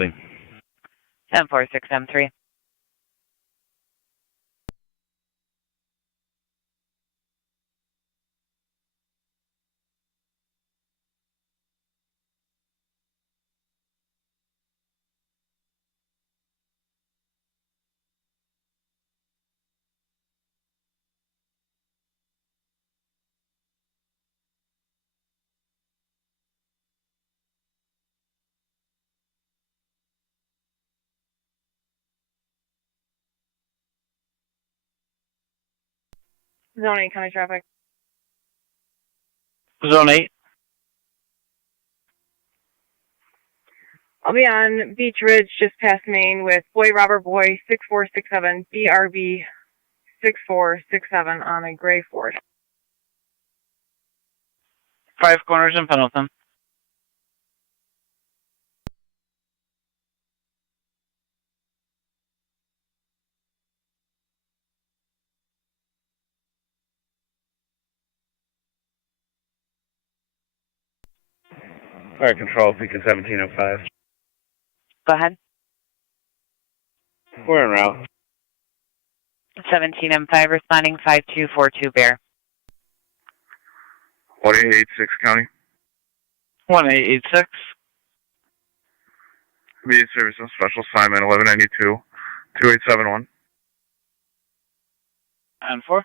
Crossing. 1046M3. Zone 8 county traffic. Zone 8. I'll be on Beach Ridge just past Maine with Boy Robert Boy 6467 BRB 6467 on a gray Ford. 5 Corners in Pendleton. Fire control, Beacon 1705. Go ahead. We're en route. 17M5 responding 5242 Bear. 1886 County. 1886. Immediate service on special assignment 1192 2871. And 4.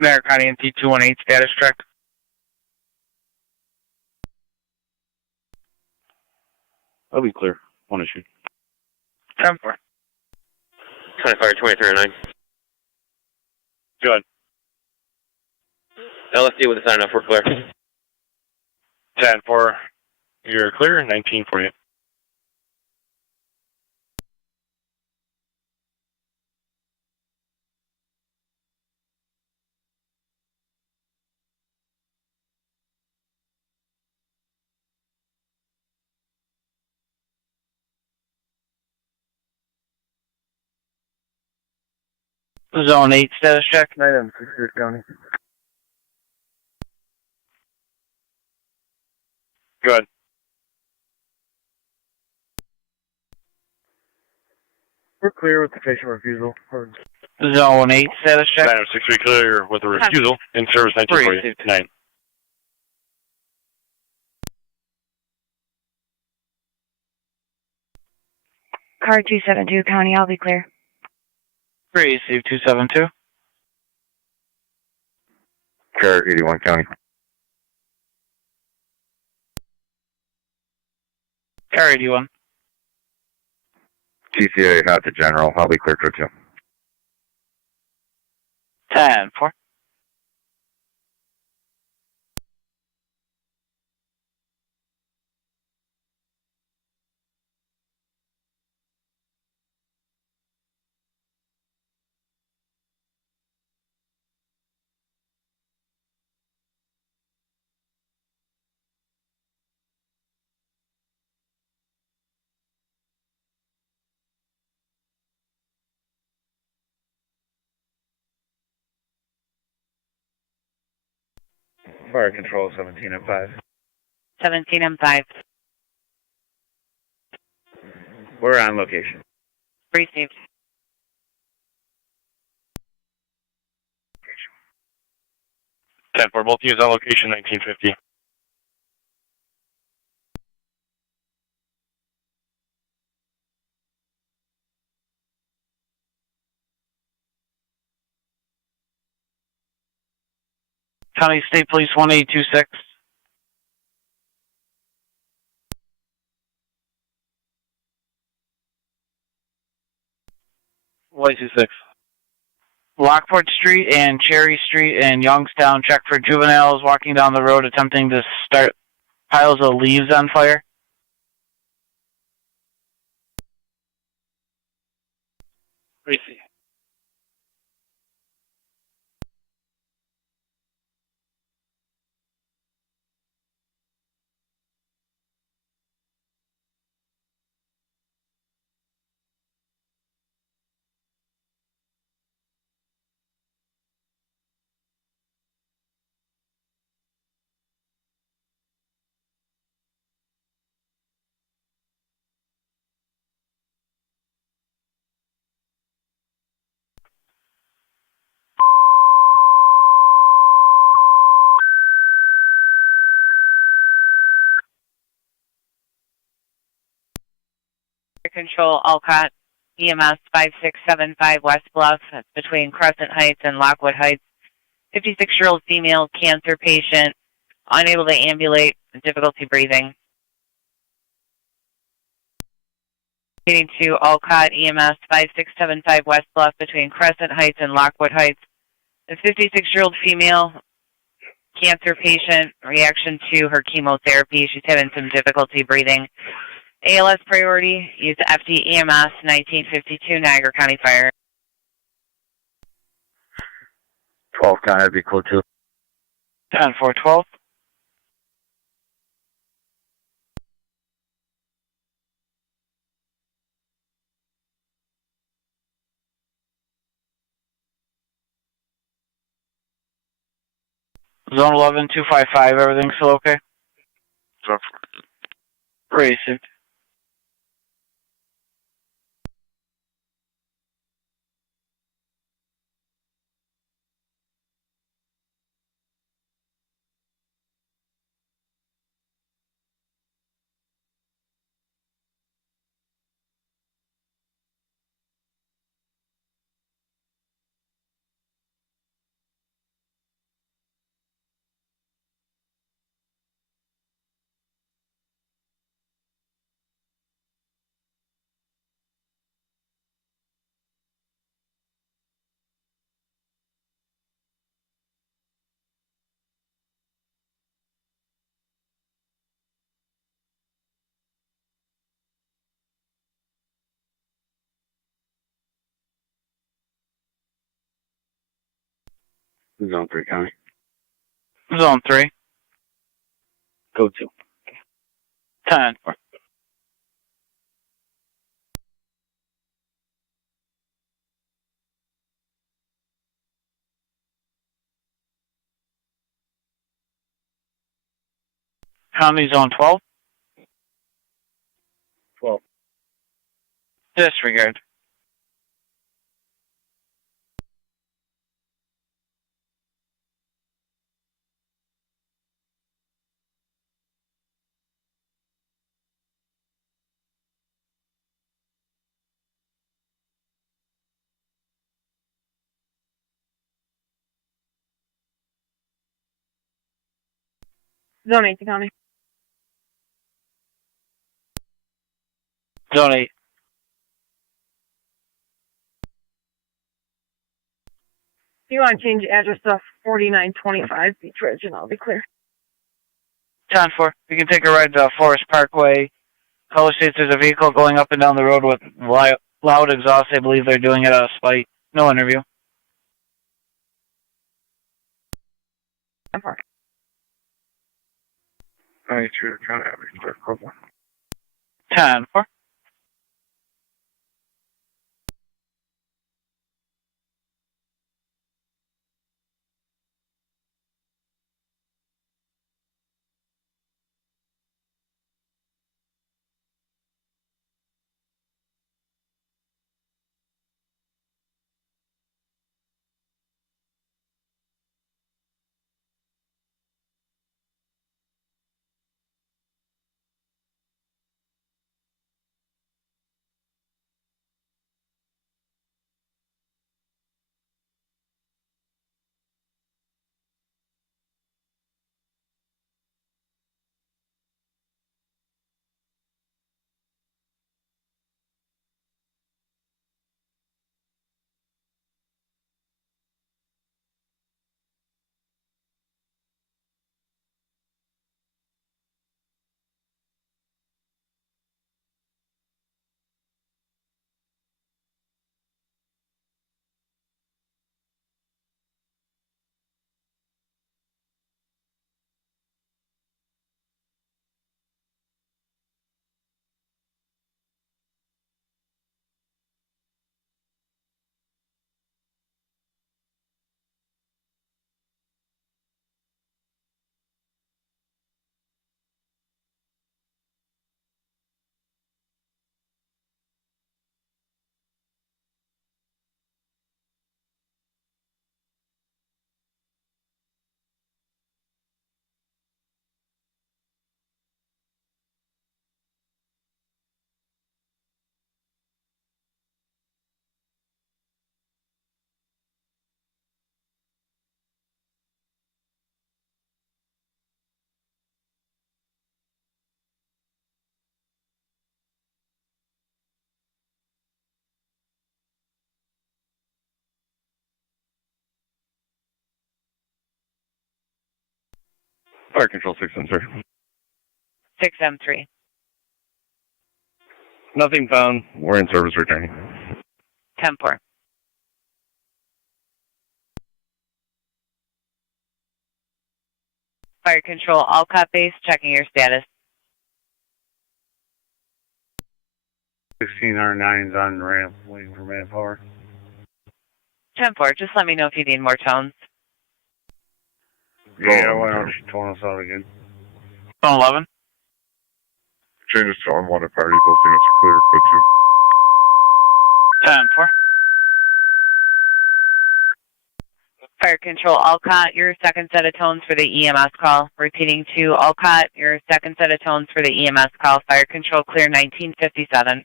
Niagara County NT 218 status check. I'll be clear. One issue. 10-4. County Fire 2309. Good. LSD with a sign off, we're clear. 10-4. You're clear. 1948. Zone 8 status check. 9M 6 County. Good. We're clear with the patient refusal. Zone 8 status check. 9M 6 clear with a refusal. In service 1949. Car 272 County, I'll be clear. Receive 272. Car 81 County. Car 81. TCA out to General. I'll be clear for 2. 10-4. Fire control 17M5. 17M5. We're on location. Received. For both use on location 1950. County State Police 1826. Lockport Street and Cherry Street and Youngstown, check for juveniles walking down the road attempting to start piles of leaves on fire. Receive. control Alcott EMS 5675 West Bluff. That's between Crescent Heights and Lockwood Heights. 56-year-old female cancer patient, unable to ambulate, difficulty breathing. Leading to Alcott EMS 5675 West Bluff between Crescent Heights and Lockwood Heights. A 56-year-old female cancer patient, reaction to her chemotherapy. She's having some difficulty breathing. ALS priority, use FD EMS 1952 Niagara County Fire. 12 County, that'd be code 2. 10-4-12. Zone 11, 255, everything still okay? So, Racing. Zone 3 County. Zone 3. Code 2. 10. County Zone 12. 12. Disregard. Zone 8 County. Zone 8. If you want to change the address to 4925 Beach Ridge, and I'll be clear. 10-4. You can take a ride to Forest Parkway. Color states there's a vehicle going up and down the road with loud exhaust. I believe they're doing it out of spite. No interview. 10-4. 92 County, that'd be clear, code 1. 10-4. Fire Control 6M3. 6M3. Nothing found. We're in service returning. 10-4. Fire Control, Alcott base, checking your status. 16R9's on ramp, waiting for manpower. 10-4, just let me know if you need more tones. Yeah, why don't you tone us out again? 11. Changes to unwanted party. Both units are clear. Code 10-4. Fire Control, Alcott, your second set of tones for the EMS call. Repeating to Alcott, your second set of tones for the EMS call. Fire Control, clear 1957.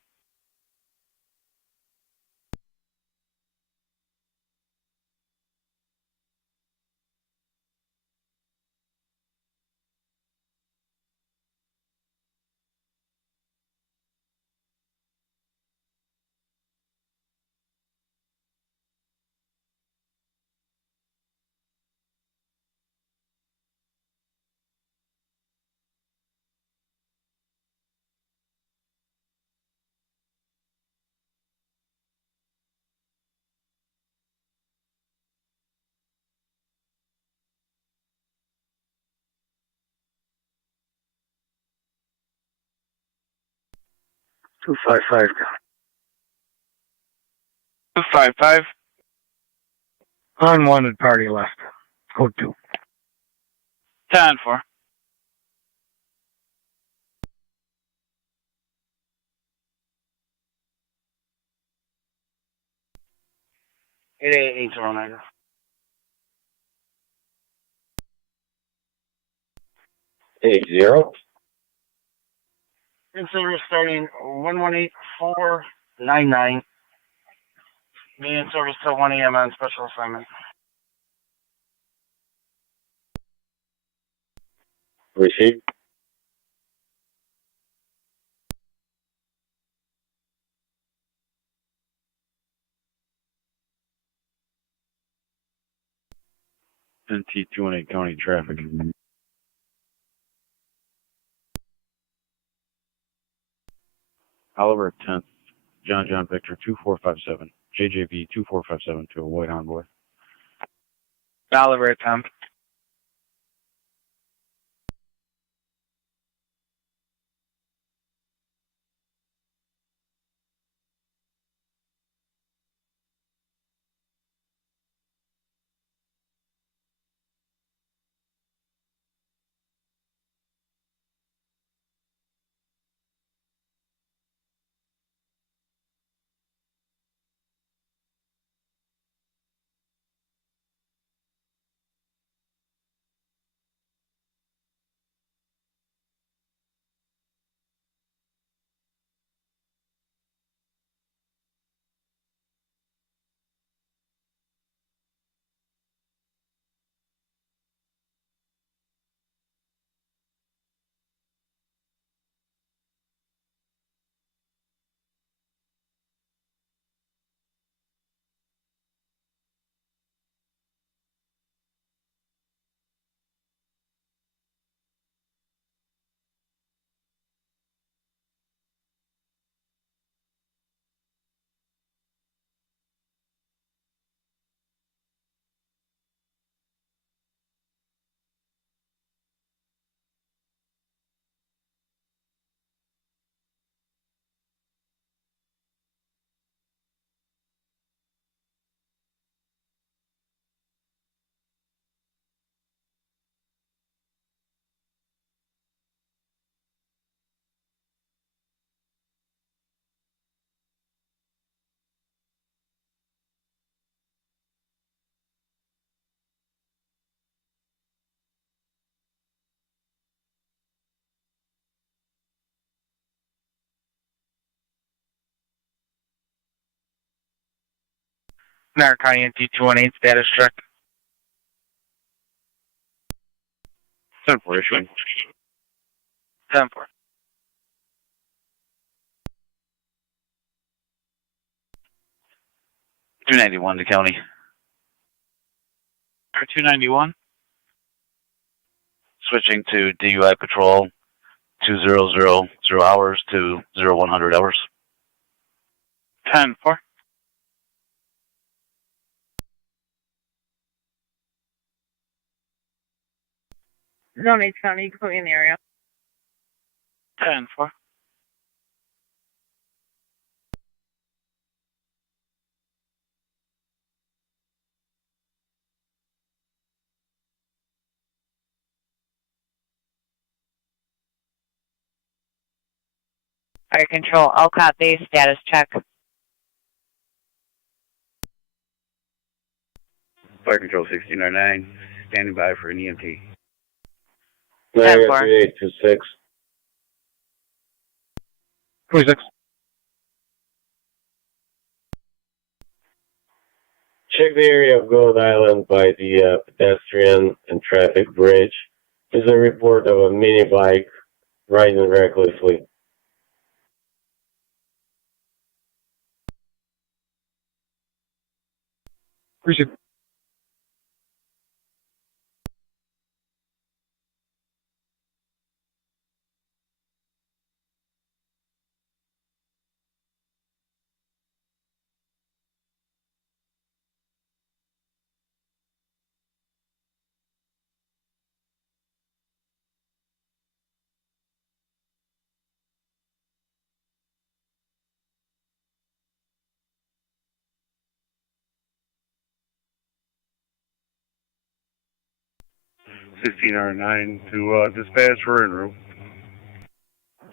Two five five. 255. Unwanted party left. Code 2. 10-4. Eight Niagara. 80. In service starting 118499. Be in service till 1 a.m. on special assignment. Receive. NT 218 County traffic. Oliver 10th, John Victor 2457, JJB 2457 to a white envoy. Oliver 10. Niagara County NT 218 status check. 10-4 issuing. 10-4. 291 to county. Or 291. switching to DUI patrol 2000 hours to 0100 hours. 10-4. Zone 8 County, you can put me in the area. 10-4. Fire control, Alcott base, status check. Fire Control 1609, standing by for an EMT. Niagara 3826. 26. Check the area of Gold Island by the pedestrian and traffic bridge. There's a report of a mini bike riding recklessly. Received. to dispatch for en route.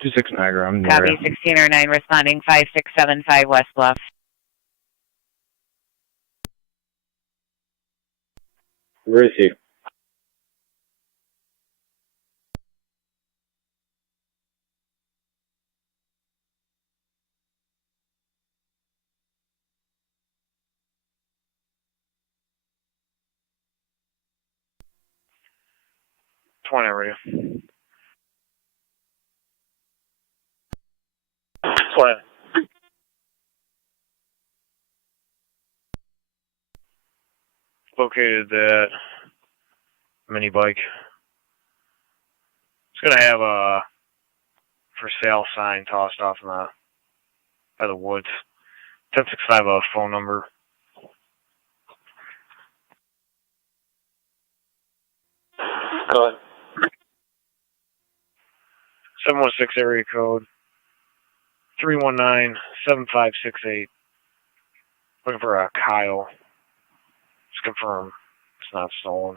26 Niagara, I'm in the Copy, area. 1609, responding 5675 West Bluff. Received. area. 20. Located that mini bike. It's gonna have a for sale sign tossed off in the by the woods. 1065 a phone number. Go ahead. 716 area code 319-7568. Looking for a Kyle. Just confirm it's not stolen.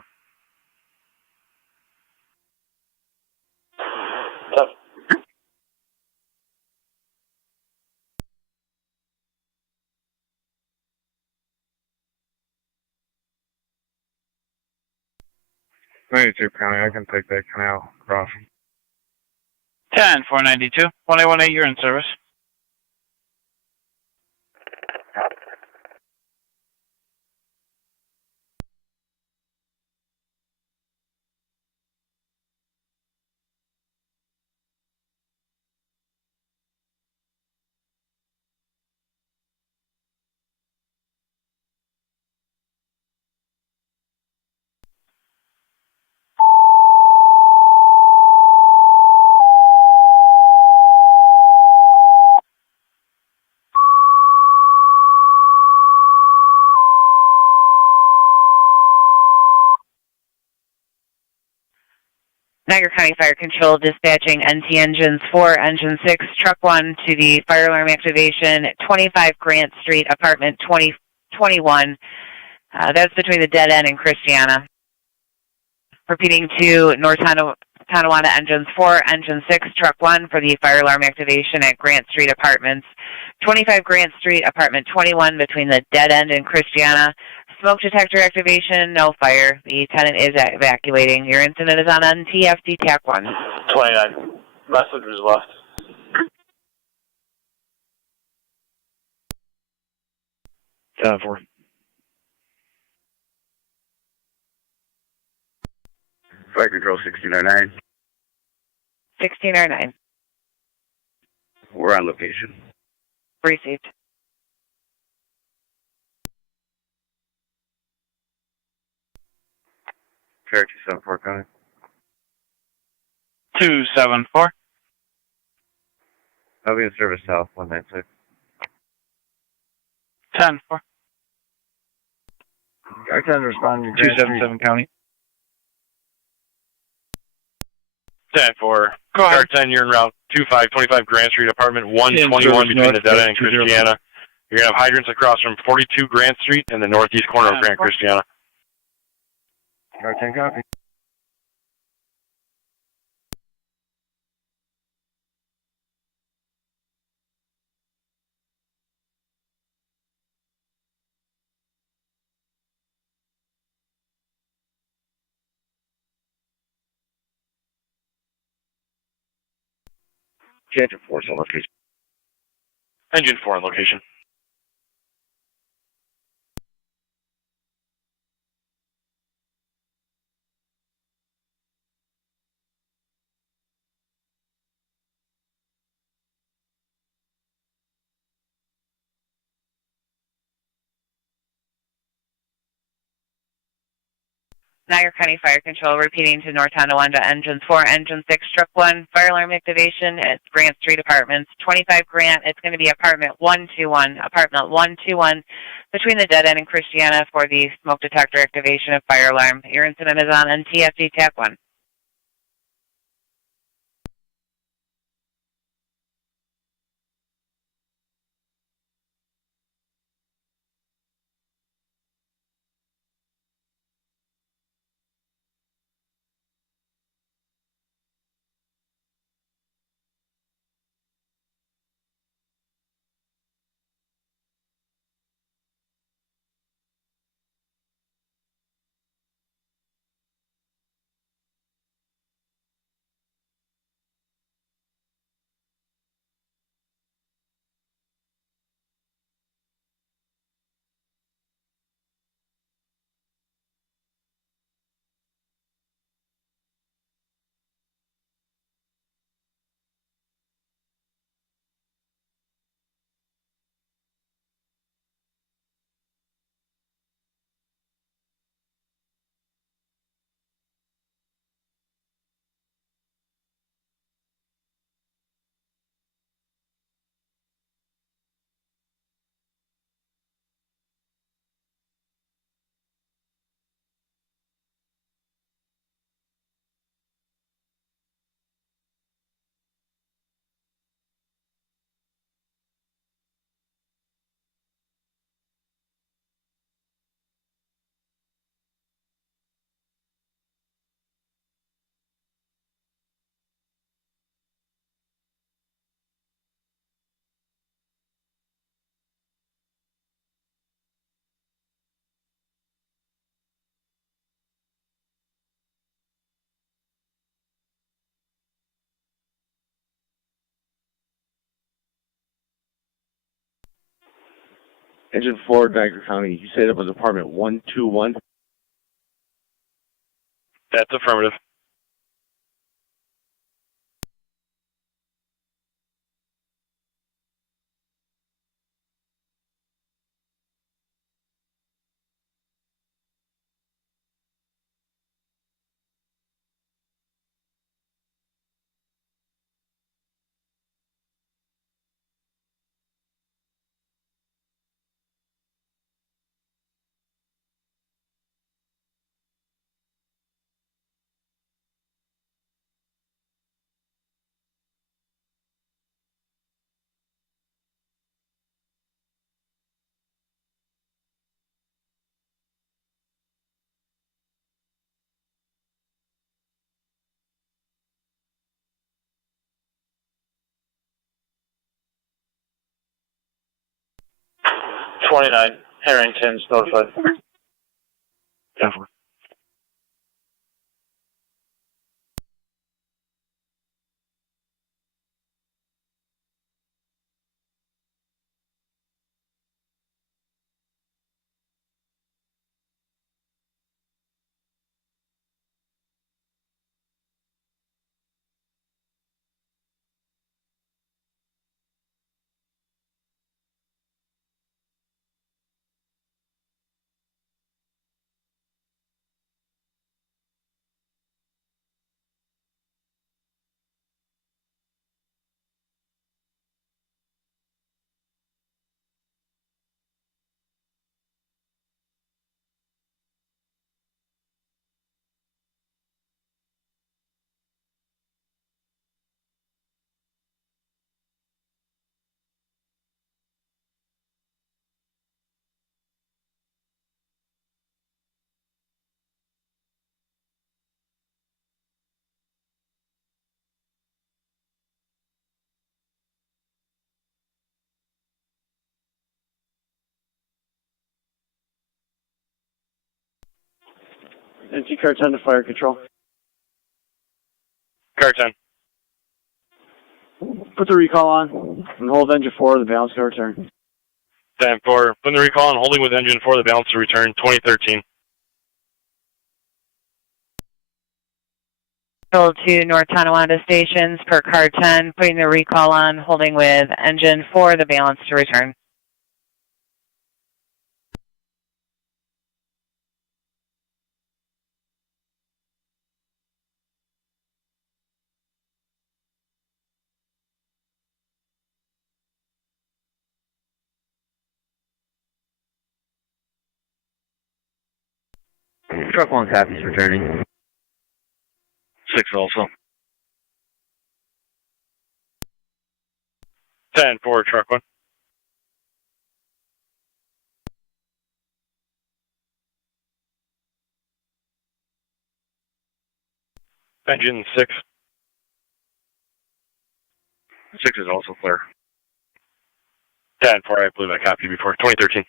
County, I can take that canal across. 10-492. 1818, you're in service. Niagara County Fire Control dispatching NT engines 4, engine 6, truck 1 to the fire alarm activation at 25 Grant Street, apartment 2021. That's between the dead end and Christiana. Repeating to North Tonawanda engines 4, engine 6, truck 1 for the fire alarm activation at Grant Street Apartments. 25 Grant Street, apartment 21 between the dead end and Christiana. Smoke detector activation, no fire. The tenant is evacuating. Your incident is on NTFD TAC 1. 29. Message was left. For Fire Control 1609, 1609. we're on location. Received. Cherokee 74 County. 274. I'll be in service south, 196. 10-4. I can respond to 277 County. 10-4. Go ahead. Car 10, you're in route 2525 Grand Street, apartment 121 between the Dead End and Christiana. You're going to have hydrants across from 42 Grand Street and the northeast corner of Grand Christiana. Car 10 copy. Engine 4's on location. Engine 4 on location. Niagara County Fire Control repeating to North Tonawanda, Engine 4, Engine 6, Truck 1, fire alarm activation at Grant Street Apartments, 25 Grant. It's going to be apartment 121 between the Dead End and Christiana for the smoke detector activation of fire alarm. Your incident is on NTFD TAC 1. Engine 4, Niagara County. You said it was apartment 121? That's affirmative. Harrington's notified. 10-4. NT car 10 to fire control. Car 10. Put the recall on and hold engine 4, the balance to return. 10-4, putting the recall and holding with engine 4, the balance to return, 2013. Hold to North Tonawanda stations per car 10, putting the recall on, holding with engine 4, the balance to return. Truck 1 copies returning. 6 also. 10-4, truck 1. Engine 6. 6 is also clear. 10-4, I believe I copied you before, 2013.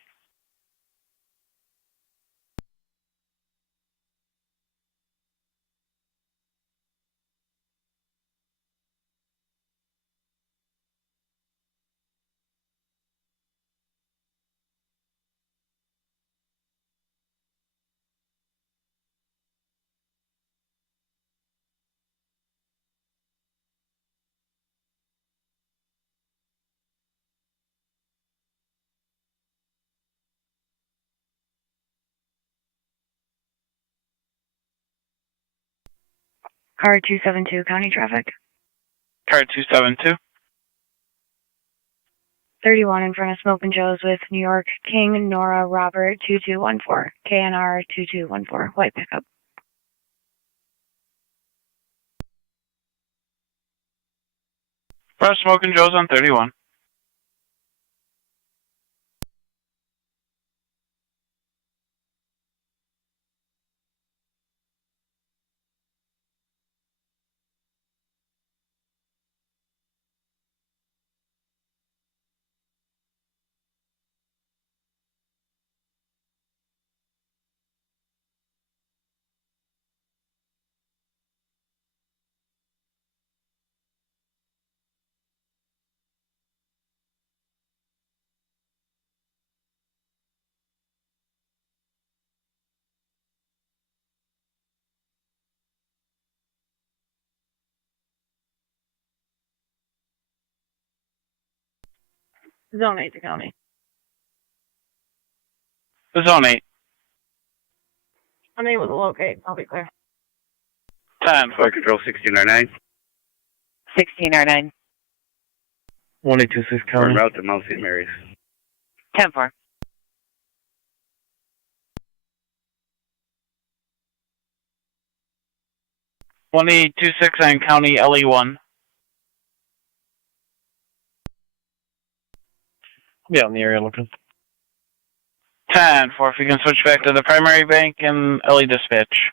Car 272, county traffic. Car 272. 31 in front of Smoke and Joe's with New York King, Nora, Robert, 2214. KNR 2214, white pickup. Front Smoking Joe's on 31. Zone 8 to county. Zone 8. Unable to locate. I'll be clear. 10. Flight control 1609. 1609. 1826 On county. route to Mount St. Mary's. 10-4. One 1826 on county LE1. Yeah, in the area looking. 10-4, if you can switch back to the primary bank and LE dispatch.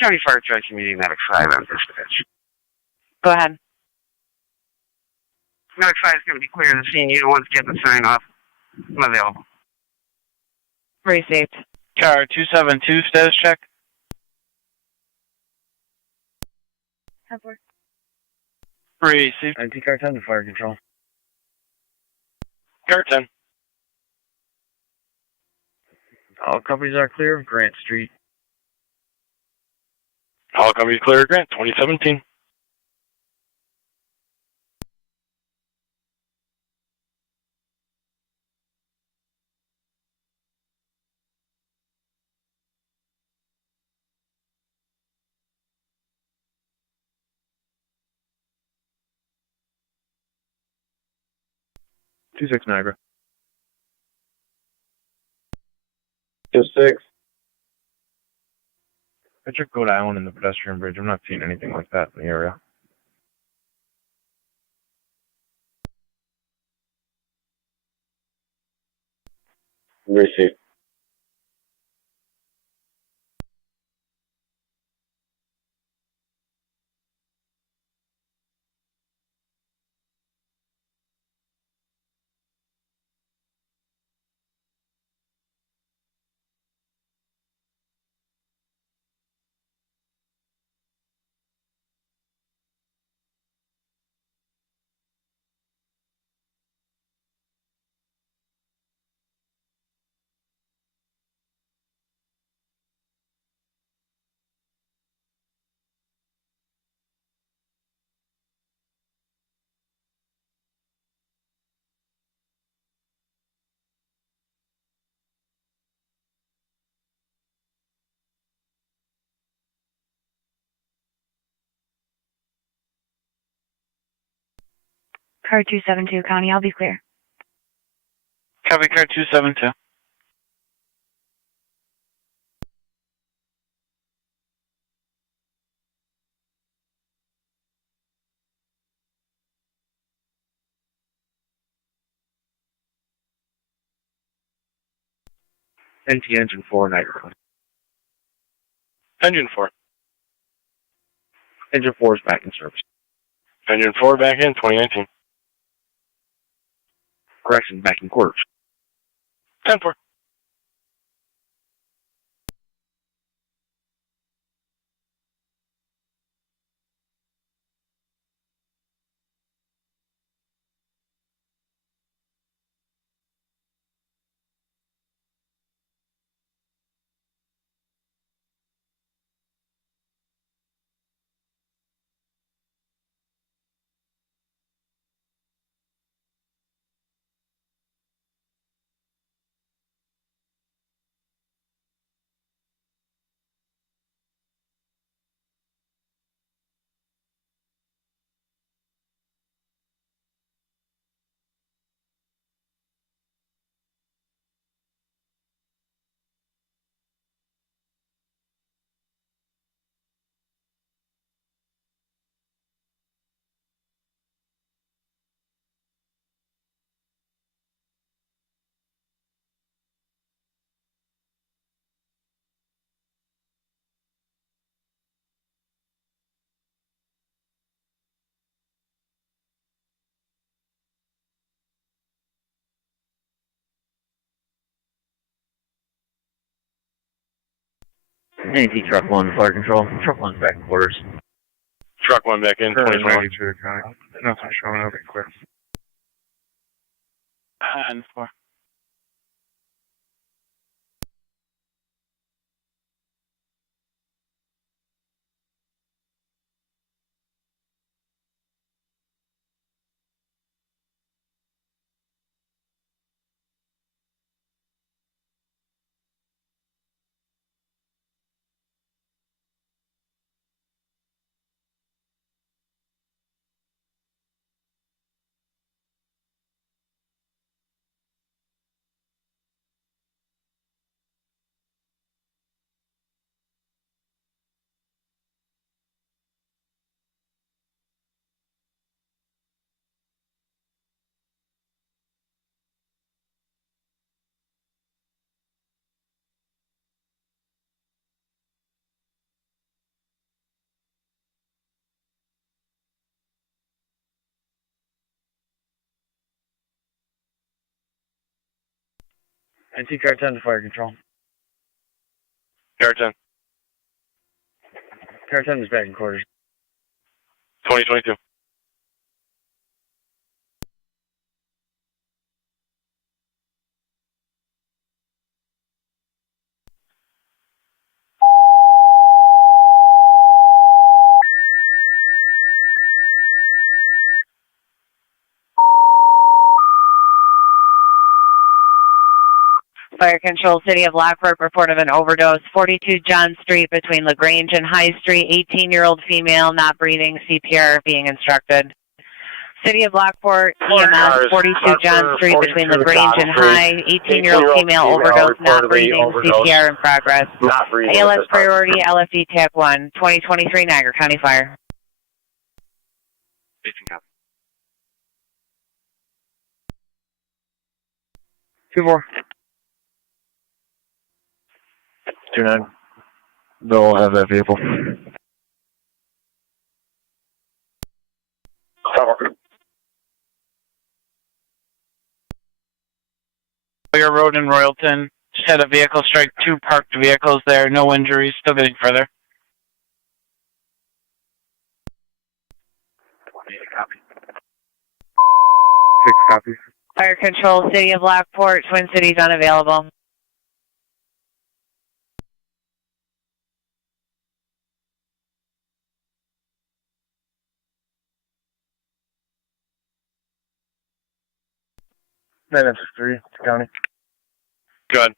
County Fire Truck Community Medic 5 on dispatch. Go ahead. Medic 5 is going to be clear of the scene. Unit 1's getting the sign off. I'm available. Received. Car 272 status check. 10-4. Received. NT car 10 to fire control. Car 10. All companies are clear of Grant Street. All companies clear, Grant, 2017. Niagara. 26. I checked Goat Island and the pedestrian bridge. I'm not seeing anything like that in the area. Received. Car 272, County, I'll be clear. Copy car 272. NT Engine 4, Niagara. Engine 4. Engine 4 is back in service. Engine 4 back in 2019. Correction, back in quarters. 10-4. NT Truck 1, fire control. Truck 1's back in quarters. Truck 1 back in 2021. Nothing showing up quick. 10-4. NT Car 10 to fire control. Car 10. Car 10 is back in quarters. 2022. Fire Control, City of Lockport, report of an overdose, 42 John Street between LaGrange and High Street, 18-year-old female, not breathing, CPR being instructed. City of Lockport, EMS, 42 John Street between LaGrange and High, 18-year-old female overdose, not breathing, CPR in progress. ALS priority, LFD TAC 1, 2023 Niagara County Fire. 2-4. 2-9. They'll have that vehicle. Your road in Royalton. Just had a vehicle strike 2 parked vehicles there. No injuries. Still getting further. Copy. 6 copies. Fire control, City of Lockport, Twin Cities unavailable. That's 3, County. Good.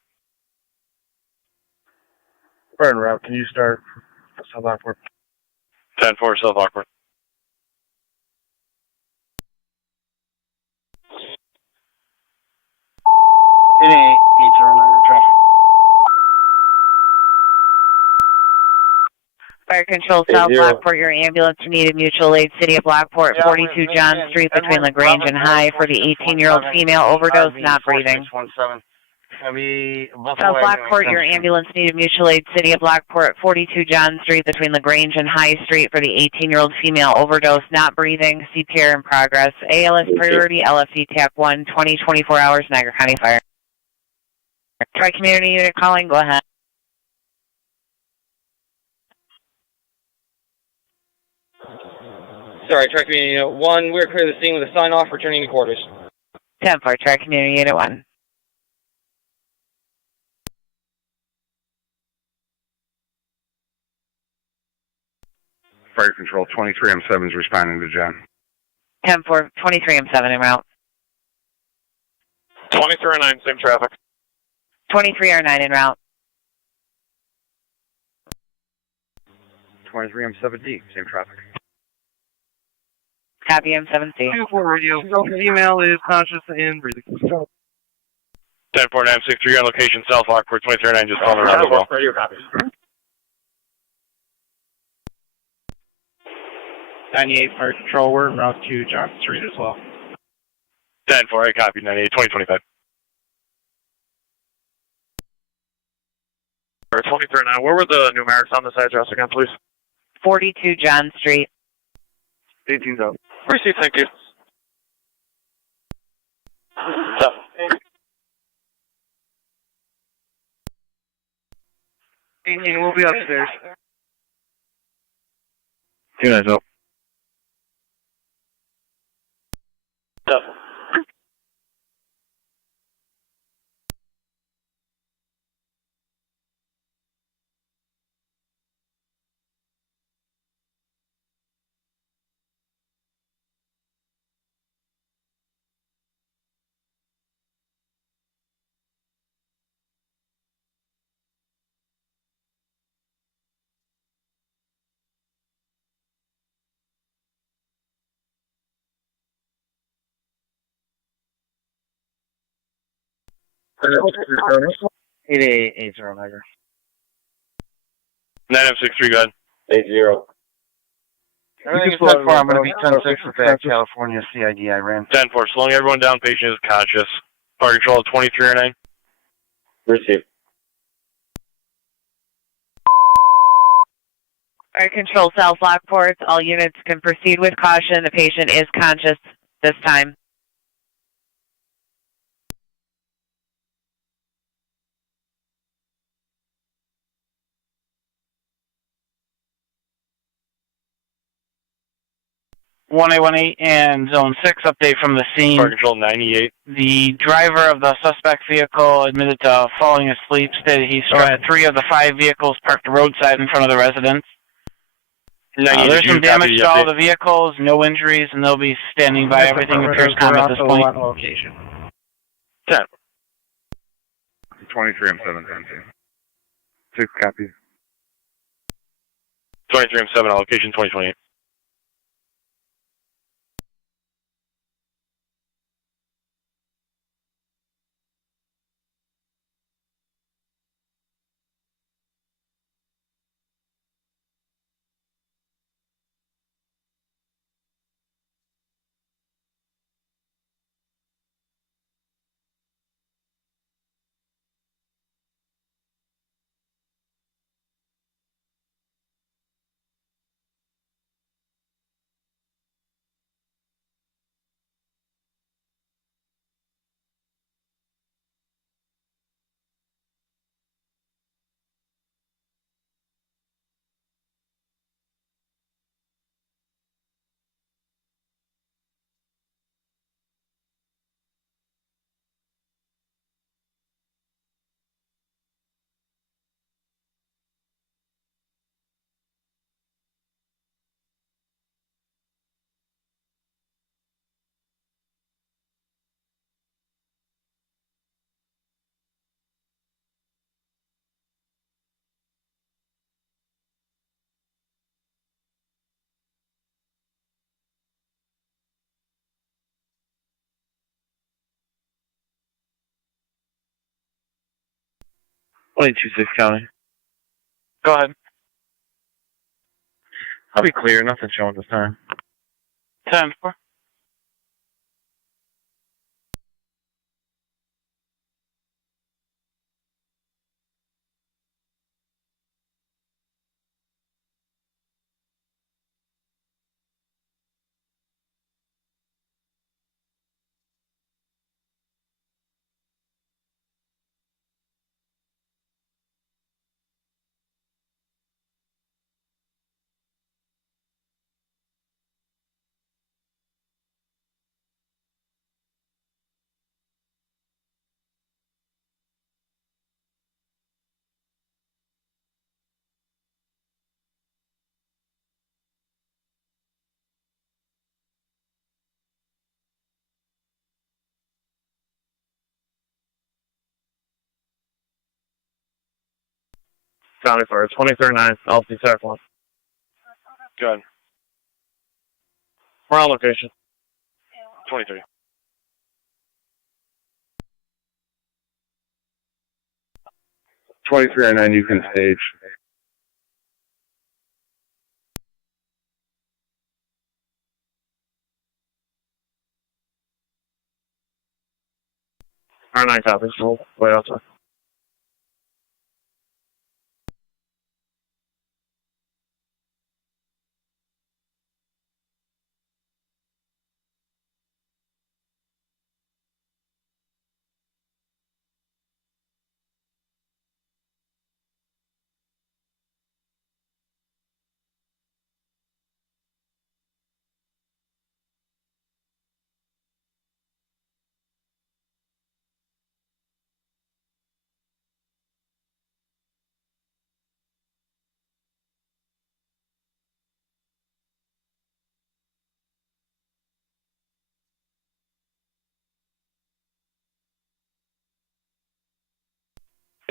Burn route, can you start South Lockport? 10-4, South Lockport. Any 80 Niagara traffic. Fire control, South Lockport, your ambulance needed mutual aid, City of Lockport, 42 John Street between LaGrange and High for the 18-year-old female overdose, not breathing. South Lockport, your ambulance needed mutual aid, City of Lockport, 42 John Street between LaGrange and High Street for the 18-year-old female overdose, not breathing, CPR in progress. ALS priority, LFD TAC 1, 20-24 hours, Niagara County Fire. Tri-community unit calling, go ahead. Sorry, Track Community Unit 1, we're clear the scene with a sign-off, returning to quarters. 10-4, Tri-community unit 1. Fire control, 23M7 is responding to John. 10-4, 23M7 en route. 2309, same traffic. 23R9 en route. 23M7D, same traffic. Copy M7C. 2-4 radio. Female is conscious and breathing. 10-4, 963 on location, South Lockport, 2309, just calling around as well. Radio copies. 98 Fire Control, we're en route to John Street as well. 10-4, I copy, 98, 2025. 2309, where were the numerics on this address again, please? 42 John Street. 18's up. Received, thank you. We'll be upstairs. 2-9's up. Eight zero Niagara. 9M63, go ahead. 80. Everything is set for. I'm going to be 10-6 with that California CID I ran. 10-4, slowing everyone down, patient is conscious. Fire control, 2309. Receive. Fire control, South Lockport, all units can proceed with caution. The patient is conscious this time. One 18 and Zone 6 update from the scene. Fire control, 98. The driver of the suspect vehicle admitted to falling asleep, stated he struck 3 of the 5 vehicles parked roadside in front of the residence. There's some damage to all the vehicles, no injuries, and they'll be standing by. Everything appears calm at this point. Location. 10. 23M7, 6 copies. 23M7 on location, 2028. 126 County. Go ahead. I'll be clear. Nothing showing this time. 10-4. County Fire, 2309, LC TAC 1. Good. We're on location. 23. $23.09, you can stage. R9 copies. We'll wait outside.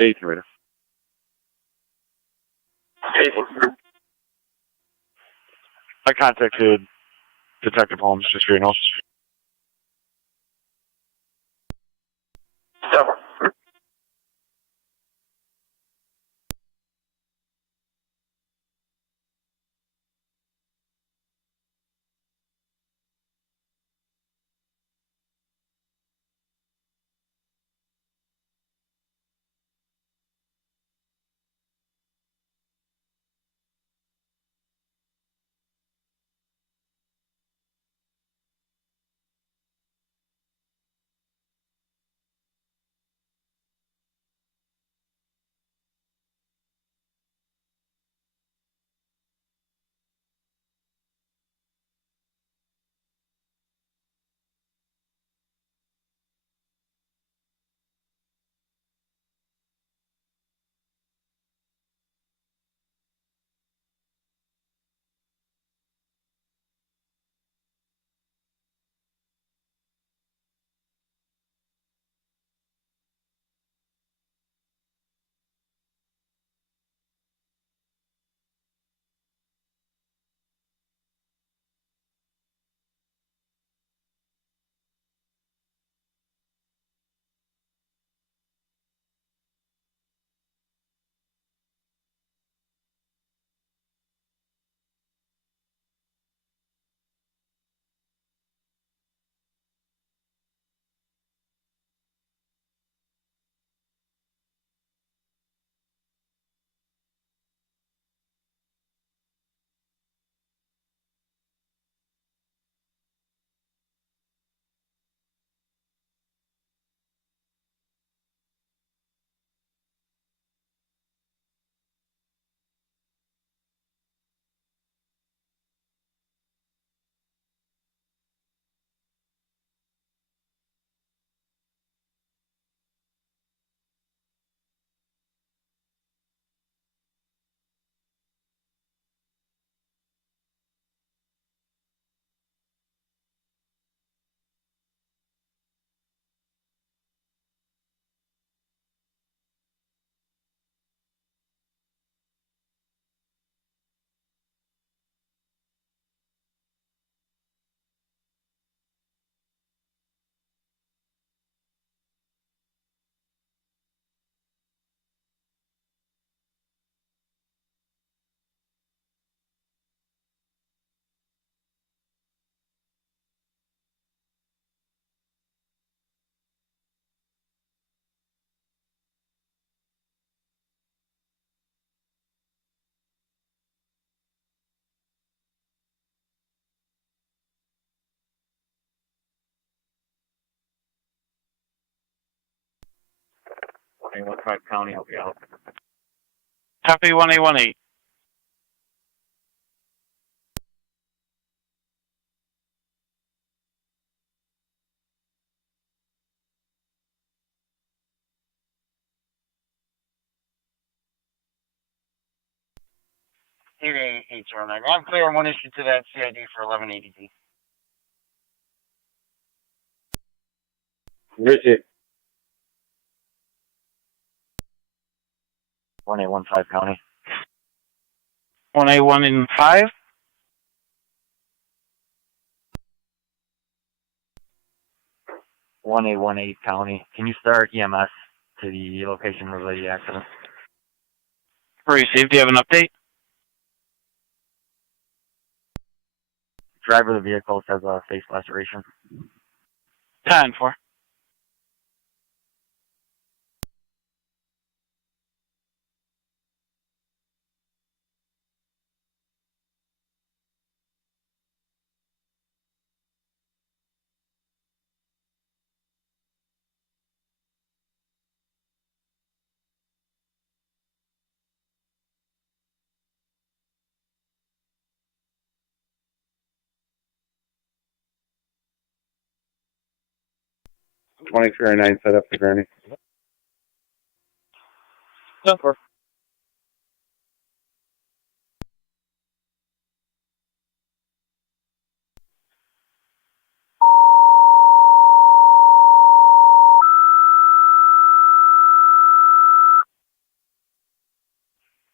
Radar. I contacted Detective Holmes, just so you know. 1A15 County, help you out. Copy 1A18. I'm clear on one issue to that CID for 1180D. Richard. 1A15 County. 1A15. 1A18 County. Can you start EMS to the location of the accident? Received. Do you have an update? Driver of the vehicle says a face laceration. 10-4. $23.09 set up for Granny. 10-4.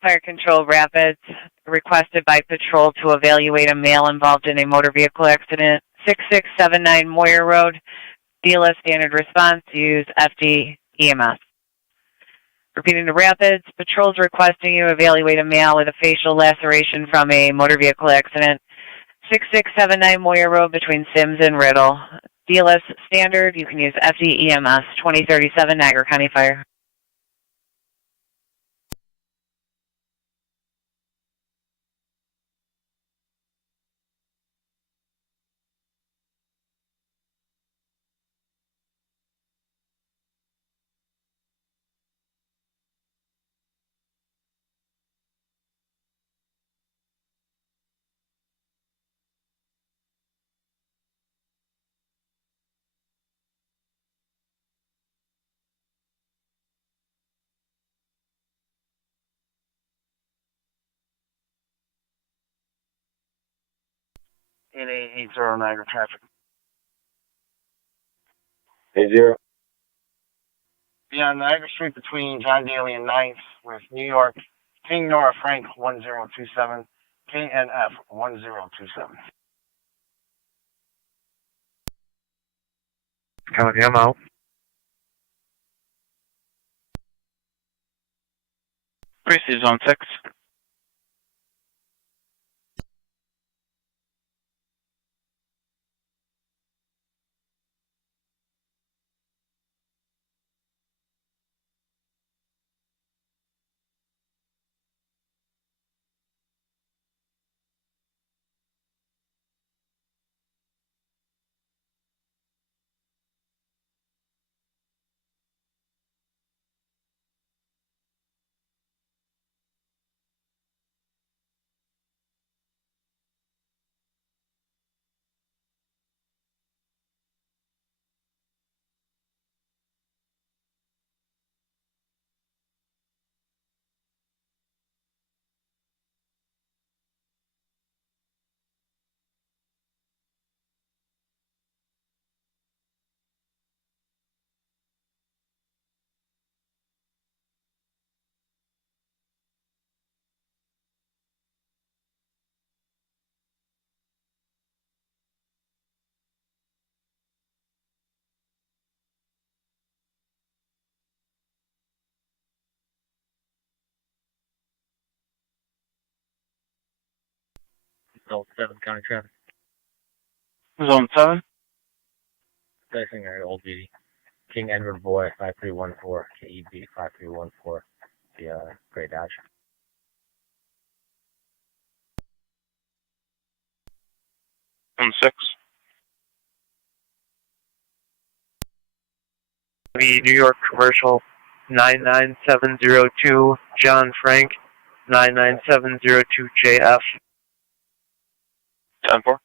Fire Control Rapids, requested by patrol to evaluate a male involved in a motor vehicle accident. 6679 Moyer Road. DLS standard response, use FD EMS. Repeating the Rapids, patrol's requesting you evaluate a male with a facial laceration from a motor vehicle accident. 6679 Moyer Road between Sims and Riddle. DLS standard, you can use FD EMS, 2037 Niagara County Fire. In 880 Niagara traffic. 80. Be on Niagara Street between John Daly and 9th with New York, King Nora Frank 1027, KNF 1027. County, I'm out. Received Zone 6. Zone 7 County traffic. Zone 7. Dicing area, Old Beauty. King Edward Boy, 5314, KEB 5314, the Great Dodge. Zone 6. The New York commercial 99702 John Frank, 99702 JF. 10-4.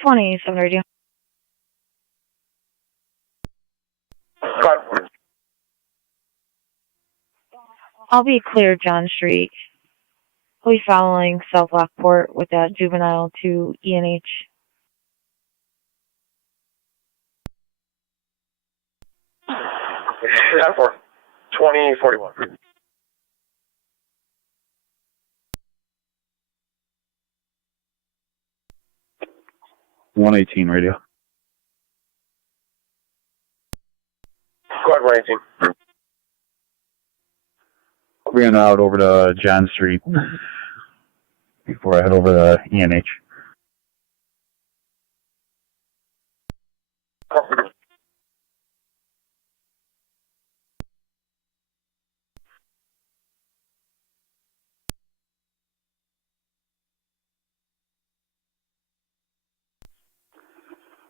'27 radio. I'll be clear John Street. We'll be following South Lockport with that juvenile to ENH. That for 2041. One 18 radio. Squad 118. We're going out over to John Street before I head over to ENH.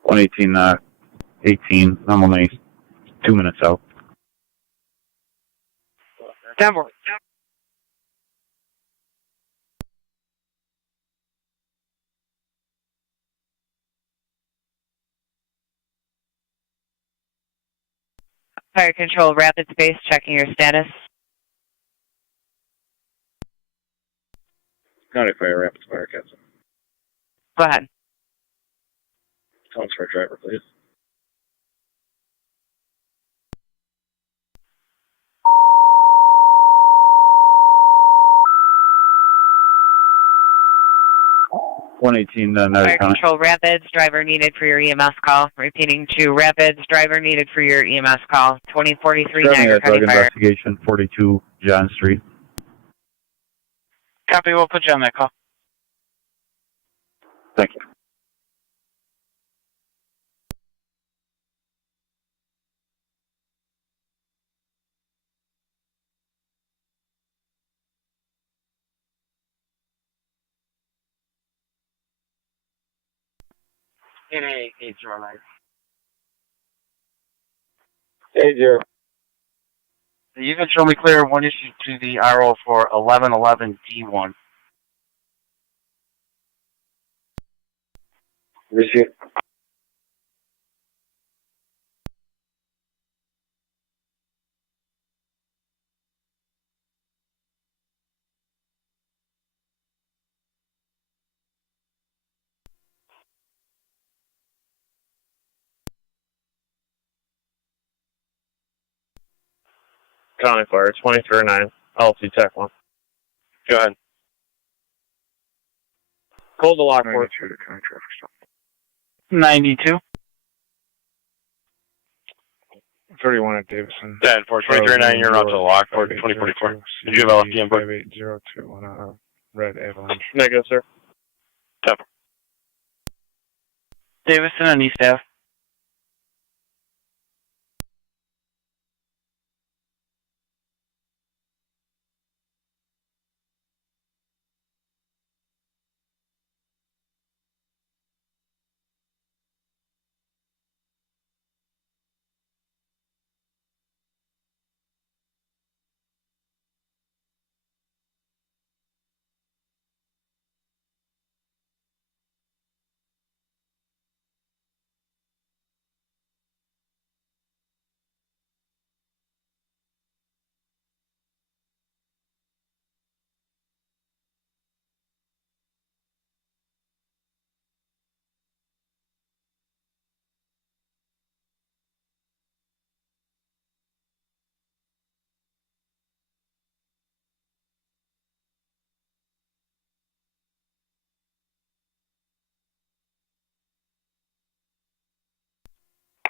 One 18, 18. I'm only 2 minutes out. Denver. Fire control, rapid space, checking your status. County Fire, rapid fire, Captain. Go ahead. Tones for a driver, please. One 18, Fire control, rapids, driver needed for your EMS call. Repeating to rapids, driver needed for your EMS call. 2043 Niagara County drug Fire. investigation, 42 John Street. Copy, we'll put you on that call. Thank you. Eight 809. 80. You can show me clear one issue to the RO for 1111 D1. Receive. County Fire, 2309, LC Tech 1. Go ahead. Call the Lockport. 92. 31 at Davison. 10, 4, 2309, you're out to Lockport, 2044. Did you have LFT input? 5802 on Red Avalanche. Negative, sir. 10. Davison and East Ave.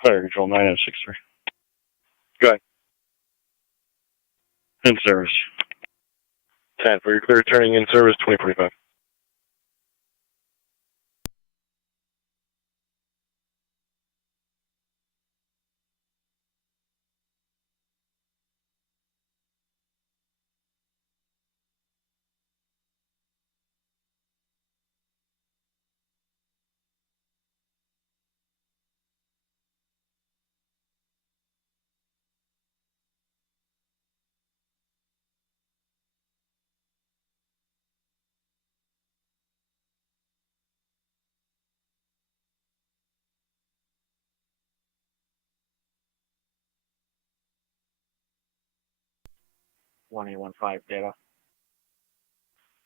Fire control 9063. Go ahead. In service. 10 for your clear turning in service 2045. One 815 data.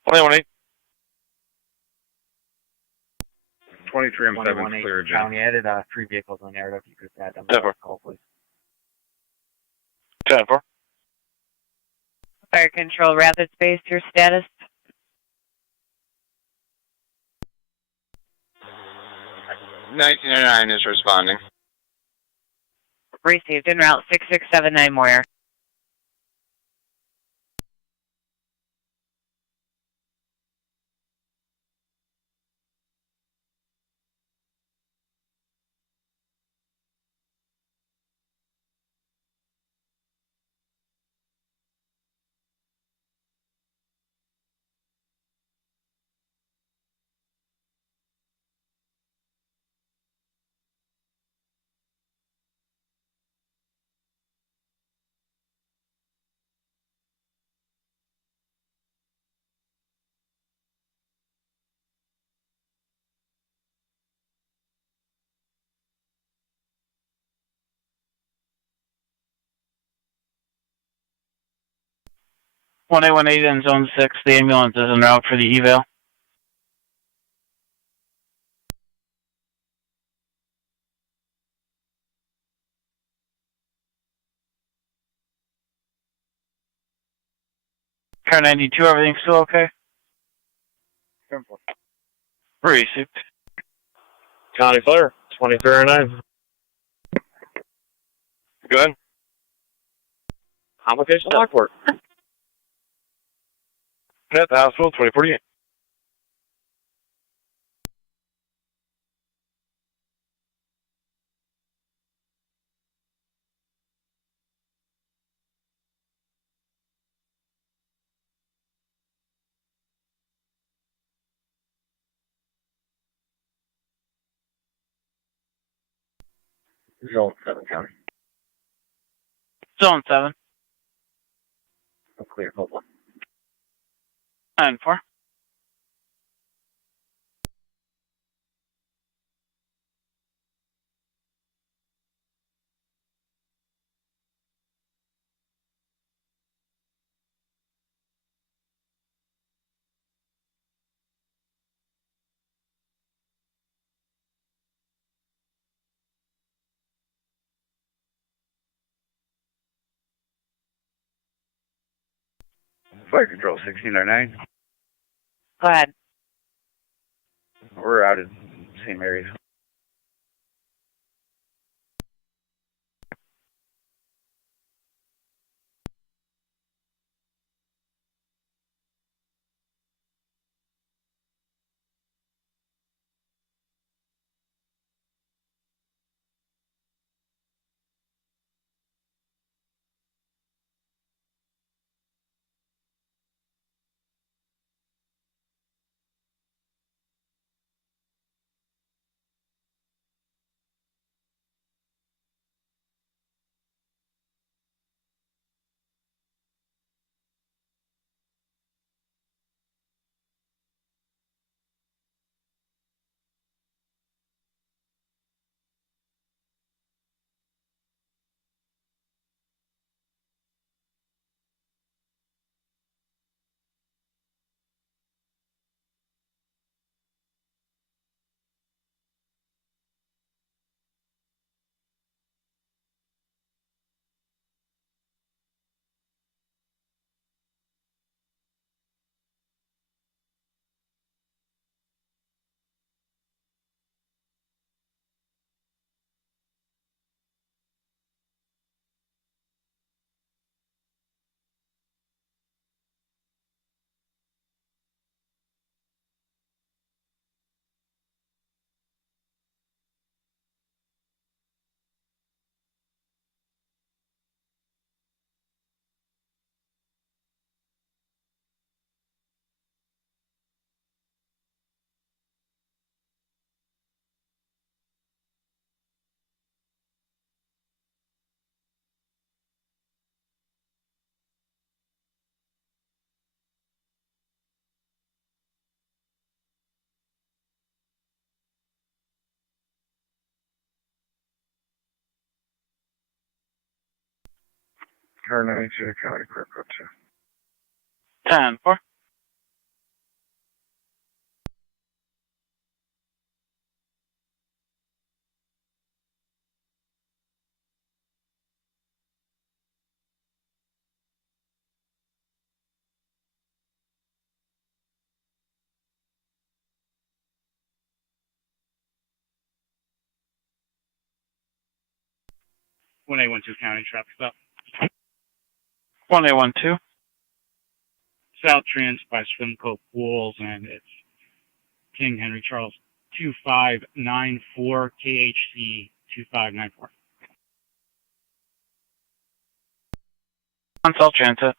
118. 23 and 7 118 clear, Jim. County added 3 vehicles on narrative. You could add them. 10-4. Call, please. 10-4. Fire control, rapid space, your status? 1909 is responding. Received en route 6679 Moyer. One 818 in zone 6, the ambulance is en route for the eval. Car 92, everything's still okay? Received. County Fire 2309. Go ahead. Complication Lockport. At the hospital 2048. Zone 7 County. Zone 7. Clear. Hold on. 9-4. Fire control 1609. Go ahead. We're out in the same area. Car 92 to County Clerk Code 10-4. One A 12 County traffic stop. 1A12. South Trans by Swimco Pools, and it's King Henry Charles 2594 KHC 2594. On South Transit.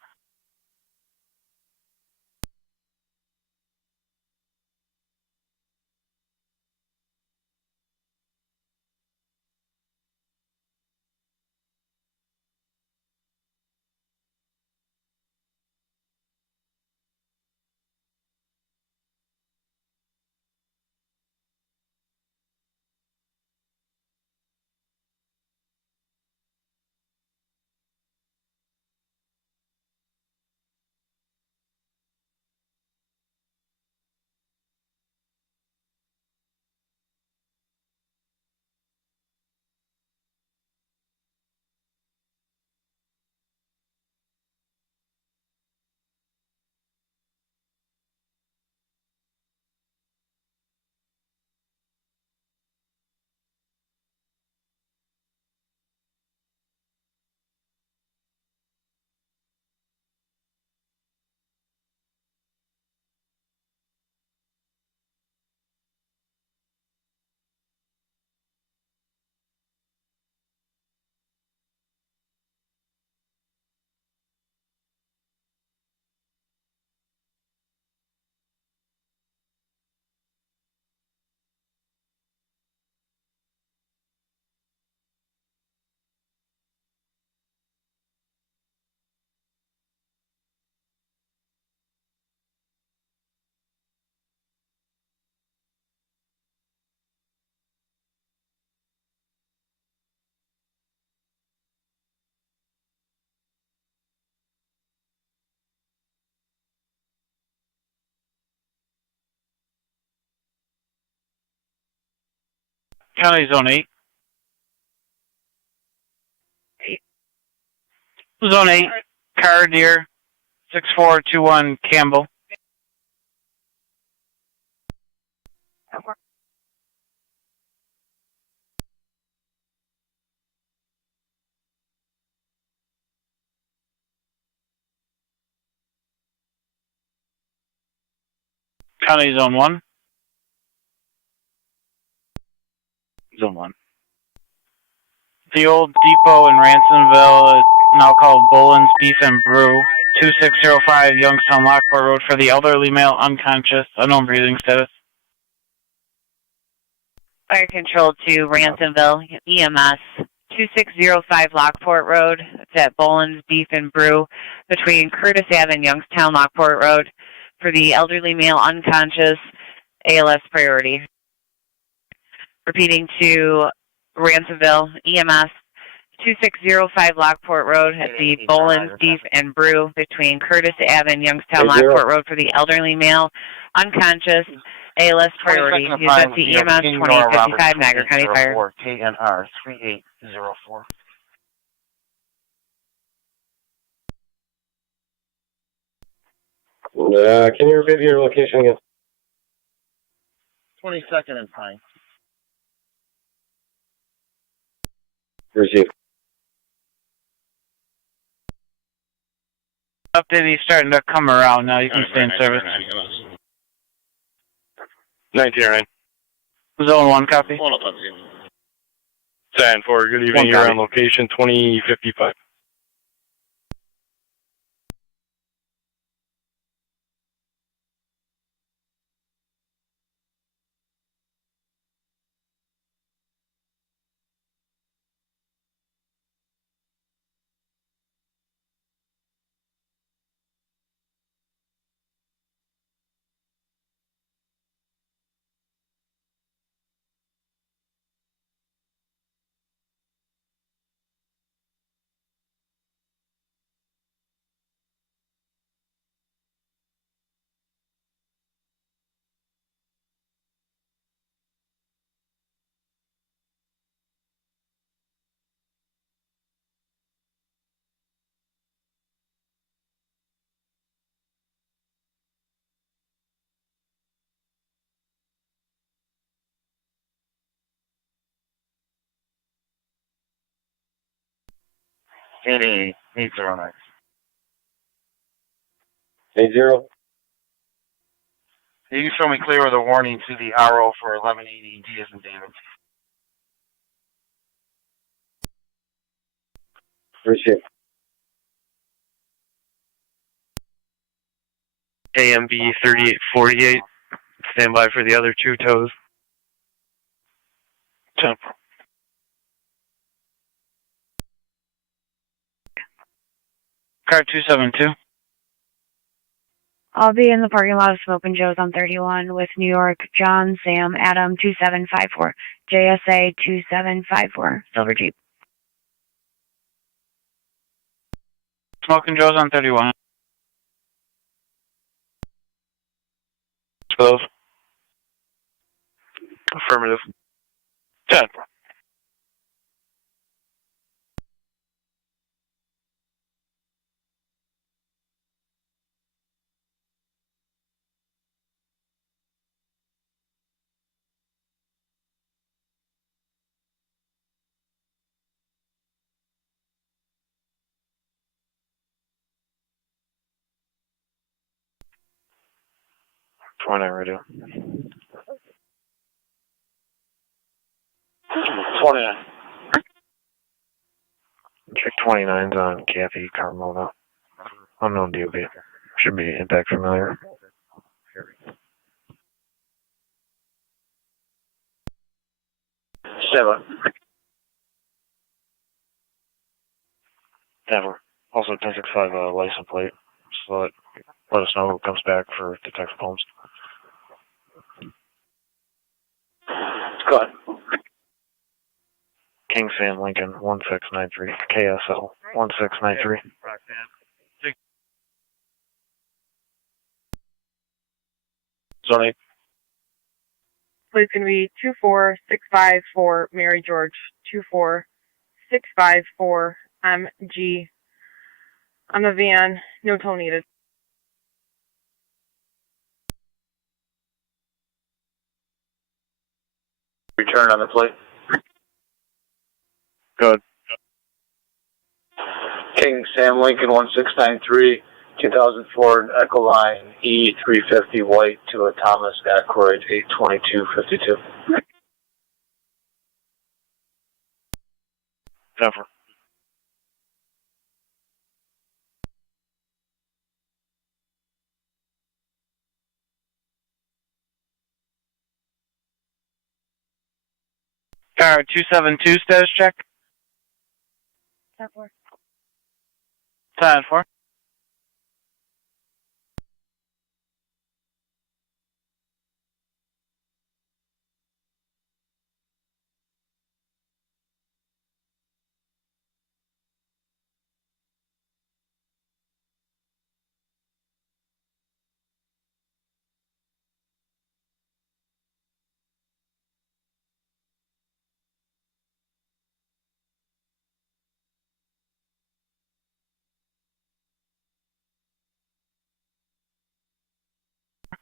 County Zone 8. Zone 8, Car Deer, 6421 Campbell. County Zone 1. Zone 1. The old depot in Ransomville is now called Boland's Beef and Brew. 2605 Youngstown Lockport Road for the elderly male unconscious, unknown breathing status. Fire control to Ransomville, EMS 2605 Lockport Road. It's at Boland's Beef and Brew between Curtis Ave and Youngstown Lockport Road for the elderly male unconscious, ALS priority. Repeating to Ransomville, EMS 2605 Lockport Road at the Boland's Beef and Brew between Curtis Ave and Youngstown Lockport Road for the elderly male unconscious, ALS priority. Use at the EMS 2055 Niagara County Fire. KNR 3804. Can you repeat your location again? 22nd and Pine. Receive. Update, he's starting to come around now. You can stay in service. 1909. Zone 1, copy. 10-4, good evening. You're on location 2055. 8809. 80. You can show me clear with a warning to the RO for 1180 D as in David. Appreciate it. AMB 3848. Stand by for the other two tows. Temporal. Car 272. I'll be in the parking lot of Smoke and Joe's on 31 with New York, John, Sam, Adam, 2754, JSA 2754, Silver Jeep. Smoke and Joe's on 31. Close. Affirmative. 10. Radio. 29. Check 29's on Kathy Carmona. Unknown DOB. Should be impact familiar. Seven. Never. Also 1065 license plate. So let us know who comes back for detective homes. Go ahead. King Sam Lincoln 1693. KSL 1693. Zone 8. Please going to be 24654 Mary George 24654 MG. On the van, no tow needed. Return on the plate. Good. King Sam Lincoln 1693, 2000 Ford Ecoline E350 white to a Thomas Ackroyd 82252. Never. Car 272 status check. 10-4. 10-4.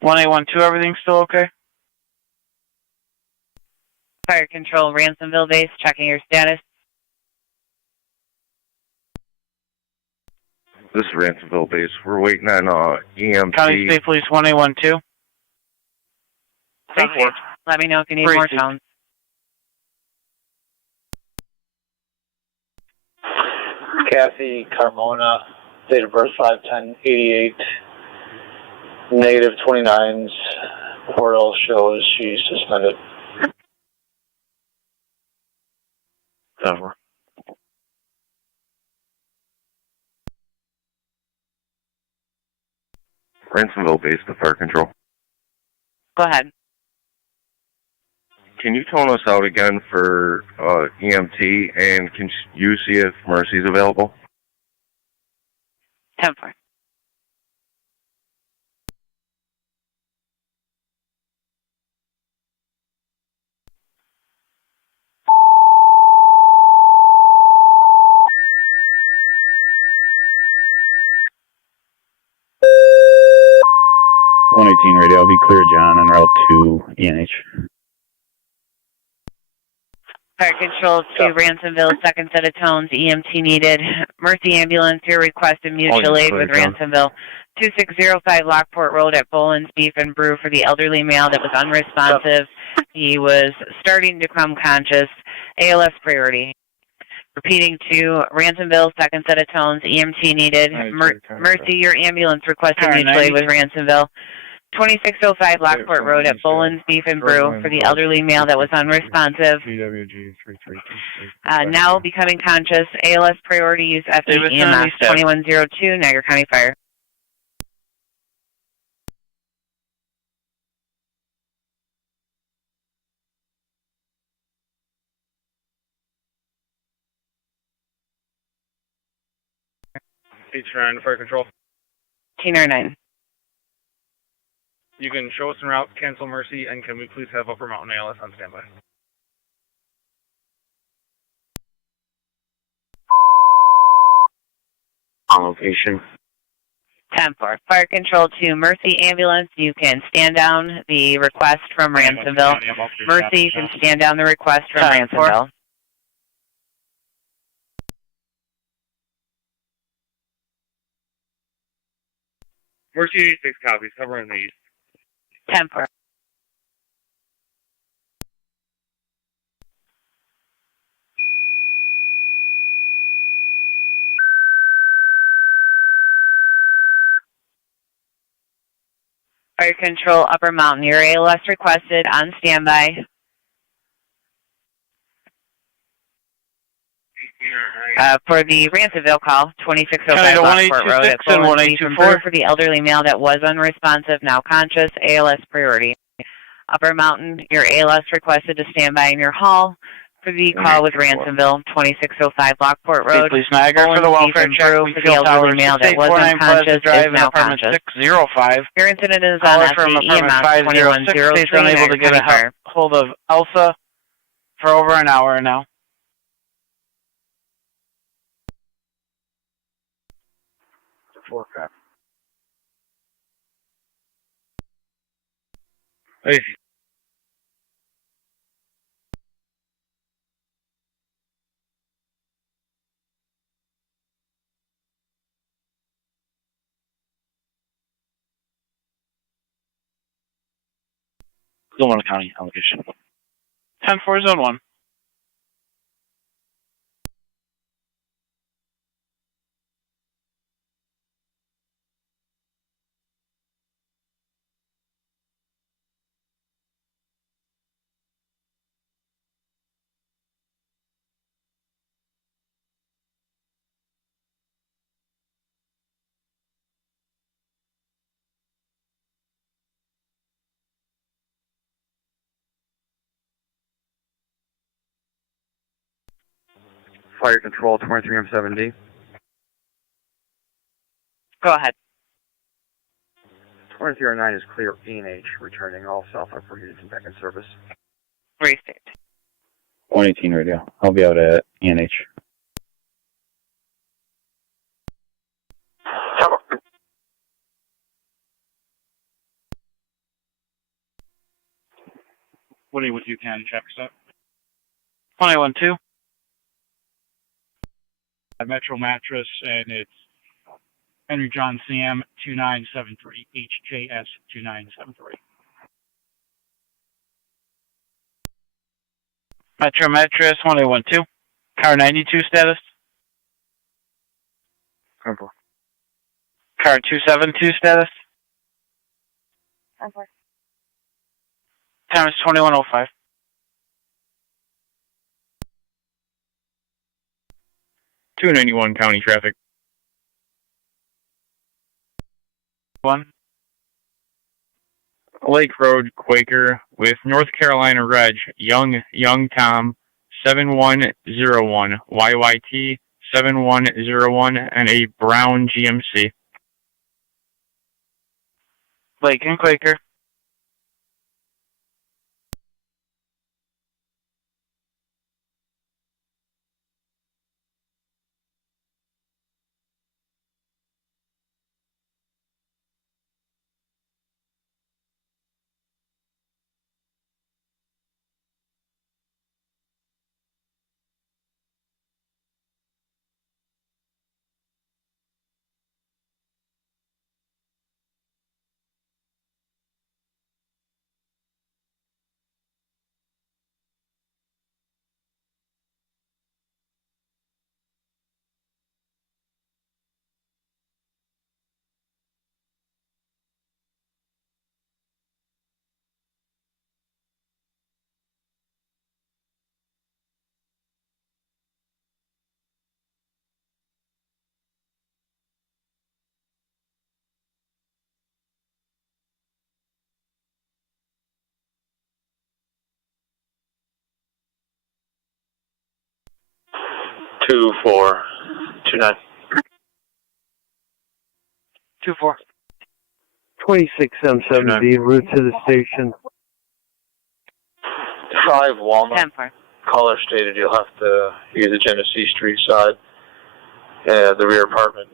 One 812, everything's still okay? Fire Control, Ransomville base, checking your status. This is Ransomville base. We're waiting on EMT. County State Police 1812. Thank you. Let me know if you need more towns. Kathy Carmona, date of birth 5/10/88. Negative 29's. Portal shows she's suspended. Never. Ransomville base to fire control. Go ahead. Can you tone us out again for EMT, and can you see if Mercy's available? 10-4. Radio, I'll be clear, John, on Route 2 ENH. Fire control to Ransomville, second set of tones, EMT needed. Mercy ambulance, your request of mutual aid with Ransomville. 2605 Lockport Road at Boland's Beef and Brew for the elderly male that was unresponsive. He was starting to become conscious. ALS priority. Repeating to Ransomville, second set of tones, EMT needed. Mercy, your ambulance requested mutual aid with Ransomville. 2605 Lockport Road at Boland's Beef and Brew for the elderly male that was unresponsive. Now becoming conscious. ALS priority use FD EMS 2102 Niagara County Fire. H9 Fire Control. T99. You can show us en route, cancel Mercy, and can we please have Upper Mountain ALS on standby? On location. 10-4. Fire control to Mercy ambulance. You can stand down the request from Ransomville. Mercy, you can stand down the request from Ransomville. Mercy 86 copies, covering the east. 10-4. Fire control, Upper Mountain. Your ALS requested on standby. For the Ransomville call, 2605 Lockport Road at Boland's Beef and Brew for the elderly male that was unresponsive, now conscious, ALS priority. Upper Mountain, your ALS requested to stand by in your hall for the call with Ransomville, 2605 Lockport Road. Police Niagara for the welfare check. For the elderly male that was unconscious is now conscious. 605. Your incident is on from SC EMS 2103. State's unable to get a hold of Elsa for over an hour now. Hey. Tonawanda County allocation. 10-4 Zone 1. Fire control 23M7D. Go ahead. 2309 is clear E&H, returning all South Upper units and back in service. Restate. 118 radio. I'll be out at E&H. Woody with UCAN, chapter set. 21-2. Metro Mattress, and it's Henry John Sam 2973, HJS 2973. Metro Mattress 112. Car 92 status. Car 272 status. Time is 21:05. .291 county traffic. 1. Lake Road Quaker with North Carolina Reg Young Tom 7101 YYT 7101 and a brown GMC. Lake and Quaker. 2429. 24. 26M7B, route to the station. 5 Walnut. 10-4. Caller stated you'll have to use the Genesee Street side. The rear apartment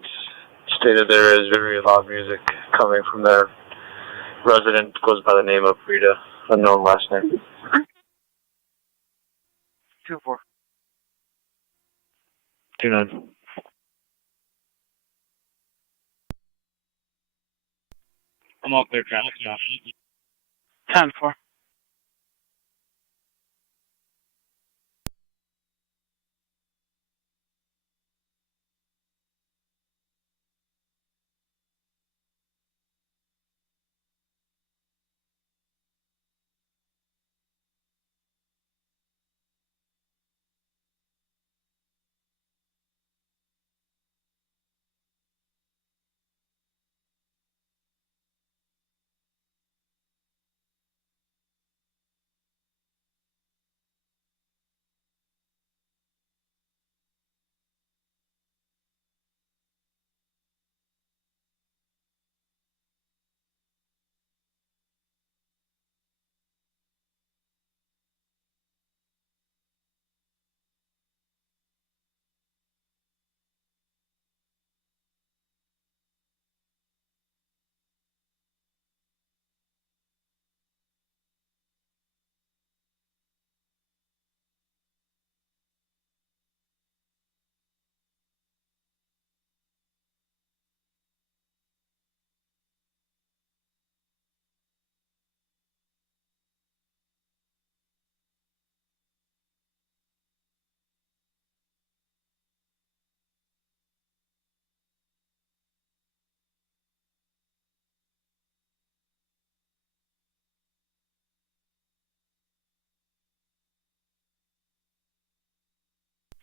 stated there is very loud music coming from their resident, goes by the name of Rita, unknown last name. 2-4. 29. I'm all clear traffic, Josh. 10-4.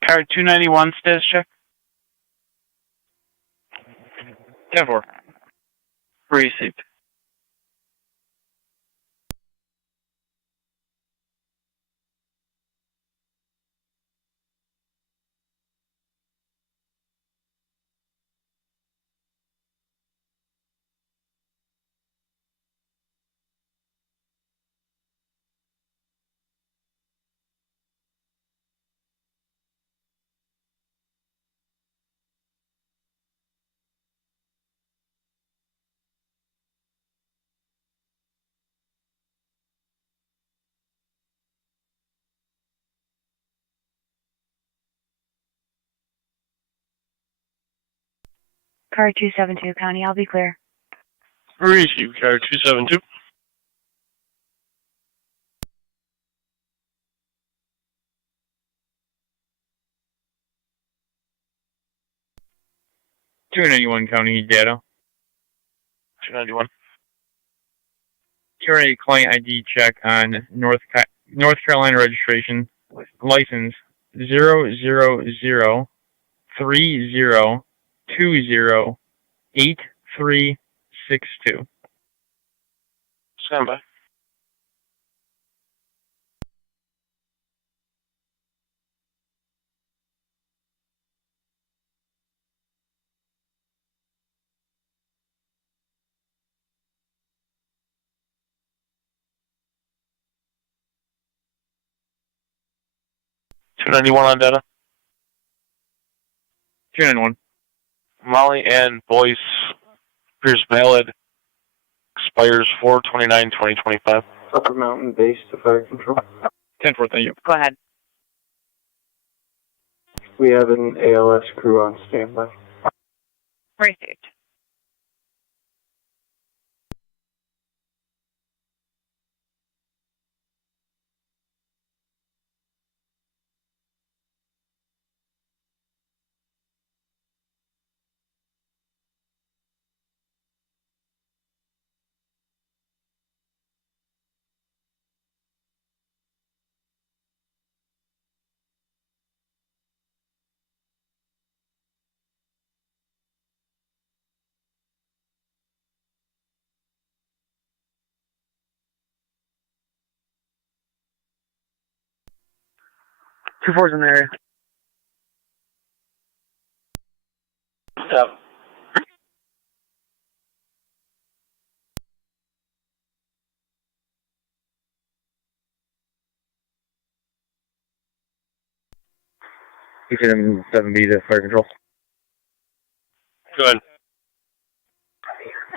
Car 291, status check. 10-4. Received. Car 272, County, I'll be clear. Receive car 272. County data. 291. Carry a client ID check on North Carolina registration license 00030208362. Stand by. $291 on data. 291. Molly and Boyce appears valid. Expires 4/29/2025. Upper Mountain Base to Fire Control. 10-4, thank you. Go ahead. We have an ALS crew on standby. Received. Two fours in the area. 7. You can 7B to fire control. Good.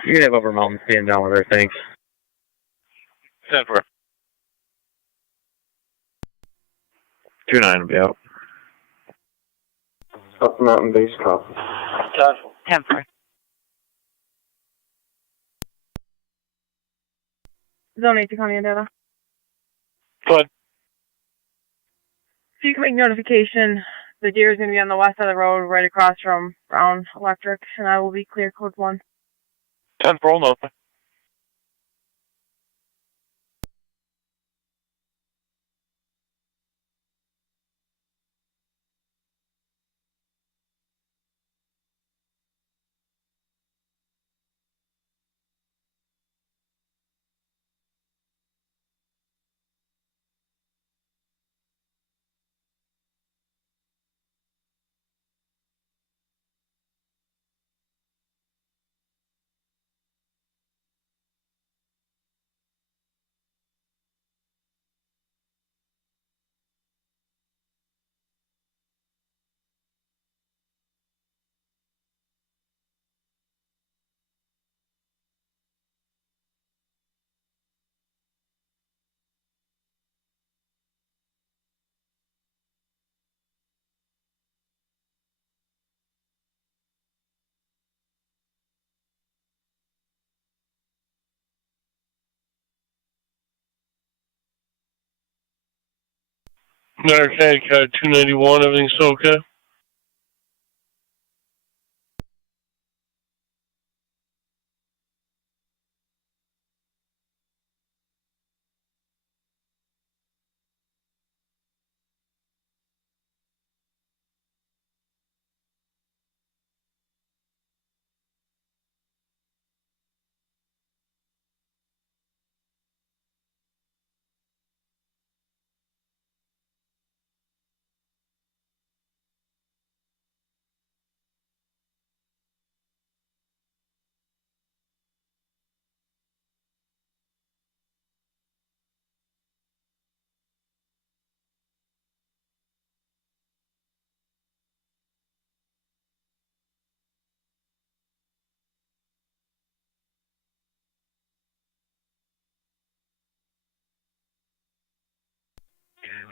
You can have Upper Mountain stand down with her, thanks. 10-4. 2-9 will be out. Upper Mountain base copy. 10-4. Zone 8 to Connie data. Good. So you can make notification. The deer is going to be on the west side of the road, right across from Brown Electric, and I will be clear code 1. 10-4, nothing. Niagara Tank, 291, everything's okay?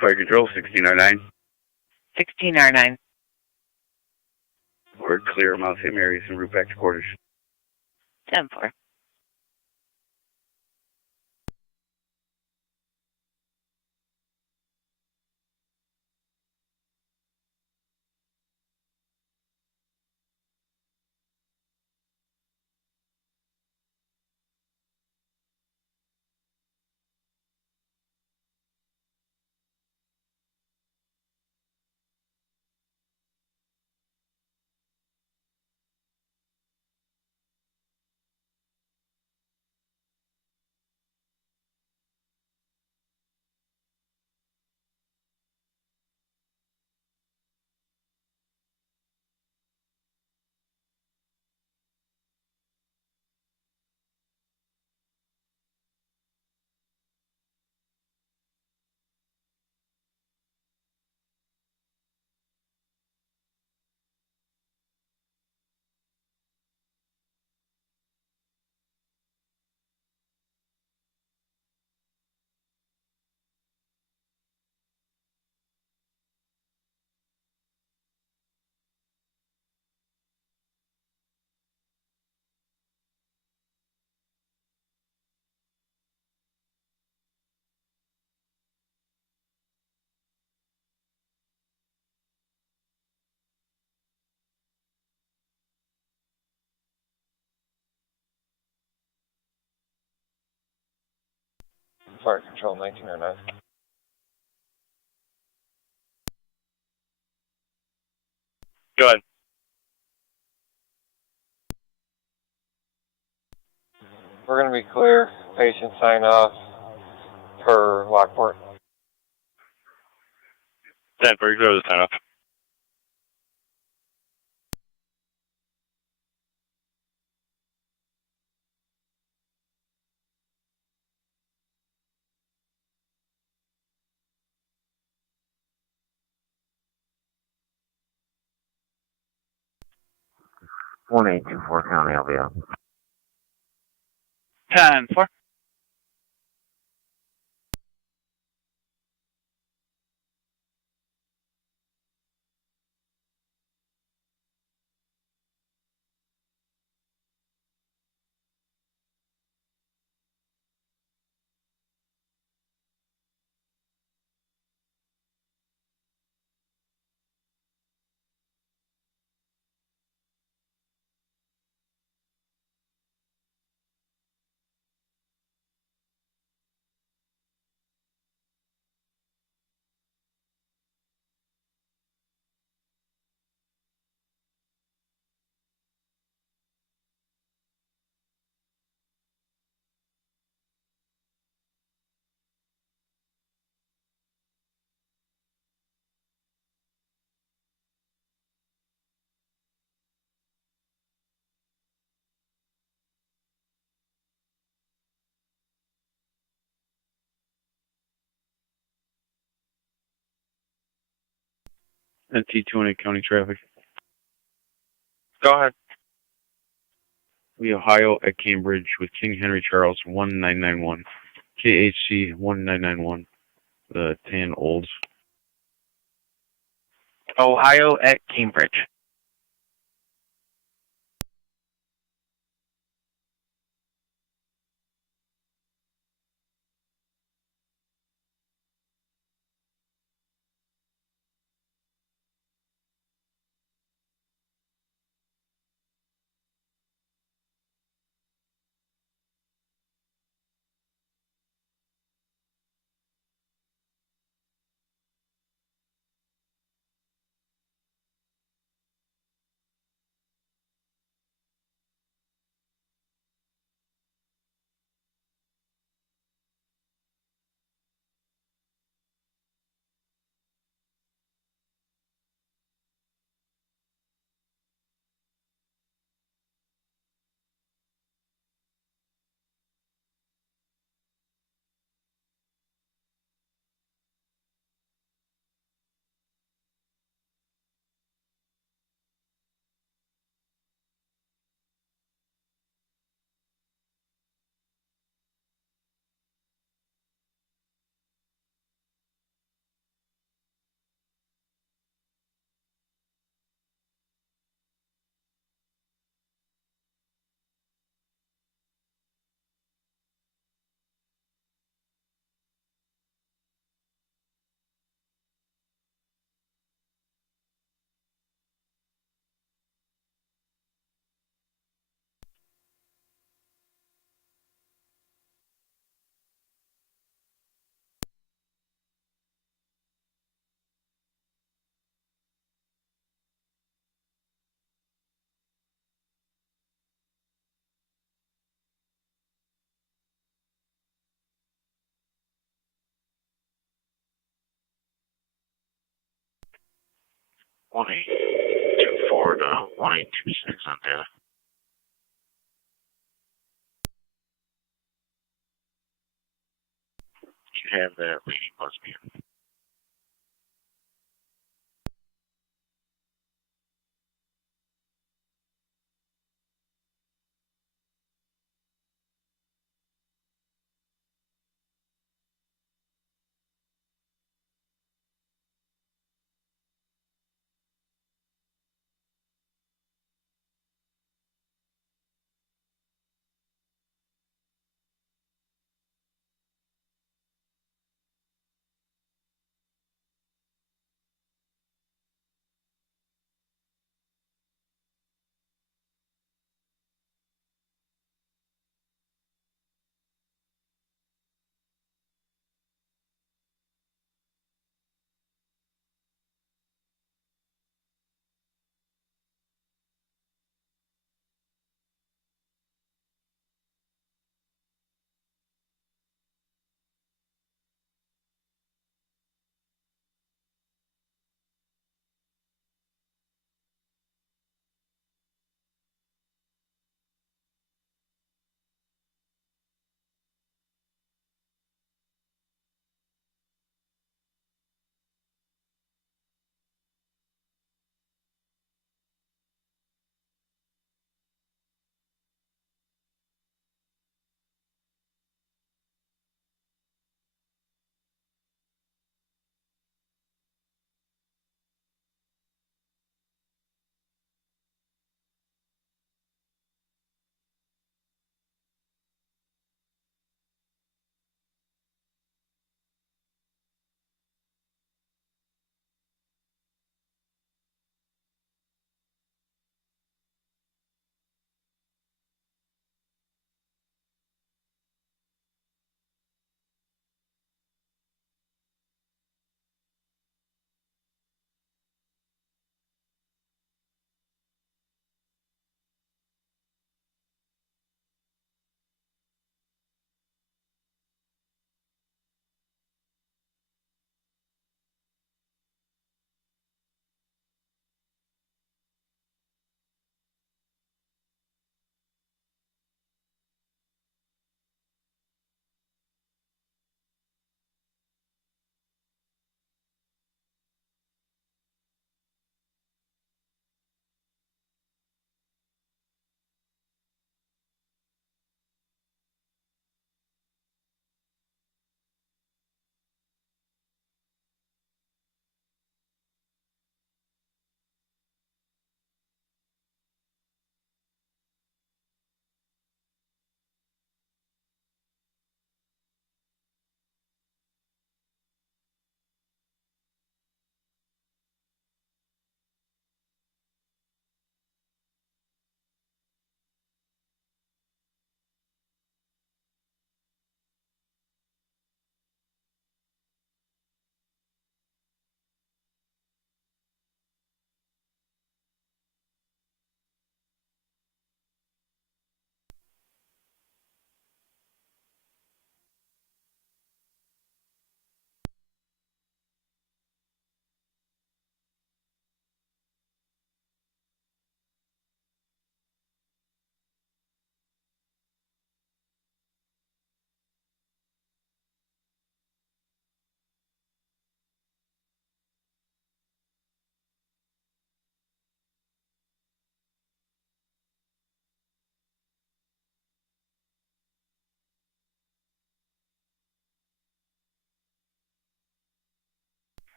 Fire control, 16R9. 16R9. We're clear of Mount St. Mary's and route back to quarters. 10-4. Fire control, 1909. Good. We're going to be clear. Patient sign off for Lockport. 10-4, you're clear to sign off. 1824 County, I'll be out. 10-4. NT 208 County Traffic. Go ahead. We Ohio at Cambridge with King Henry Charles 1991. KHC 1991. The Tan Olds. Ohio at Cambridge. One 1824 to 1826 on data. You have that leading bus view.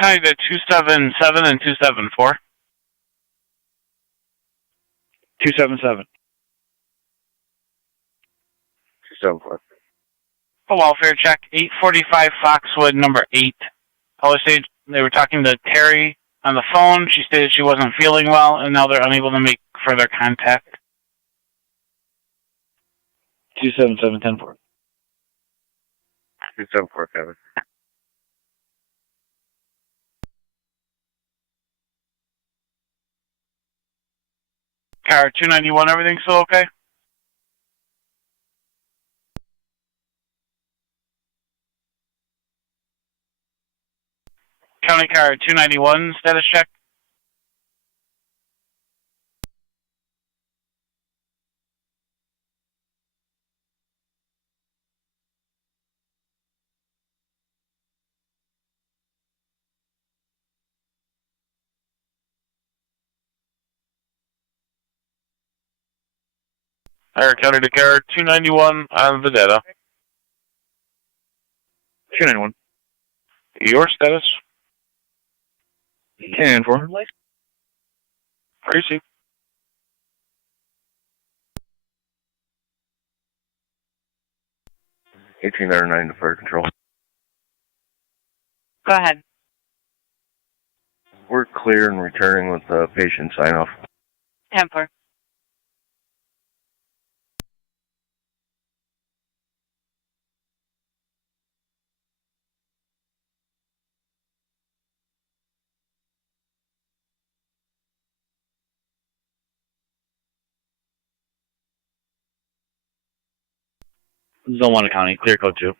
County to 277 and 274. 277. 274. A welfare check, 845 Foxwood, number 8. Police stage, they were talking to Terry on the phone. She stated she wasn't feeling well, and now they're unable to make further contact. 277, 10-4. 274, Kevin. Car 291, everything still okay? County car 291, status check. Higher County to car 291 on the data. 291. Your status? 10-4. Tracy. $18.99 to fire control. Go ahead. We're clear and returning with the patient sign off. 10-4. Zone 1 County, clear code 2.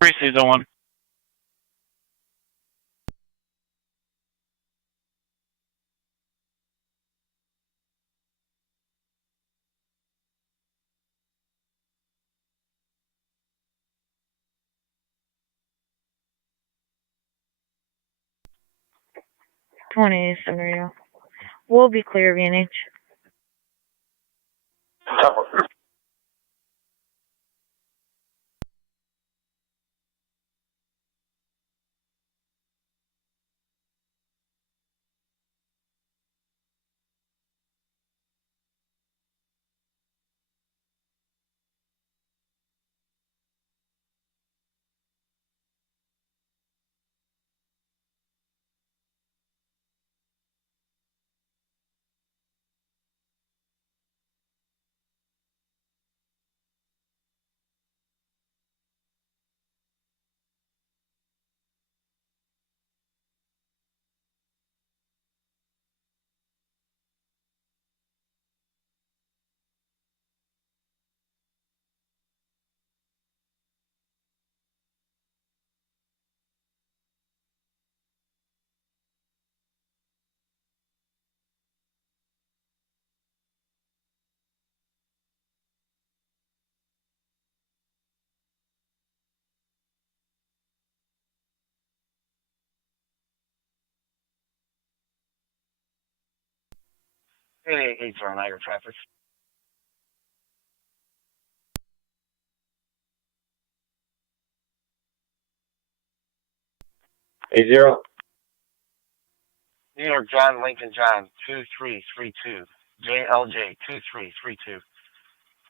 Tracy, zone 1. Radio. We'll be clear, VNH. Hey, Niagara traffic. Hey, 0. New York John Lincoln John 2332. JLJ 2332.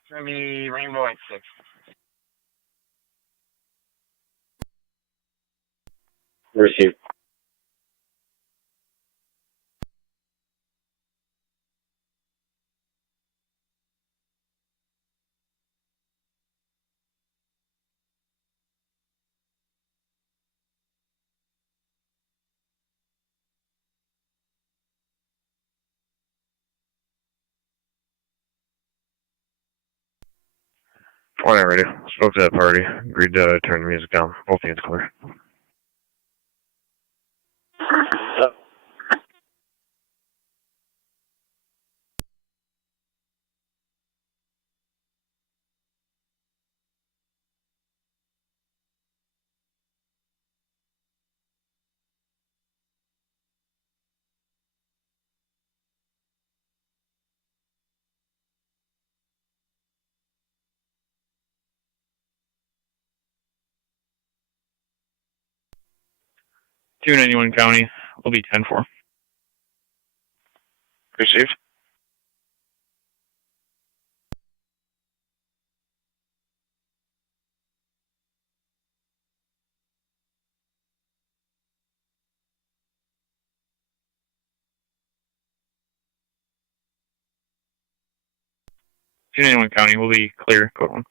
Gonna be Rainbow at 6. Received. Twenty ready. Spoke to that party. Agreed to turn the music down. Both hands clear. 291 County will be 10-4. Received. Anyone County will be clear. Code 1.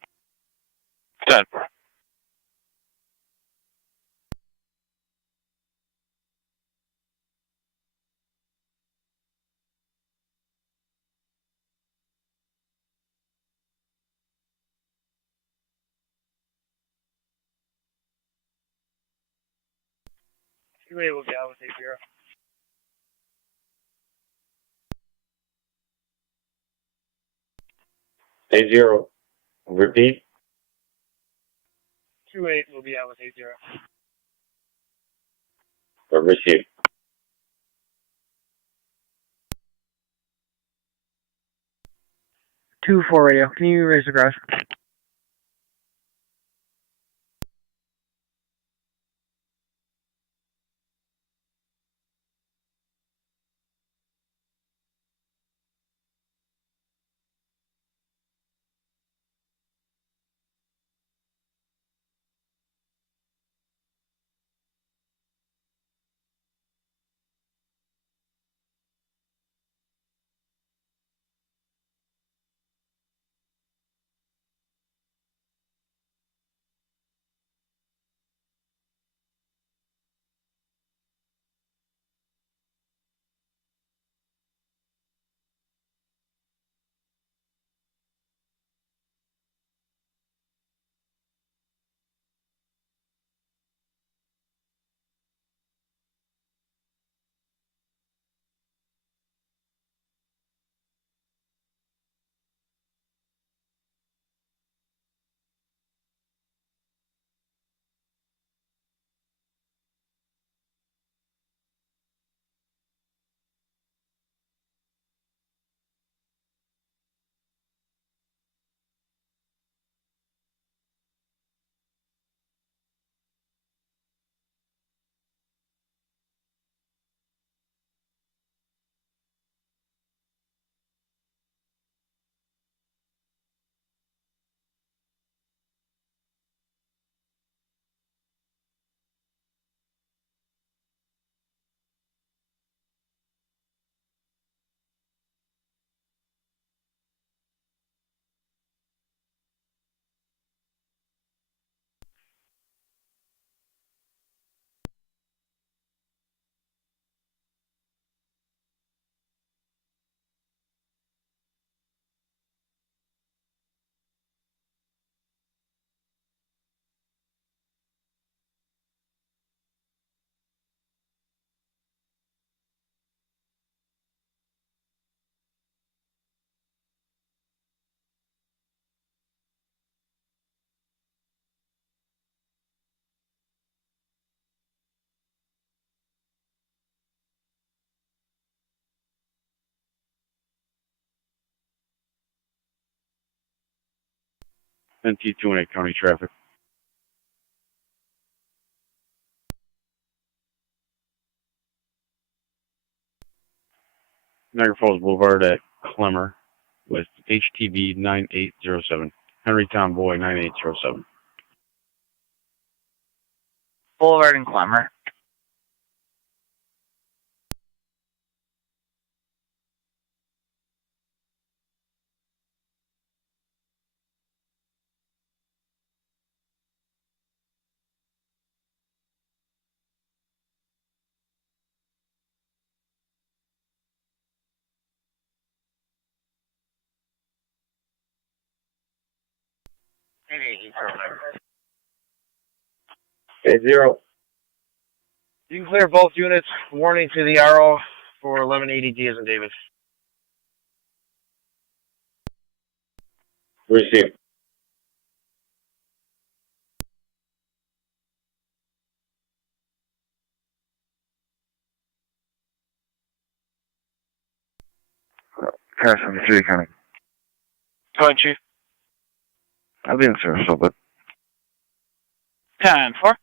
10. Two-8 will be out with 8-0. 8-0. Repeat. 2-8 will be out with 8-0. Receive. 2-4 radio. Can you raise the garage? NT 218 County traffic. Niagara Falls Boulevard at Clemmer with HTB 9807. Henry Tom Boy 9807. Boulevard and Clemmer. Eight zero. You can clear both units. Warning to the RO for 1180 Diaz and Davis. Receive. Pass 73 County. Go ahead, Chief. I'll be in service, but 10-4.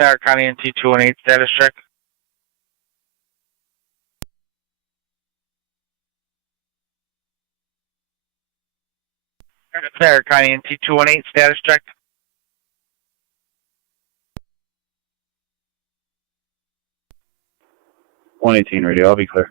Niagara County NT 218 status check. Niagara County NT 218 status check. .118 radio, I'll be clear.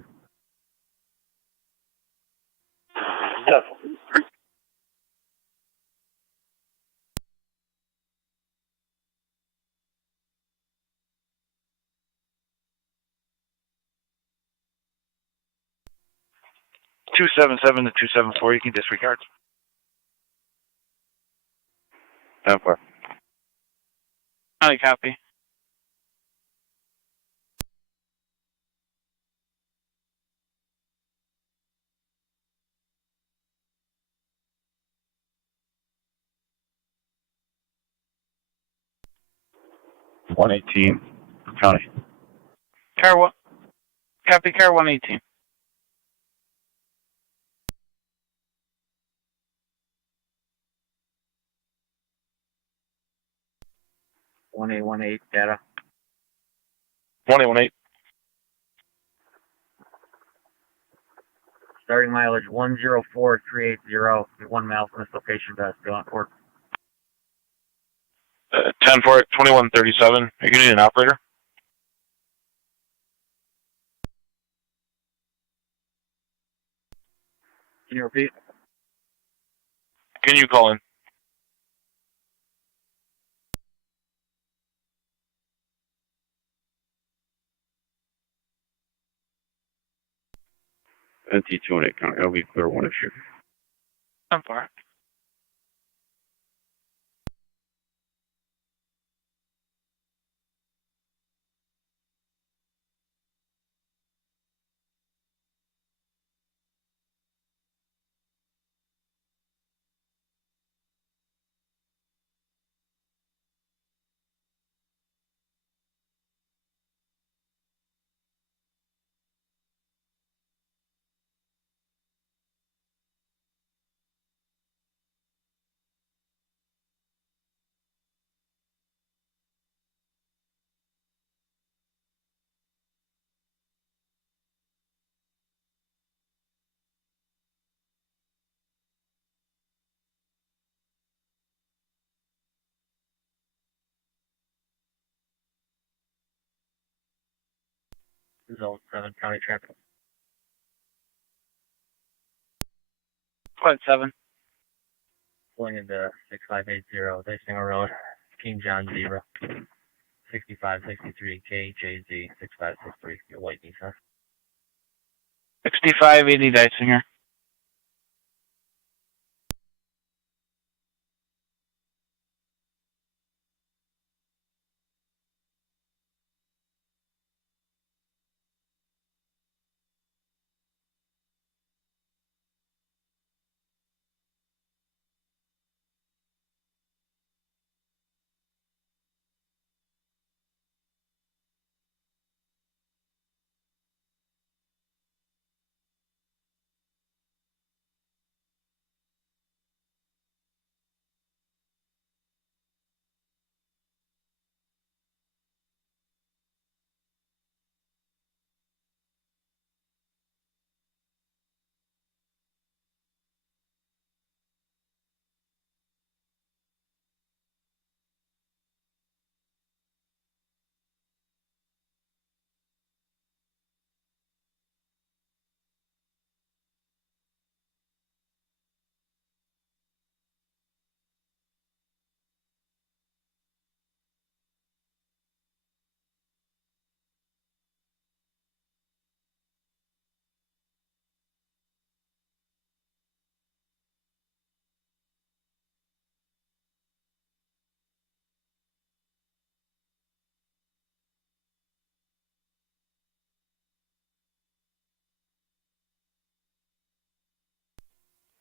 .277 to 274, you can disregard. 10-4. County copy. .118, county. Car one. Copy car 118. .118 data. 1818. Starting mileage 104,380. 1 mile from this location to Lockport. 10-4, 2137. Are you going to need an operator? Can you repeat? Can you call in? NT 218 county, I'll be clear, 1 issue. I'm far. Zone 7 county traffic. Quite 7. Pulling into 6580 Dicing Road, King John Zebra. 6563 KJZ 6563. Your white Nissan. 6580 Dicinger.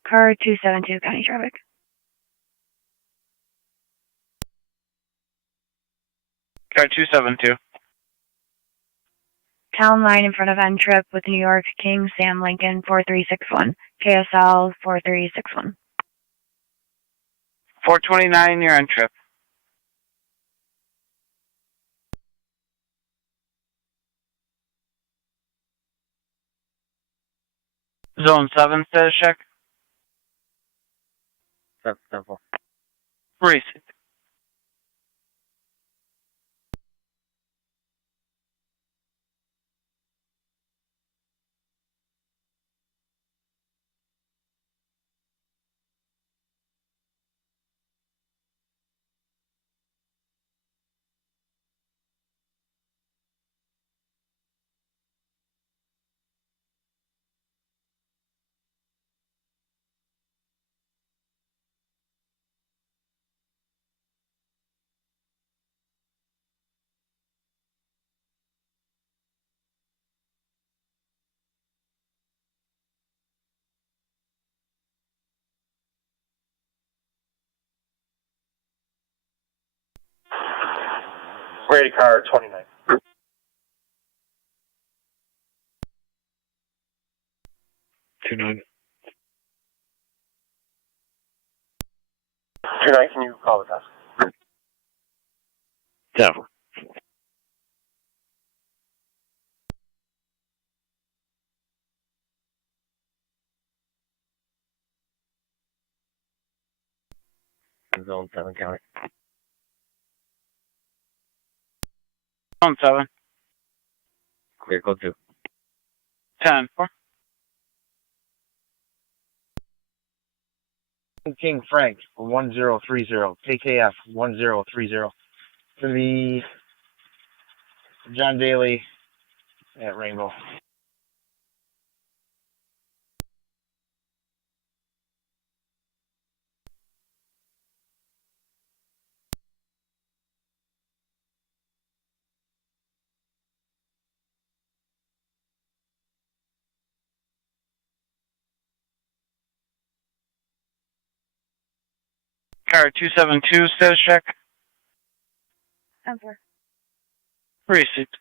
Car 272 county traffic. Car 272. Town line in front of N Trip with New York King Sam Lincoln 4361. KSL 4361. 429, you're on trip. Zone 7 status check. 7-4. Precinct. Ready car 29. 29. 29, can you call the task? 10. Zone 7 county. Zone 7. Clear code 2. 10-4. King Frank 1030, KKF 1030. To the John Daly at Rainbow. Car 272 status check. 10-4. Precinct.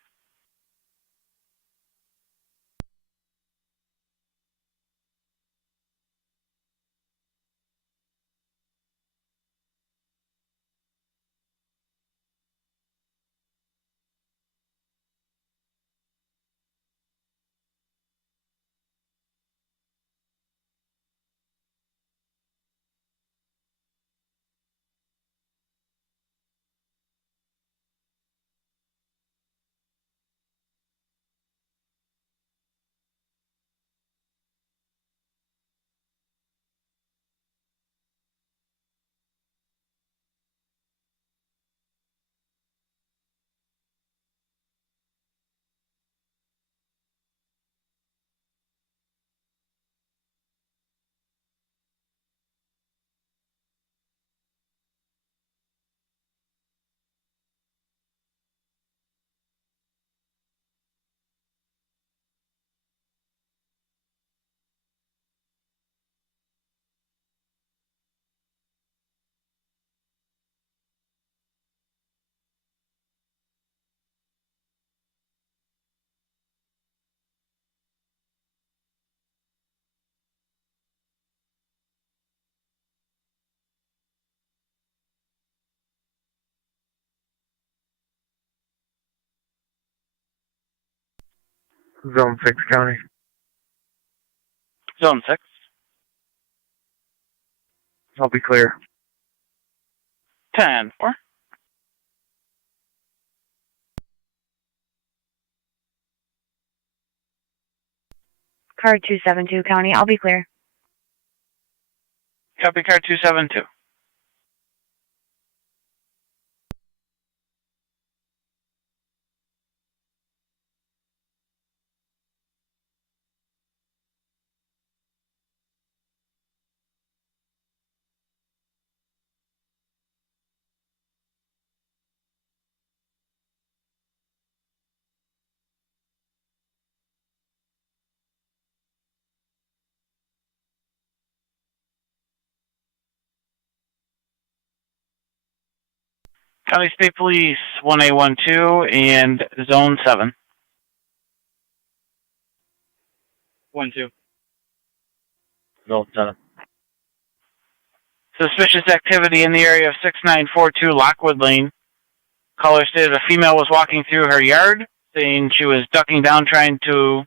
Zone 6 county. Zone 6. I'll be clear. 10-4. Car 272 county, I'll be clear. Copy car 272. County State Police 1A12 and Zone 7. 1-2. Zone 7. Suspicious activity in the area of 6942 Lockwood Lane. Caller stated a female was walking through her yard, saying she was ducking down trying to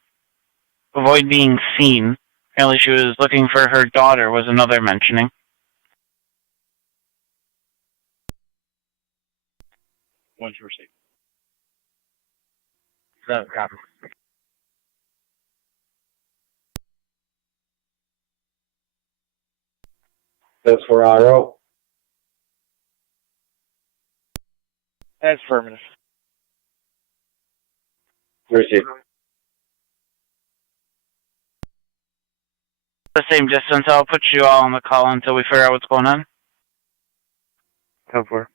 avoid being seen, Apparently she was looking for her daughter, was another mentioning. Once you receive. 7, copy. That's for auto. That's affirmative. Receive. The same distance, I'll put you all on the call until we figure out what's going on. 10-4.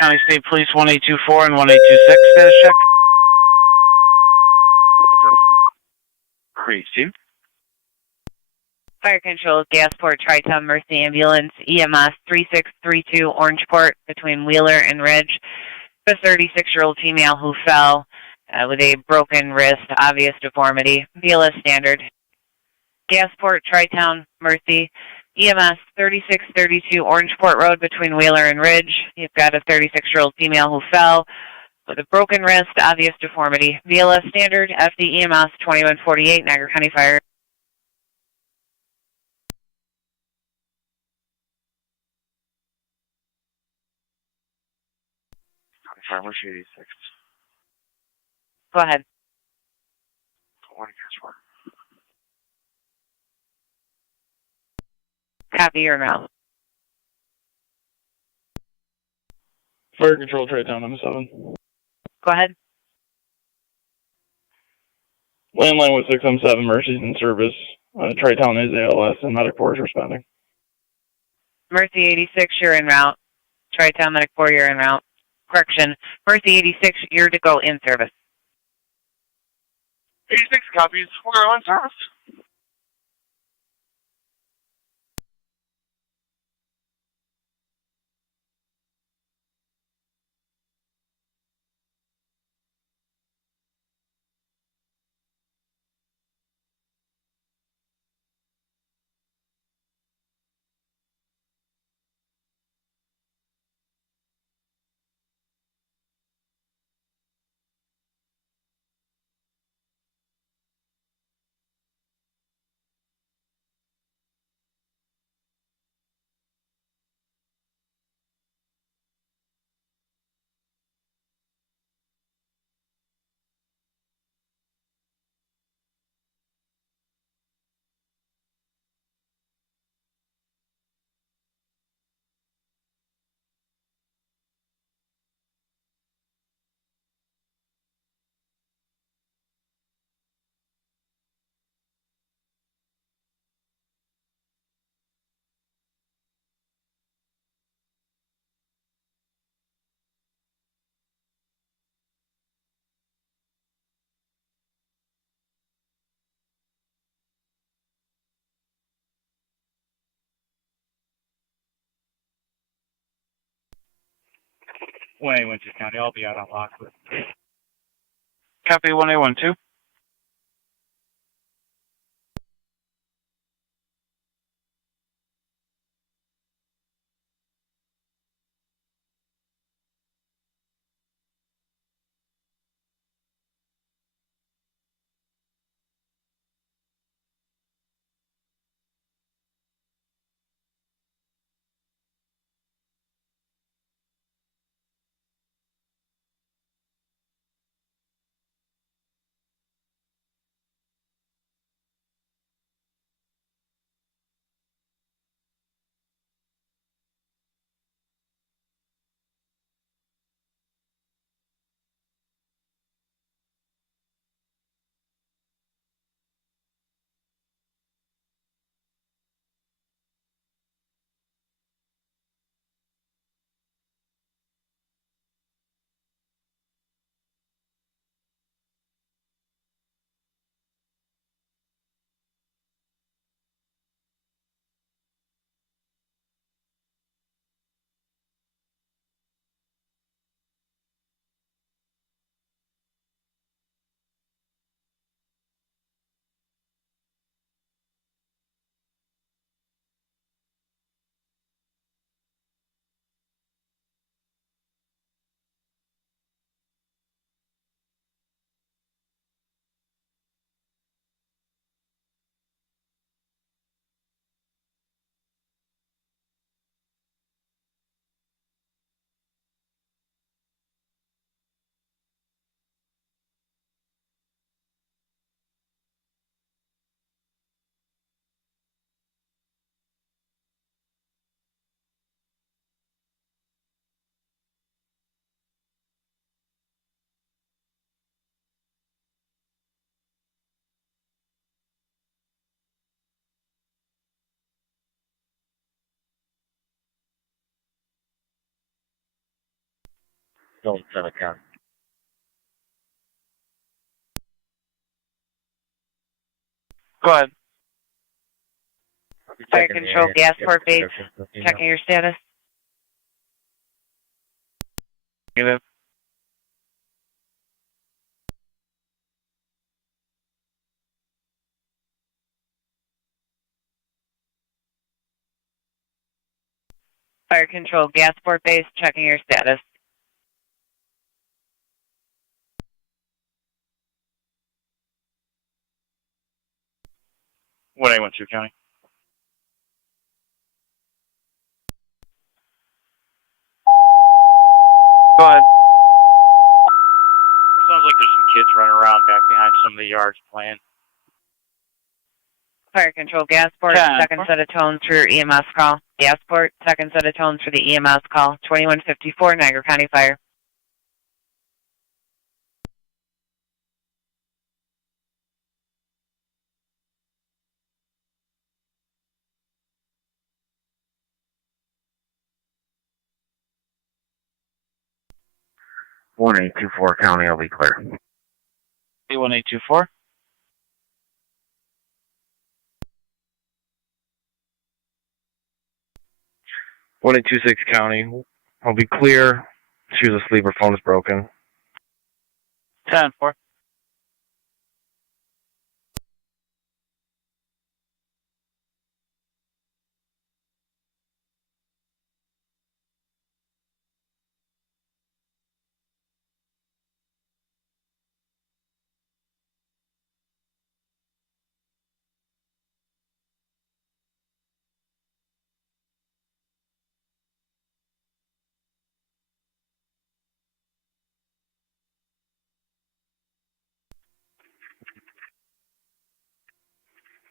County State Police 1824 and 1826, status check. Crazy. Fire Control, Gasport, Tri-Town, Mercy Ambulance, EMS 3632 Orangeport between Wheeler and Ridge. A 36-year-old female who fell with a broken wrist, obvious deformity. BLS standard. Gasport, Tri-Town, Mercy, EMS 3632 Orangeport Road between Wheeler and Ridge. You've got a 36-year-old female who fell with a broken wrist, obvious deformity. BLS standard, FD EMS 2148, Niagara County Fire. Fire, where's 86? Go ahead. One against Copy your mouth. Fire Control, Tri-Town, I'm 7. Go ahead. Landline with 617, Mercy's in service. Tri-Town is ALS and Medic 4 is responding. Mercy 86, you're en route. Tri-Town Medic 4, you're en route. Correction, Mercy 86, you're to go in service. 86 copies. We're on service. Winchester County, I'll be out on Lockport. Copy 1812. Still 7 count. Go ahead. Fire control, Gasport base, checking your status. Negative. Fire control, Gasport base, checking your status. What A12 County? Go ahead. Sounds like there's some kids running around back behind some of the yards playing. Fire control, Gasport, second set of tones for your EMS call. Gasport, second set of tones for the EMS call. 2154, Niagara County Fire. One 824 County, I'll be clear. 1824. One 826 County, I'll be clear. She was asleep, her phone is broken. 10-4.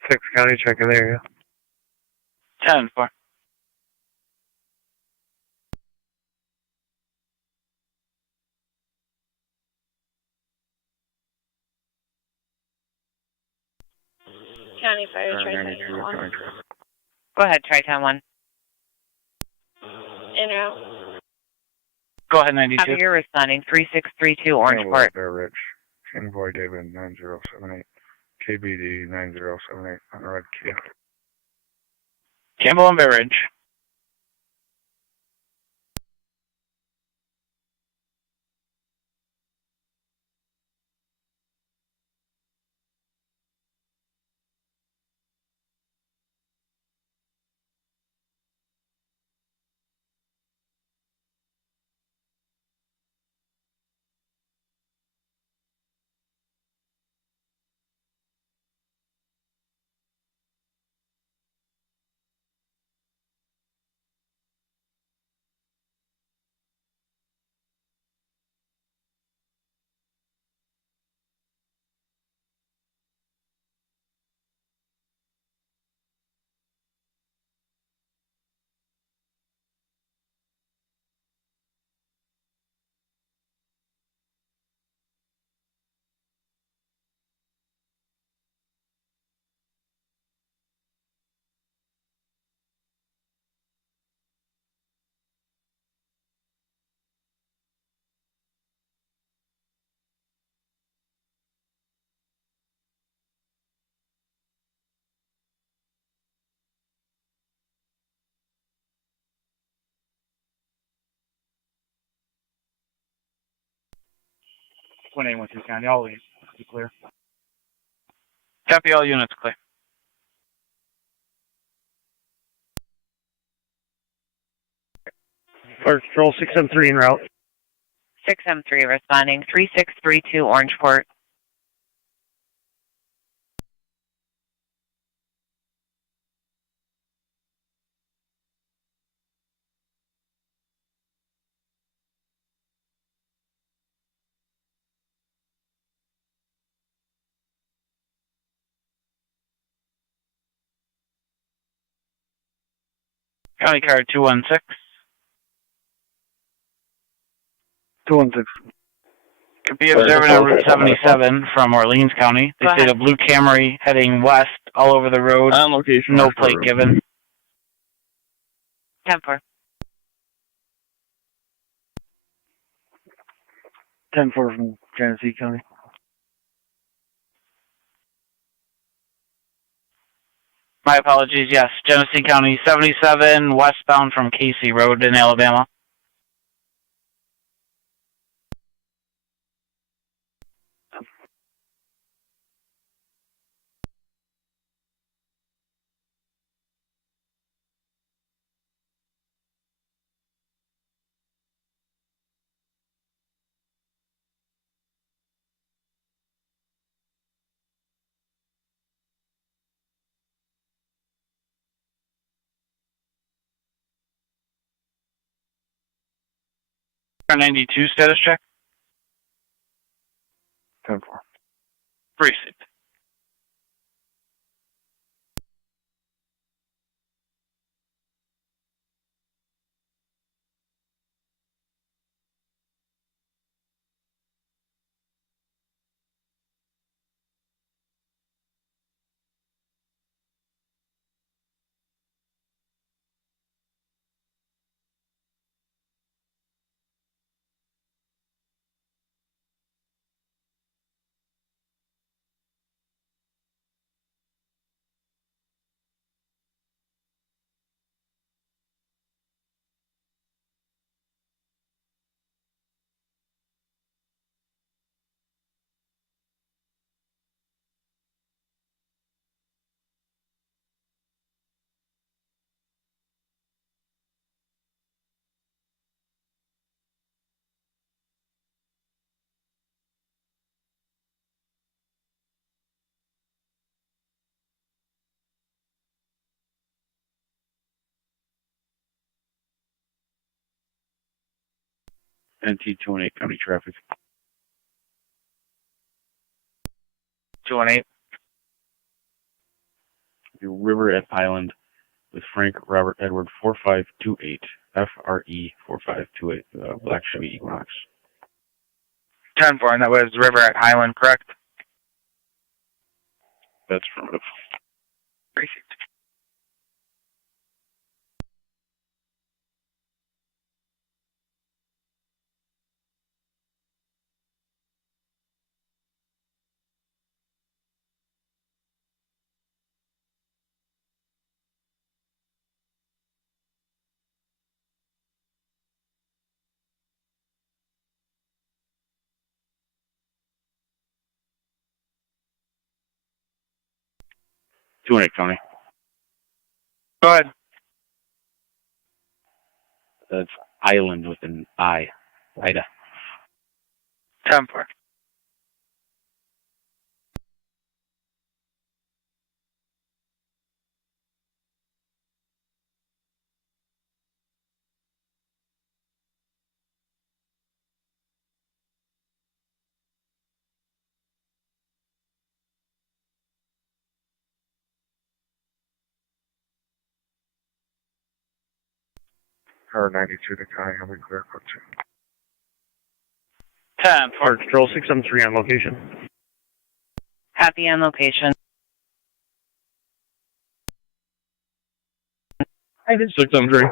Six County, checking the area. 10-4. County Fire, Tri-Town 1. Go ahead, Tri-Town 1. In route. Go ahead, 92. Copy, you're responding. 3632 Orangeport. Bear Ridge. Envoy David 9078. KBD 9078 on Red Kia. Campbell and Bear Ridge. One A12 County, all leads. Be clear. Copy, all units clear. Fire Control 6M3 en route. 6M3 responding. 3632 Orangeport. County card 216. 216. Could be observing on Route 77 from Orleans County. They say the blue Camry heading west all over the road. On location. No plate given. 10-4. 10-4 from Genesee County. My apologies, yes. Genesee County 77, westbound from Casey Road in Alabama. Car 92 status check. 10-4. Received. NT 218 County Traffic. 218. The River at Highland with Frank Robert Edward 4528 FRE 4528 Black Chevy Equinox. 10-4, and that was River at Highland, correct? That's affirmative. Received. County. Go ahead. That's Island with an I. Ida. 10-4. Car 92 to County, I'll be clear for 10-4. Park Control 673 on location. Copy on location. 673.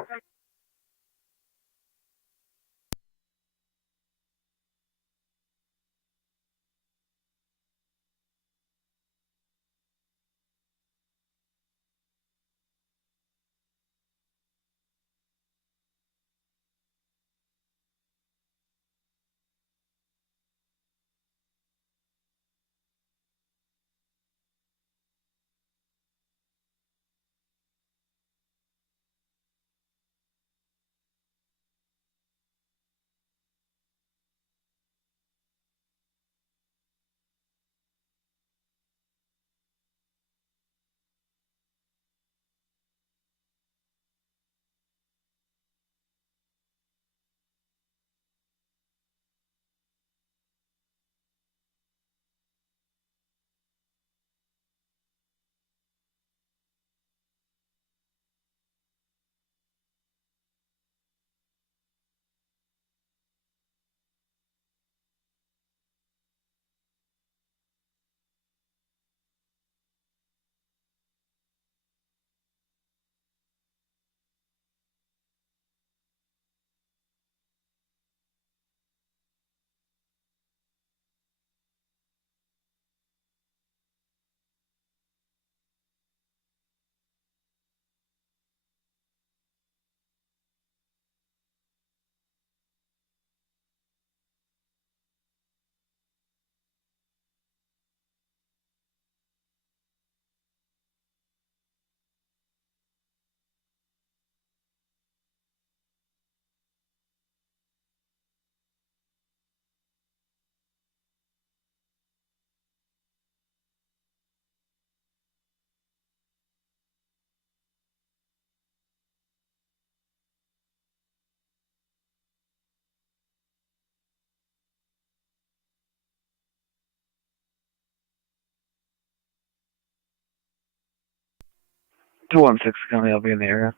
216 County, I'll be in the area.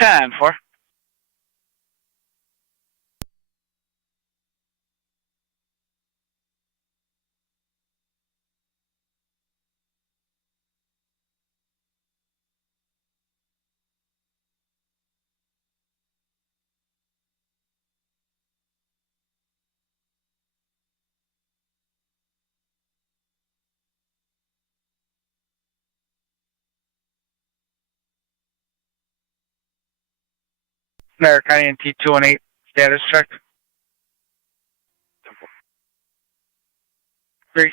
10-4. Niagara County NT 218, status check. 3.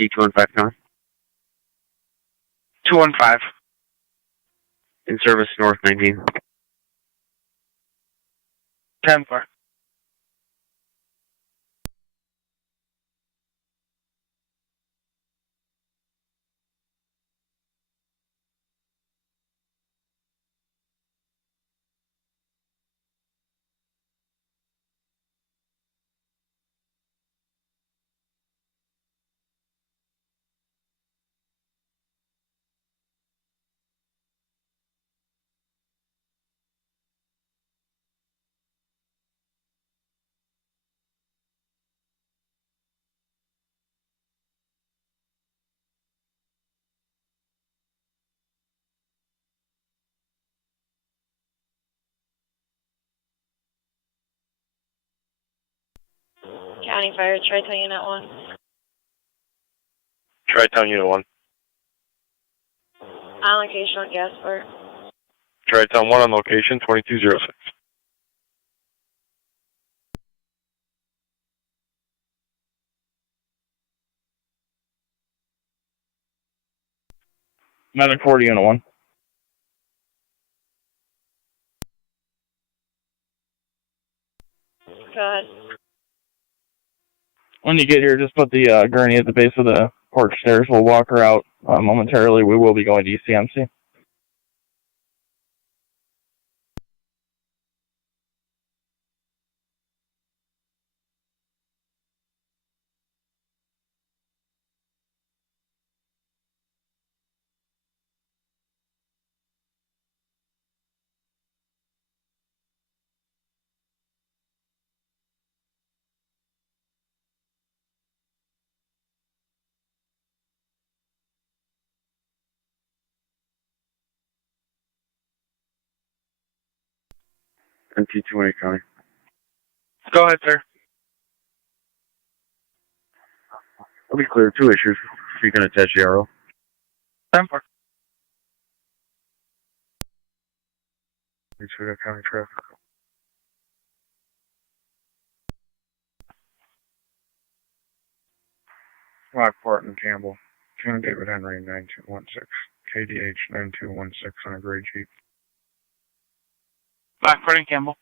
D215 County. 215. In service North 19. 10-4. County Fire, Tri-Town Unit 1. Tri-Town Unit 1. On location on Gasport. Tri-Town 1 on location, 2206. Medic 40 Unit 1. Go ahead. When you get here, just put the gurney at the base of the porch stairs. We'll walk her out momentarily. We will be going to ECMC. NT 218 County. Go ahead, sir. I'll be clear. 2 issues. So you can attach the arrow. 10-4. Lewiston County traffic. Lockport and Campbell. John David Henry 9216. KDH 9216 on a gray Jeep. Lockport and Campbell.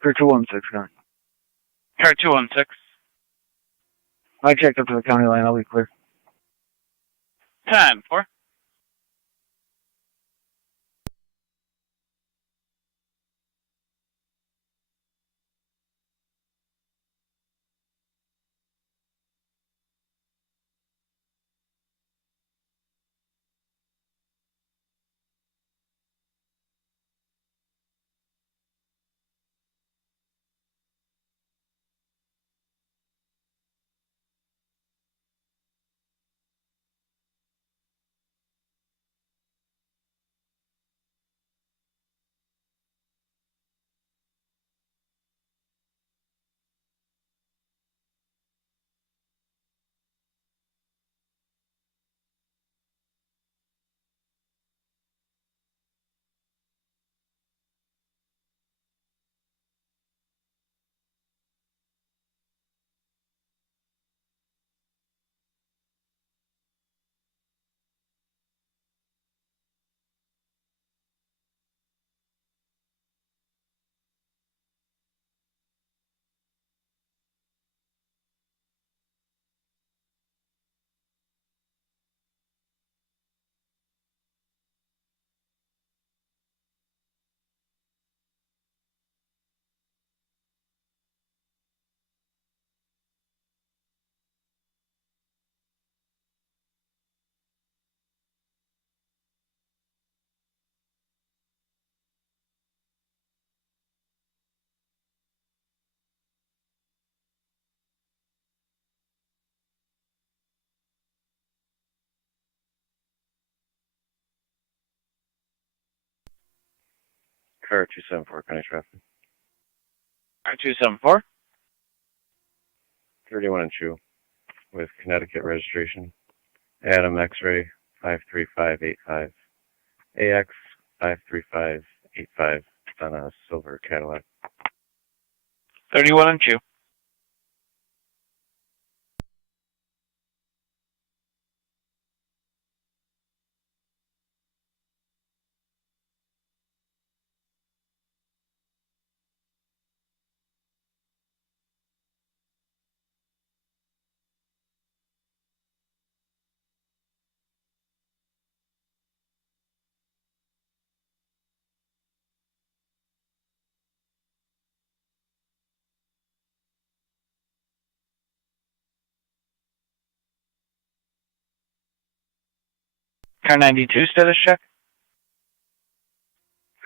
Clear 216 County. Car 216. I checked up to the county line. I'll be clear. 10-4. Car 274, county traffic. 274. 31 and 2 with Connecticut registration. Adam X-ray 53585. AX 53585 on a silver Cadillac. 31 and 2. Car 92 status check.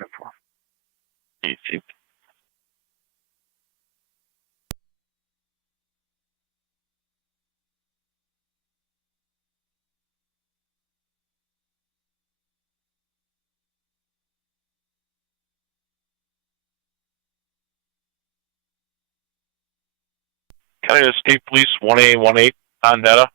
10-4. Easy. County State Police 1A18 on data.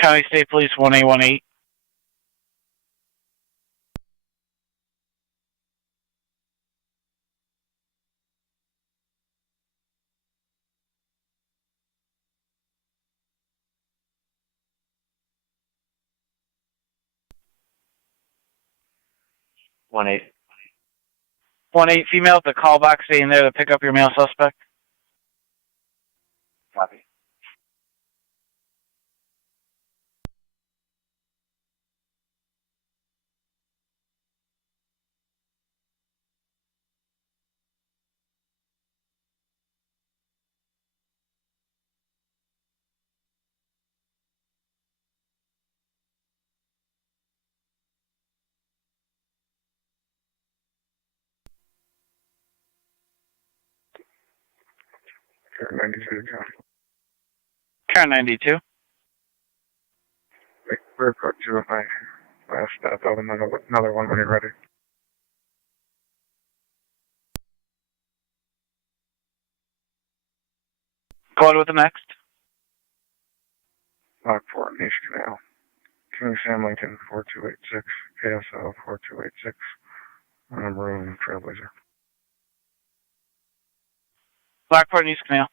County State Police 1A18. One eight. 1-8 female at the call box staying there to pick up your male suspect. Copy. Car 92, John. Car 92. Wait, we're approach you with my last stop. I'll have another one when you're ready. Go on with the next. Lockport, Nice Canal. King Sam Lincoln 4286, KSL 4286, on a maroon Trailblazer. Lockport and East Canal.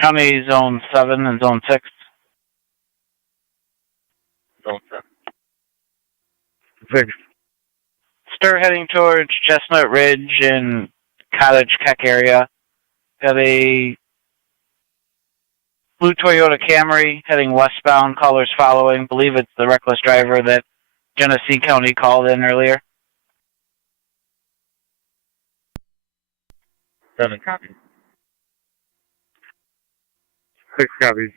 County Zone 7 and Zone 6. Zone 7. 6. Stir heading towards Chestnut Ridge and Cottage Keck area. Got a blue Toyota Camry heading westbound, callers following. Believe it's the reckless driver that Genesee County called in earlier. 7 copies. 6 copies.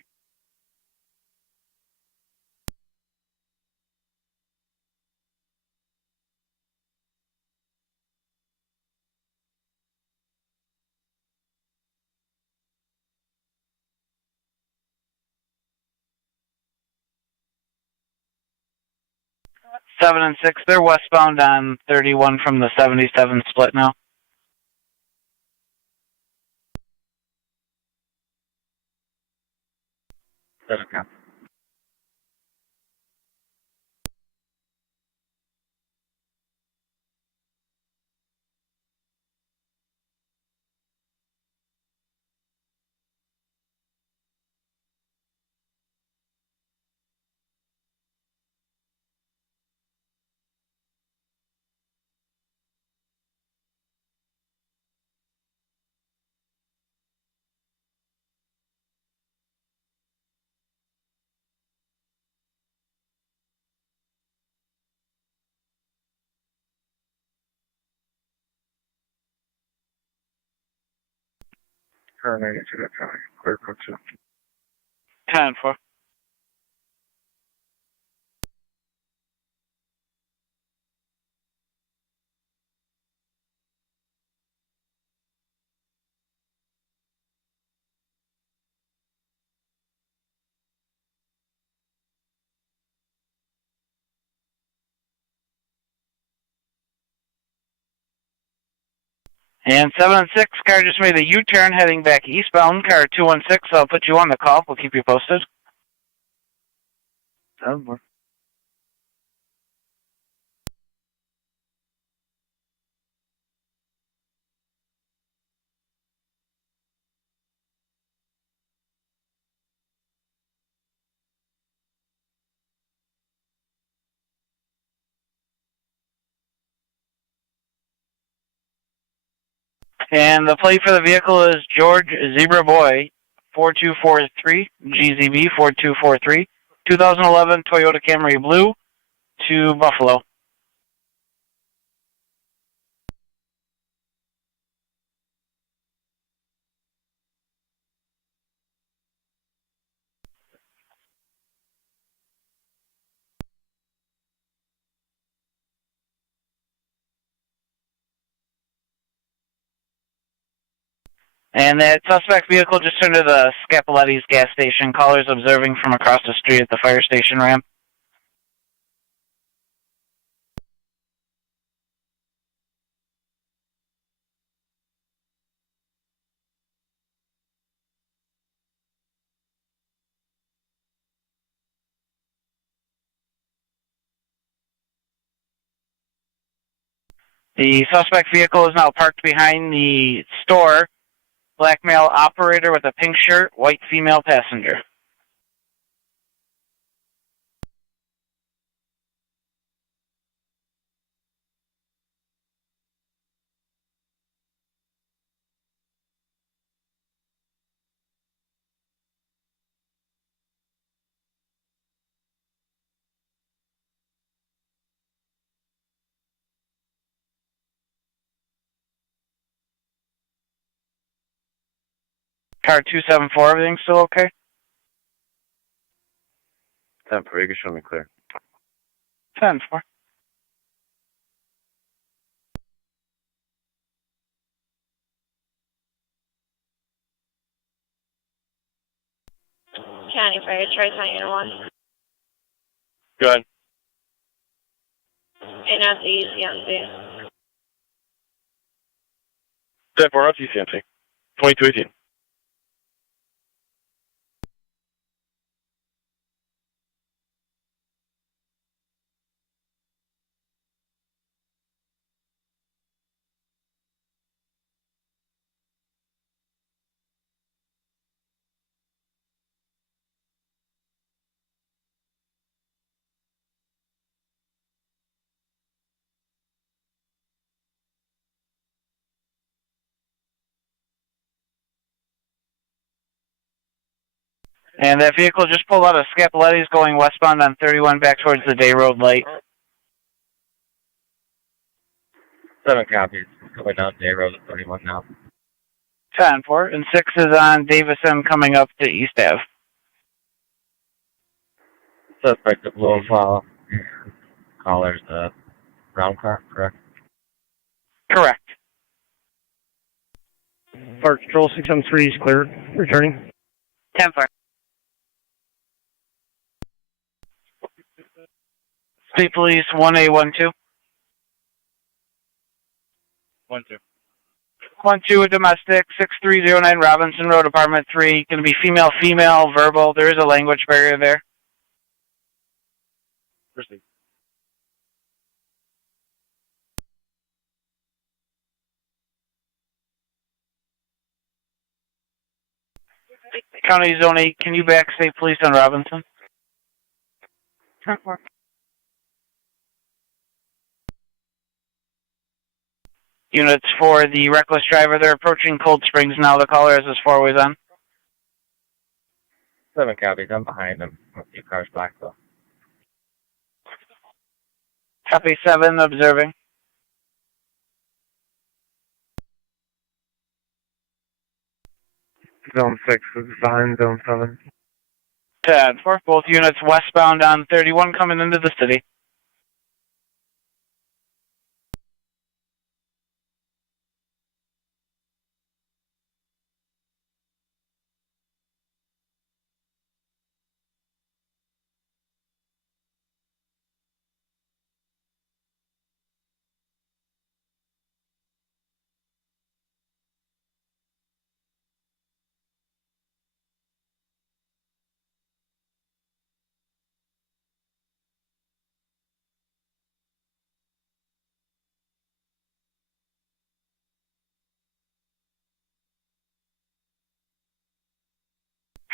7 and 6, they're westbound on 31 from the 77 split now. Okay. Car 92 to County. Clear code 2. 10-4. And 7 and 6, car just made a U-turn heading back eastbound. Car 216, I'll put you on the call. We'll keep you posted. 10-4. And the plate for the vehicle is George Zebra Boy 4243, GZB 4243, 2011 Toyota Camry Blue to Buffalo. And that suspect vehicle just turned to the Scapoletti's gas station. Callers observing from across the street at the fire station ramp. The suspect vehicle is now parked behind the store. Black male operator with a pink shirt, white female passenger. Car 274, everything still okay? 10-4, you can show me clear. 10-4. County Fire, Tri-Town Unit 1. Go ahead. And that's the ECMC. 10-4, that's ECMC. 2218. And that vehicle just pulled out of Scapoletti's going westbound on 31 back towards the Day Road light. 7 copies. Going down Day Road at 31 now. 10-4. And 6 is on Davison coming up to East Ave. Suspect the blue and follow. Caller's the brown car, correct? Correct. Fire Control 673 is cleared. Returning. 10-4. State Police 1A12. 1-2. 1-2, a domestic, 6309 Robinson Road, apartment 3. Going to be female, verbal. There is a language barrier there. Proceed. County Zone 8, can you back State Police on Robinson? 10-4. Units for the reckless driver. They're approaching Cold Springs now. The caller has his four-ways on. 7 copies. I'm behind them. A few cars black though. Copy 7, observing. Zone 6 is behind Zone 7. 10-4, both units westbound on 31 coming into the city.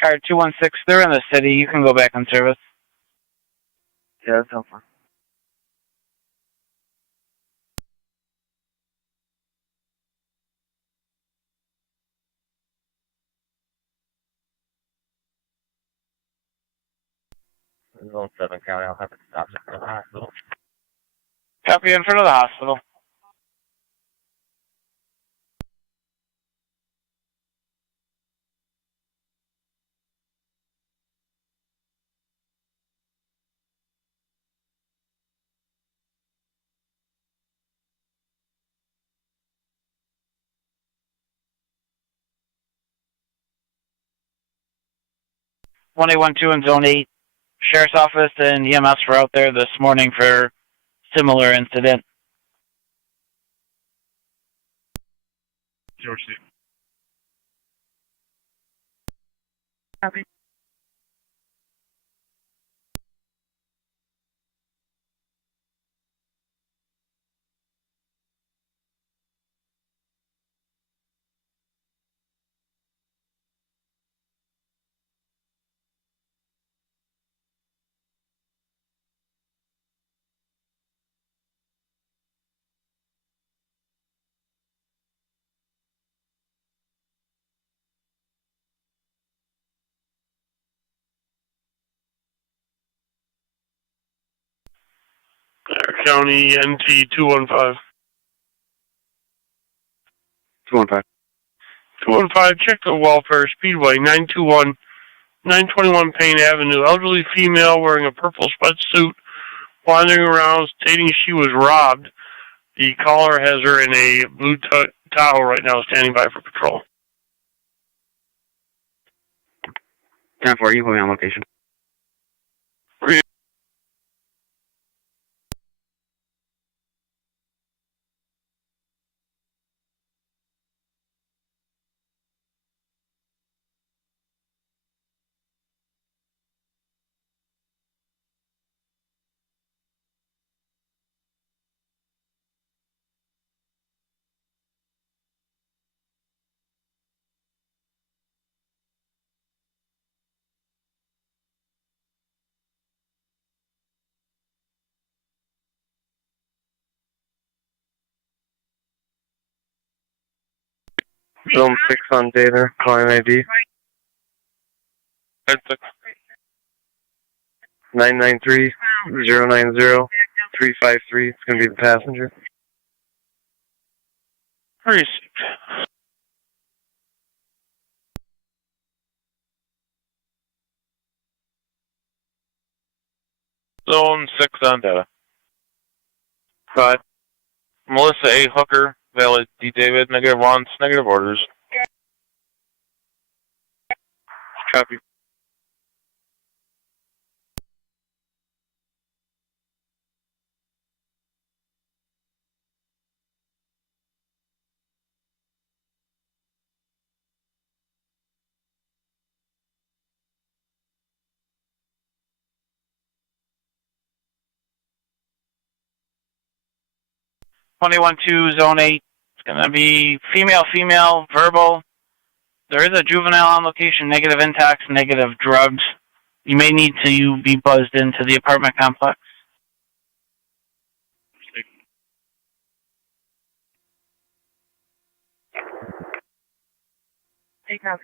Car 216, they're in the city. You can go back on service. Yeah, that's helpful. Zone 7 county. I'll have it stop at the hospital. Copy, in front of the hospital. One 1A12 in Zone 8. Sheriff's Office and EMS were out there this morning for similar incident. George C. Copy. County NT 215. 215. 215, check the welfare, Speedway, 921 Payne Avenue. Elderly female wearing a purple sweatsuit, wandering around, stating she was robbed. The caller has her in a blue Tahoe right now, standing by for patrol. 10-4, you put me on location. Zone 6 on data, client ID. 993-090-353. It's going to be the passenger. Received. Zone 6 on data. 5. Melissa A. Hooker, valid D. David, negative wants, negative orders. Copy. 21-2, Zone 8. It's going to be female, female, verbal. There is a juvenile on location, negative intox, negative drugs. You may need to be buzzed into the apartment complex. Take off.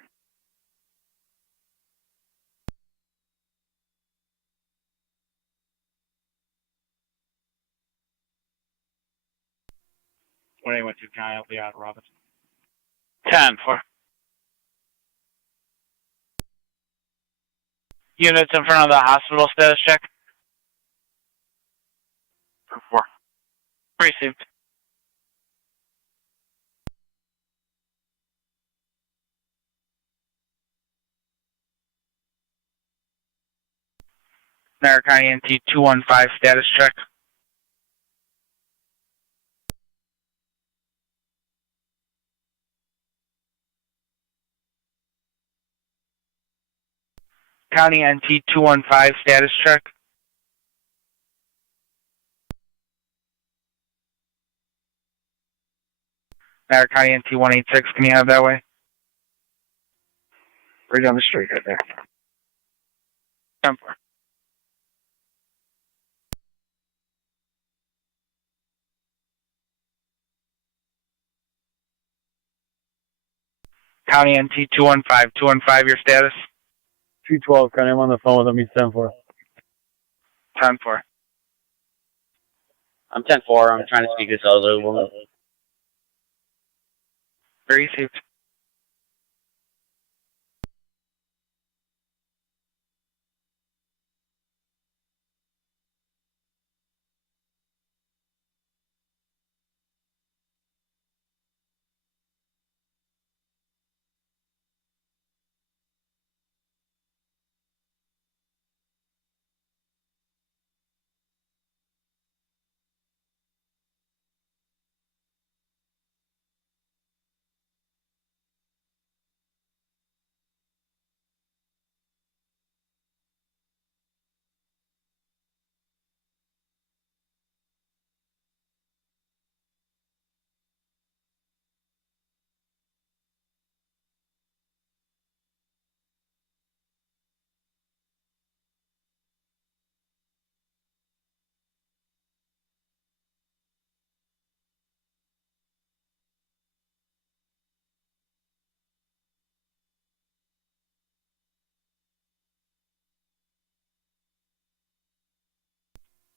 When I went to, can I help you out, Robinson? 10-4. Units in front of the hospital, status check. 4. Received. Niagara County NT 215, status check. County NT 215, status check. Niagara County NT 186, can you have that way? Right down the street right there. 10-4. County NT 215, 215, your status? 212, County, I'm on the phone with him. He's 10-4. 10-4. I'm 10-4. I'm trying to speak to this elderly woman. Received.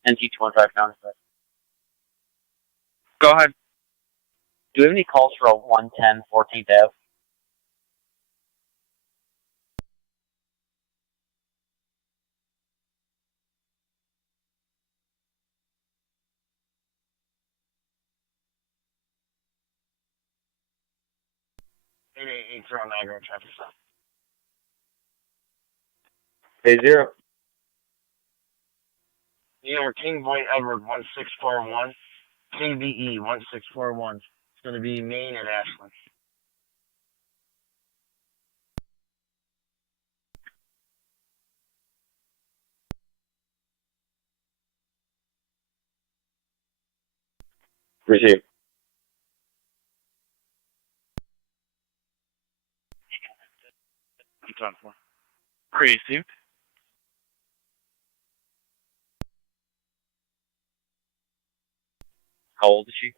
NT 215, County. Go ahead. Do we have any calls for a 110 14th Ave? Eight zero Niagara traffic stop. 80. New York King Boy Edward 1641. KVE 1641. It's going to be Maine at Ashland. Receive. I'm 10-4. Received. How old is she?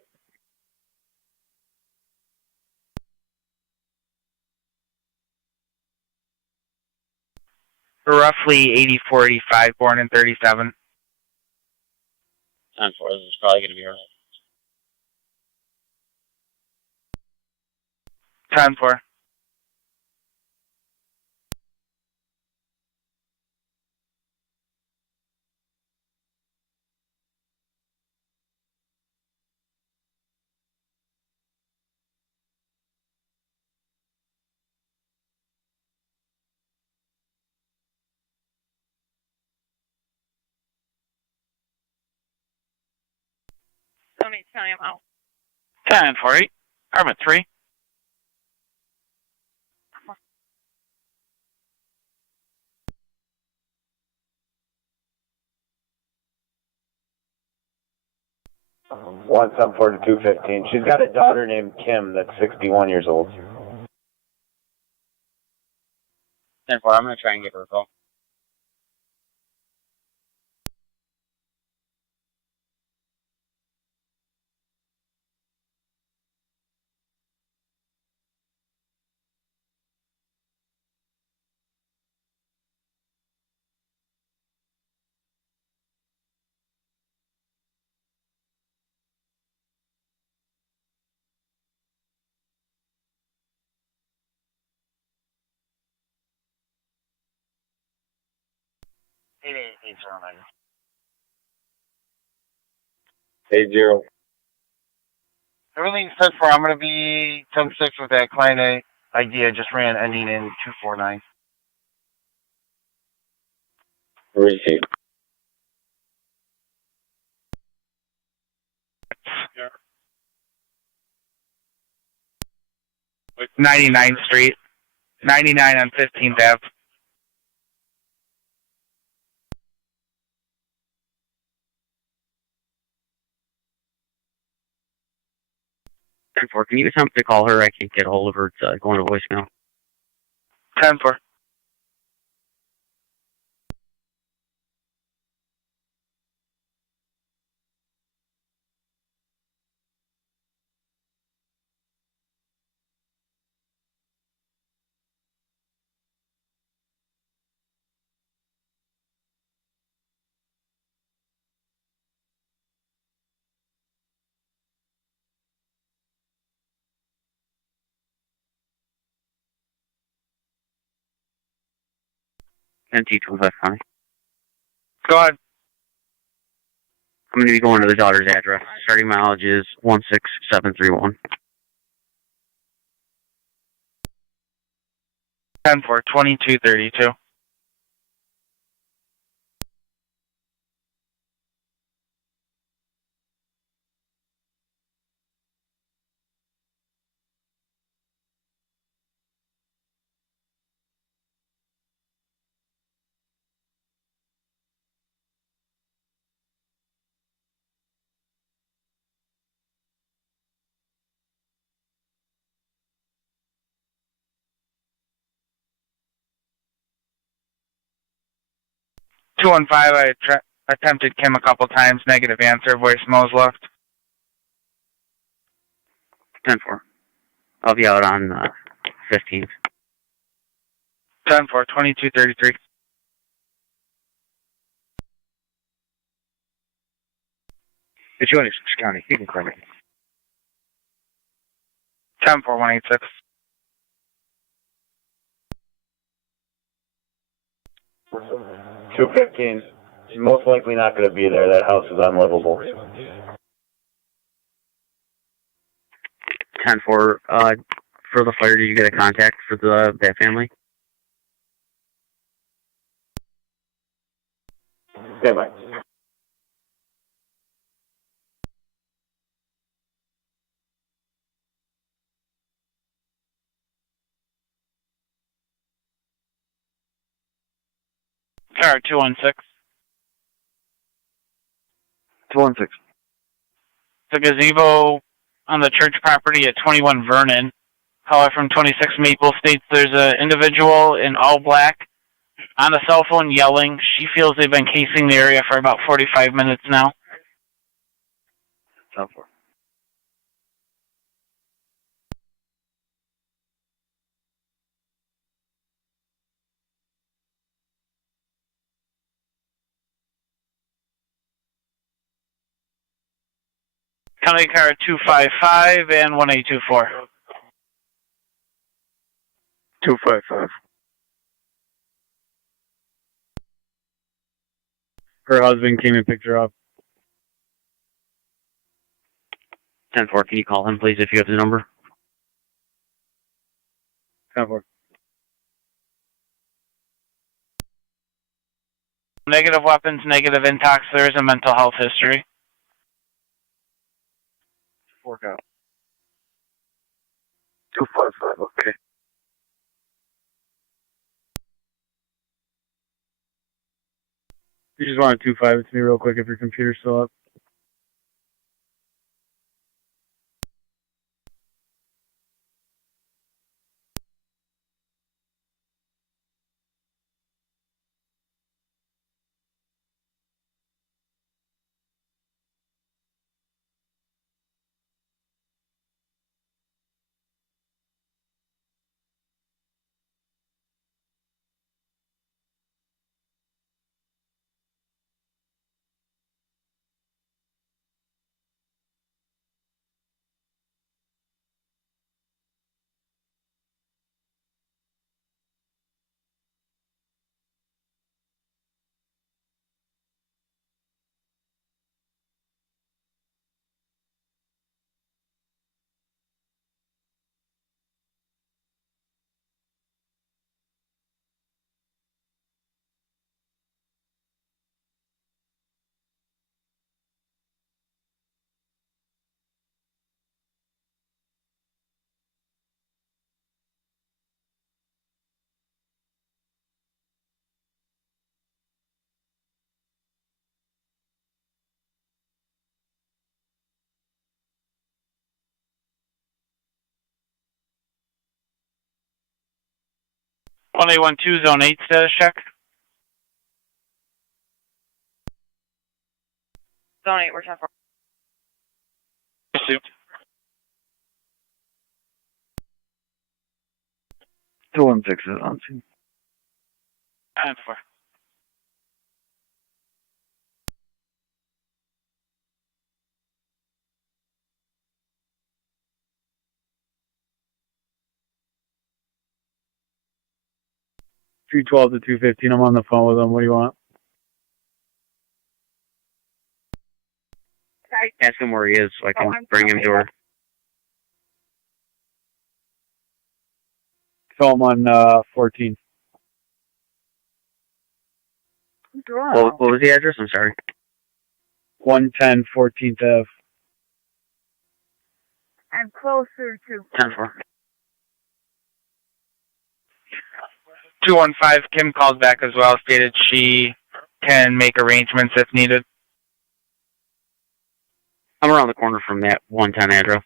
Roughly 84, 85, born in 37. 10-4. This is probably going to be her. 10-4. Tony, I'm out. 10-4-8. Apartment 3. 174 to 215. She's got a daughter named Kim that's 61 years old. 10-4, I'm going to try and give her a call. Hey, zero. Everything's set for. I'm going to be 10-6 with that client ID I just ran ending in 249. Receive. Yeah. 99th Street. 99 on 15th Ave. Can you attempt to call her? I can't get a hold of her. It's going to voicemail. 10-4. NT25 County. Go ahead. I'm going to be going to the daughter's address. Starting mileage is 16731. 10-4, 2232. I attempted Kim a couple times. Negative answer. Voicemail's left. 10-4. I'll be out on 15th. 10-4, 2233. It's Youngstown County. You can call me. 10-4, 186. $215. She's most likely not going to be there. That house is unlivable. 10-4. For the fire, did you get a contact for that family? Okay, bye. Car 216. 216. The gazebo on the church property at 21 Vernon. Caller from 26 Maple states there's an individual in all black on a cell phone yelling. She feels they've been casing the area for about 45 minutes now. 10-4. County car 255 and 1824. 255. Her husband came and picked her up. 10-4. Can you call him, please, if you have the number? 10-4. Negative weapons, negative intox. There is a mental health history. 4 count. 255, okay. You just want to 2.5 it to me real quick if your computer's still up. 1812, Zone 8 status check. Zone 8, we're 10-4. Pursuit. 216 is on scene. 10-4. $212 to $215. I'm on the phone with them. What do you want? Ask him where he is so I can bring him to her. So I'm on 14. What was the address? I'm sorry. 110 14th Ave. I'm closer to 10-4. 215, Kim calls back as well, stated she can make arrangements if needed. I'm around the corner from that 110 address.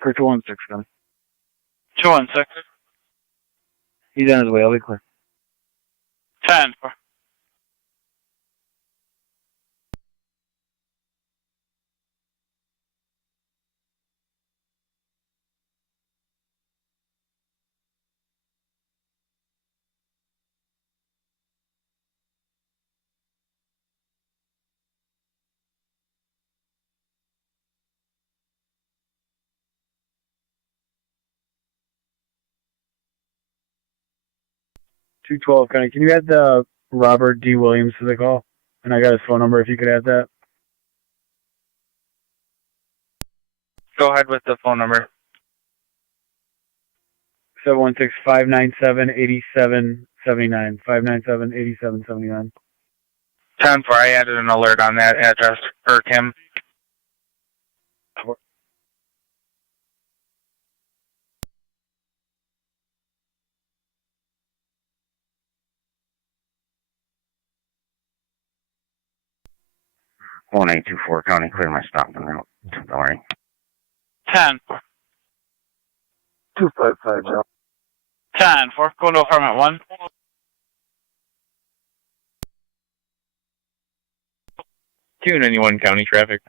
For 216, gun. 216. He's on his way. I'll be clear. 10-4. $212, Connie. Can you add the Robert D. Williams to the call? And I got his phone number if you could add that. Go ahead with the phone number. 716-597-8779. 597-8779. 10-4, I added an alert on that address for Kim. One 824 County, clear my stop and route. Don't worry. 10-4. 255, 10-4, go to apartment 1. 291 county traffic.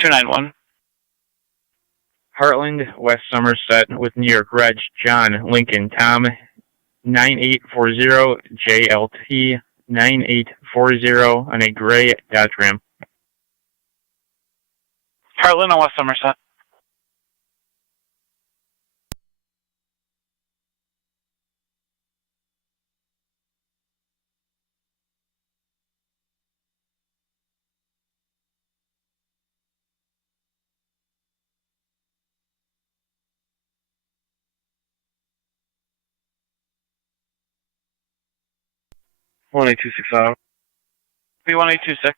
291. Heartland, West Somerset with New York Reg, John Lincoln Tom, 9840 JLT 9840 on a gray Dodge Ram. Heartland on West Somerset. B1826 B1826.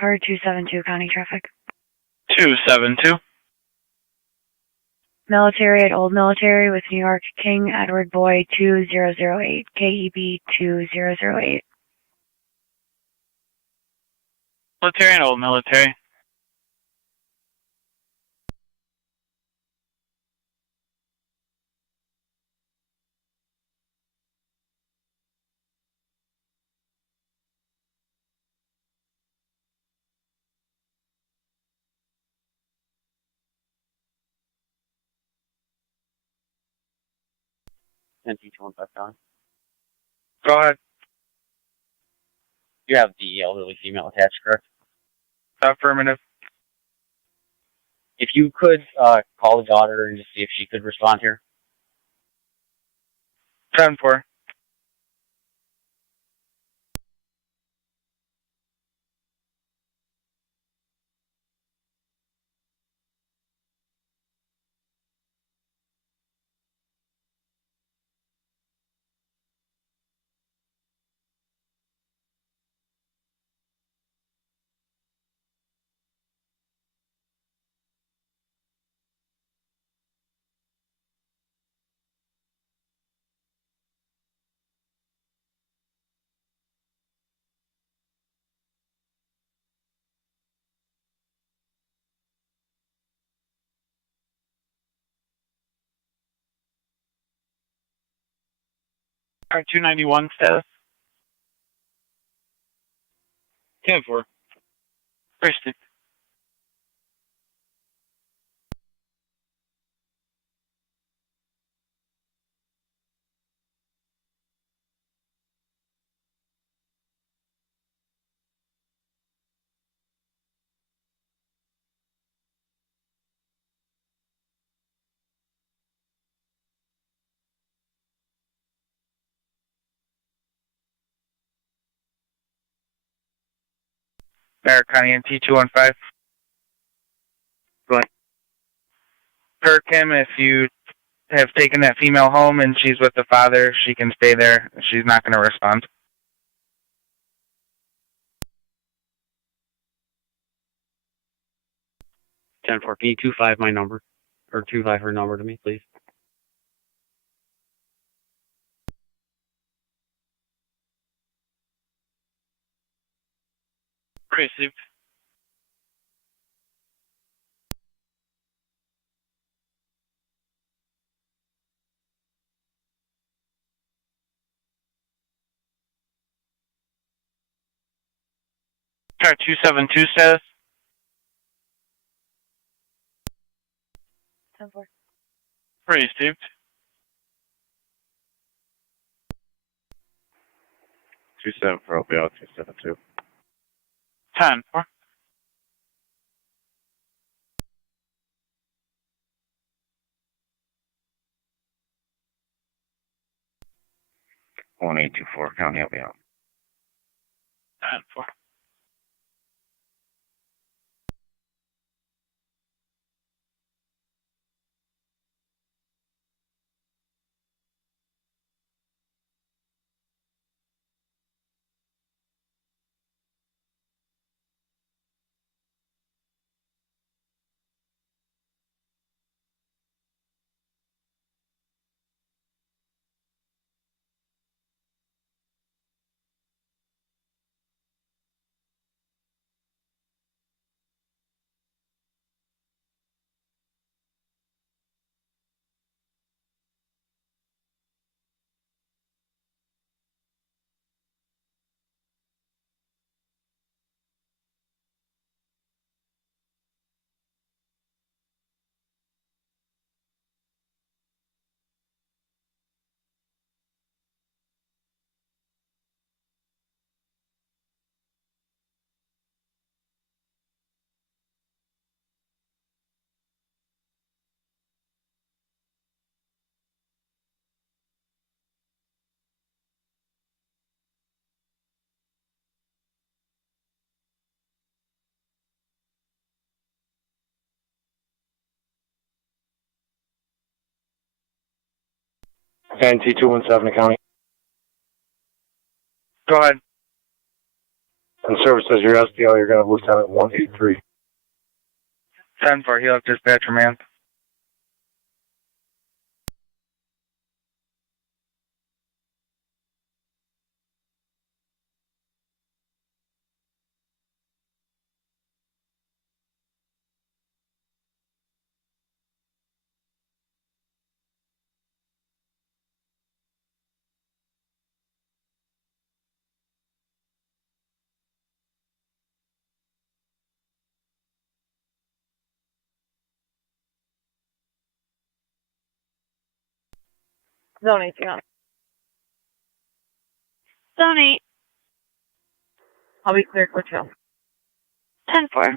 Car 272, county traffic. 272. Military at Old Military with New York King Edward Boy 2008, KEB 2008. Military and Old Military. Go ahead. You have the elderly female attached, correct? Affirmative. If you could call the daughter and just see if she could respond here. 10-4. Car 291 status. 10-4. First. Niagara County NT 215. Go ahead. Per Kim, if you have taken that female home and she's with the father, she can stay there. She's not going to respond. 10-4. Can you 25 my number? Or 25 her number to me, please? Received. Car 272 status. 10-4. Received. 274, I'll be out 272. 10-4. One 824, County, I'll be out. 10-4. NT 217 County. Go ahead. And service says your SDL, you're going to Lieutenant 183. 10-4, he'll have dispatcher man. Zone 18 on. Zone 8. I'll be clear for 2. 10-4.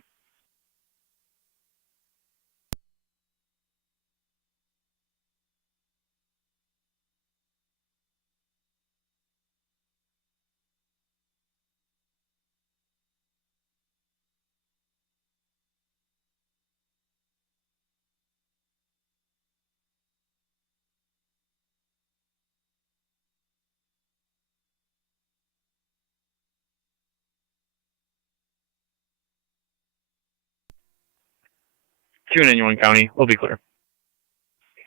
Two in Youngstown County, we'll be clear.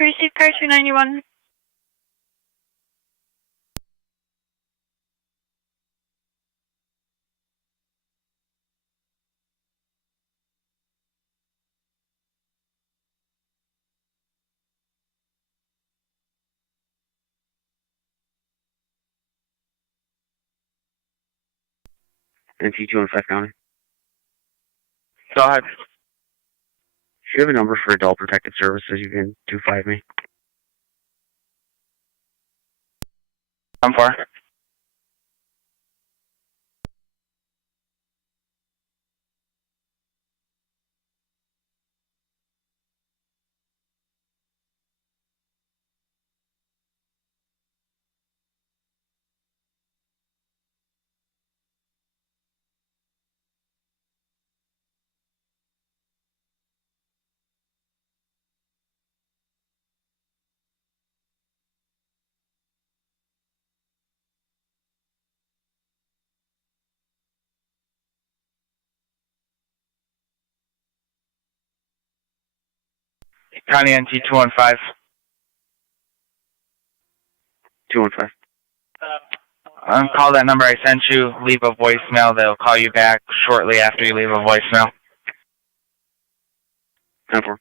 Receive car 291. NT2 in 5 County. Go ahead. Do you have a number for Adult Protective Services? You can 25 me. I'm for. County NT 215. 215. Call that number I sent you. Leave a voicemail. They'll call you back shortly after you leave a voicemail. 10-4.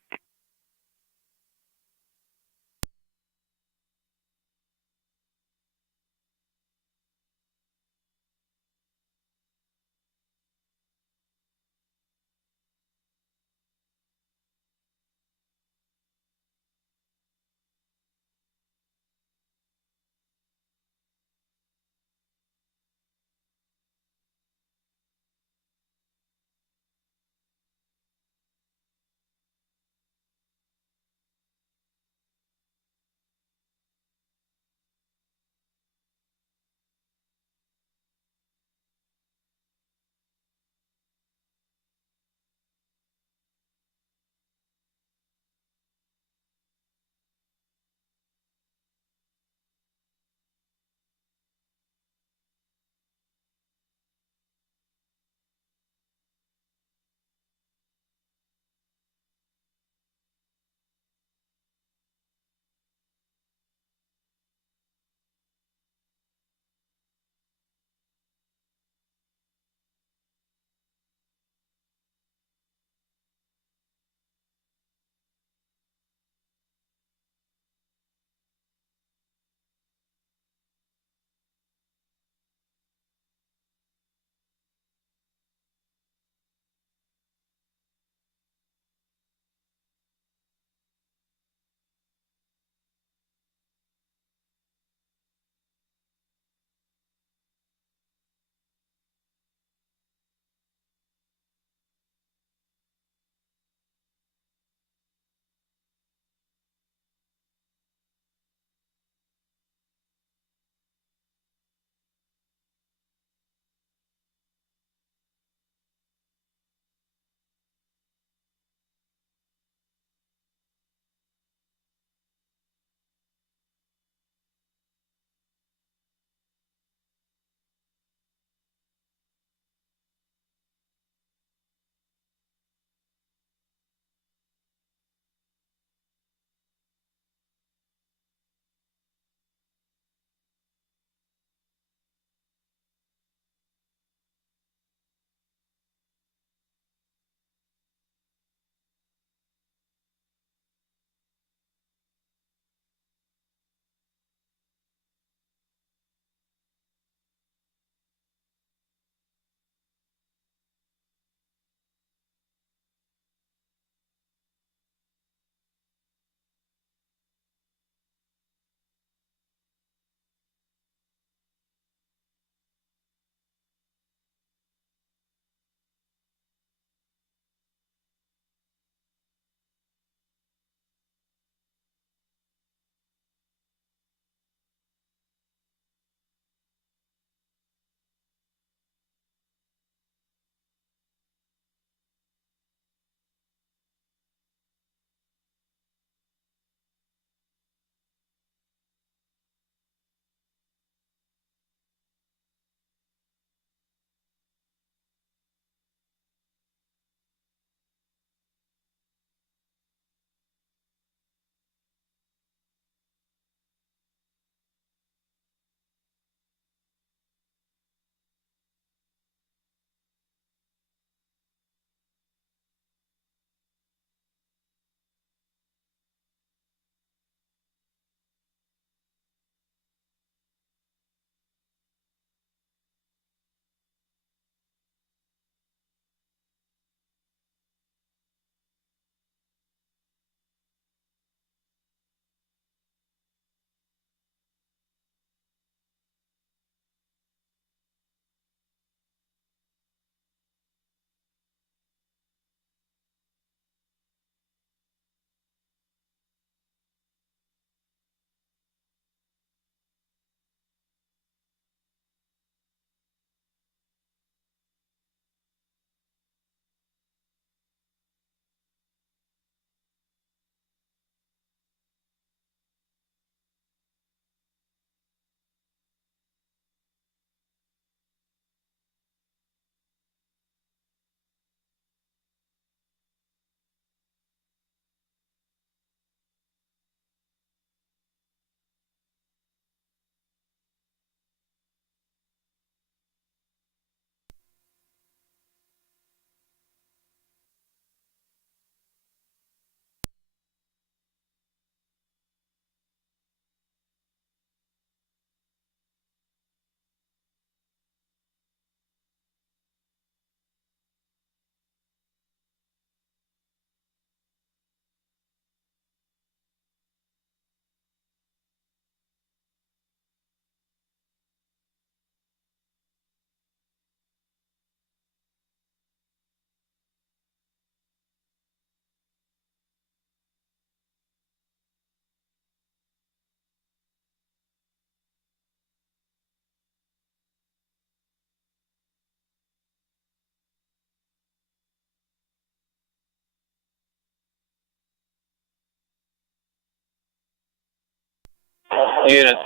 Units,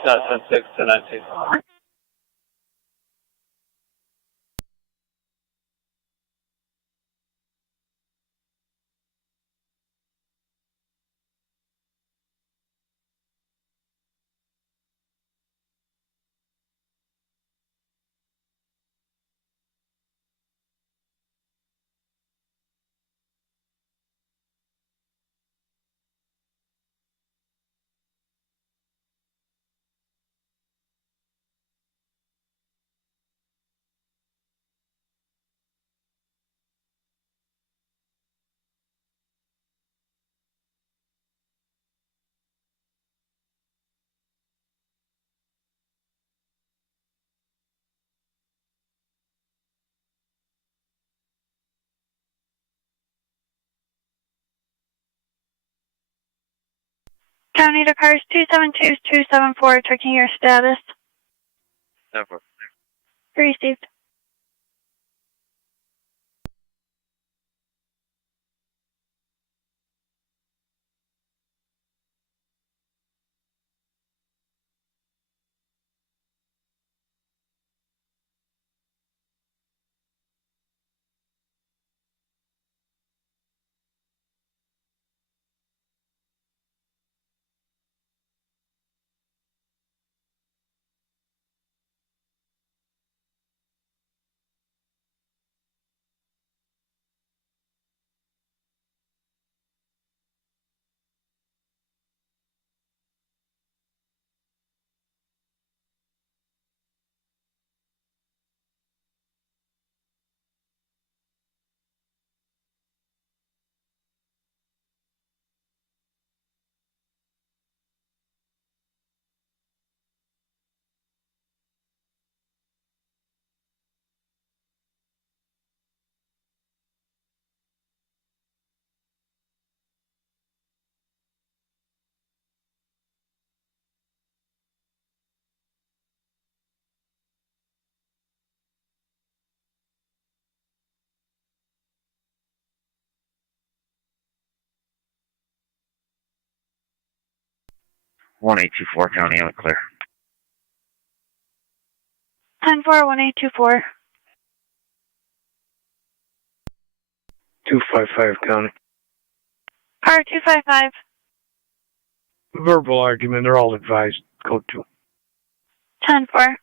6 to 19. County to cars 272, 274, checking your status. Never. Received. One 824 County, I'm clear. 10-4, 1824. 255 County. Car 255. Verbal argument, they're all advised. Code 2. 10-4.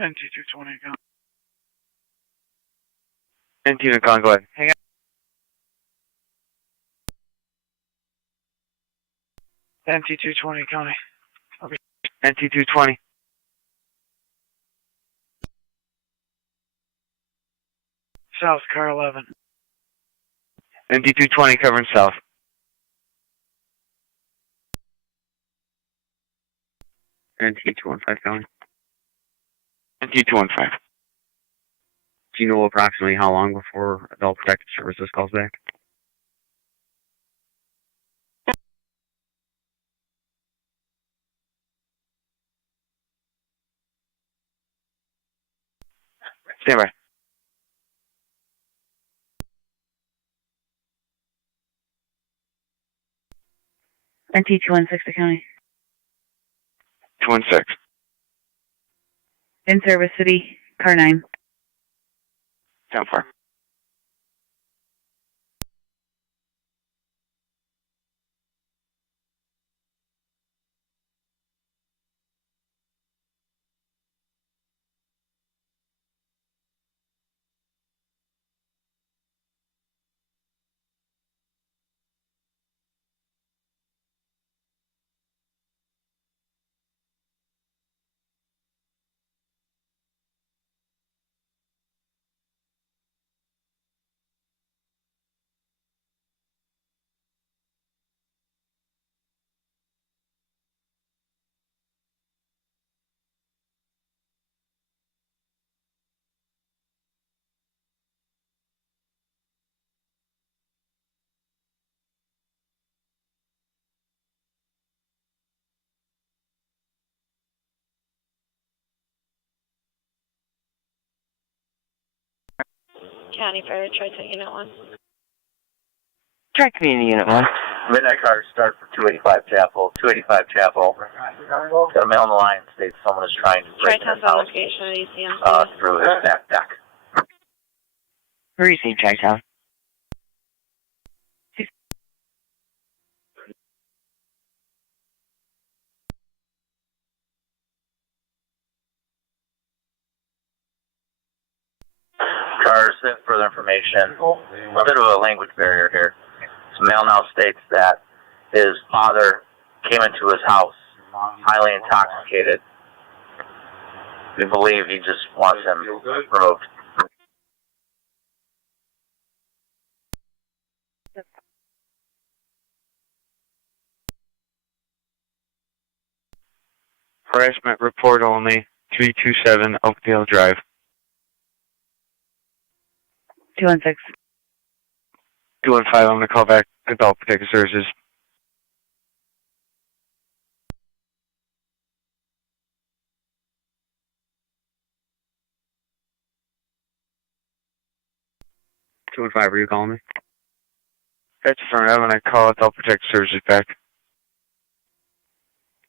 NT220 County. NT Con, go ahead. Hang on. NT220 County. NT220. South, car 11. NT220 covering south. NT215 County. NT215. Do you know approximately how long before Adult Protective Services calls back? Stand by. NT216 County. 216. In service city, car 9. 10-4. County Fire, Tri-Town Unit 1. Track Community Unit 1. Midnight car start for 285 Chapel. 285 Chapel. Got a mail on the line states someone is trying to break Tri-Town's this on house location at ECM. through his back deck. Receive Chi-Town. Cars, further information. A bit of a language barrier here. This mail now states that his father came into his house highly intoxicated. We believe he just wants him removed. Harassment report only. 327 Oakdale Drive. 216. 215, I'm going to call back Adult Protective Services. Two and 5, are you calling me? That's affirmative, and I call Adult Protective Services back.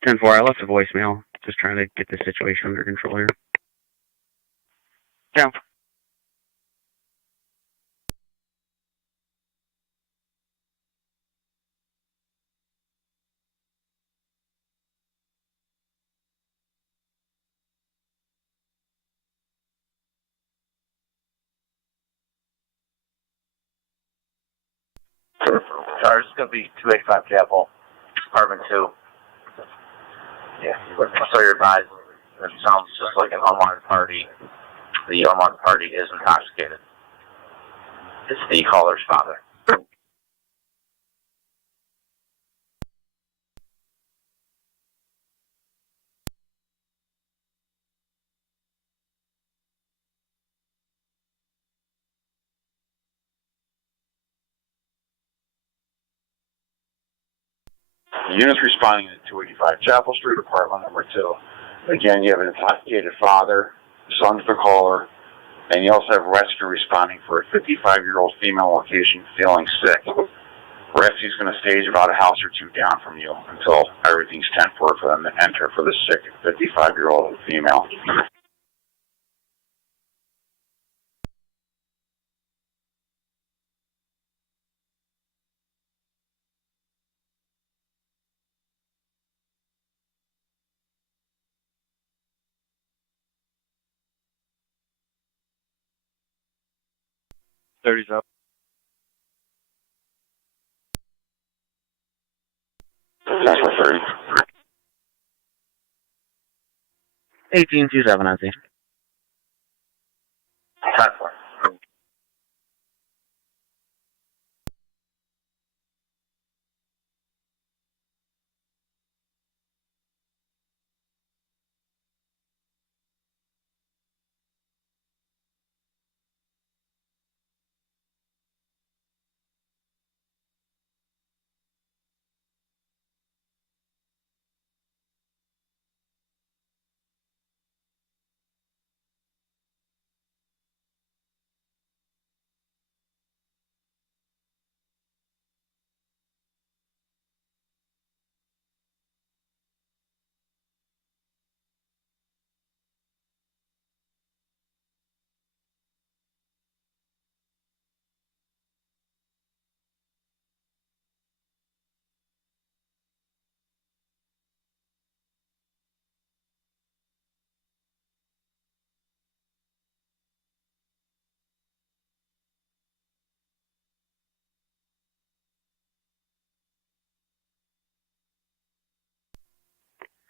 10-4, I left a voicemail. Just trying to get the situation under control here. Jump. Charge is going to be 285 Chapel, Apartment 2. Yeah, so you're advised, it sounds just like an unwanted party. The unwanted party is intoxicated. It's the caller's father. The unit's responding to 285 Chapel Street, apartment number 2. Again, you have an intoxicated father, son's the caller, and you also have rescue responding for a 55-year-old female location feeling sick. Rescue's going to stage about a house or two down from you until everything's 10-4 for them to enter for the sick 55-year-old female. Thirty's up. That's for 30. 1827, I see. 10-4.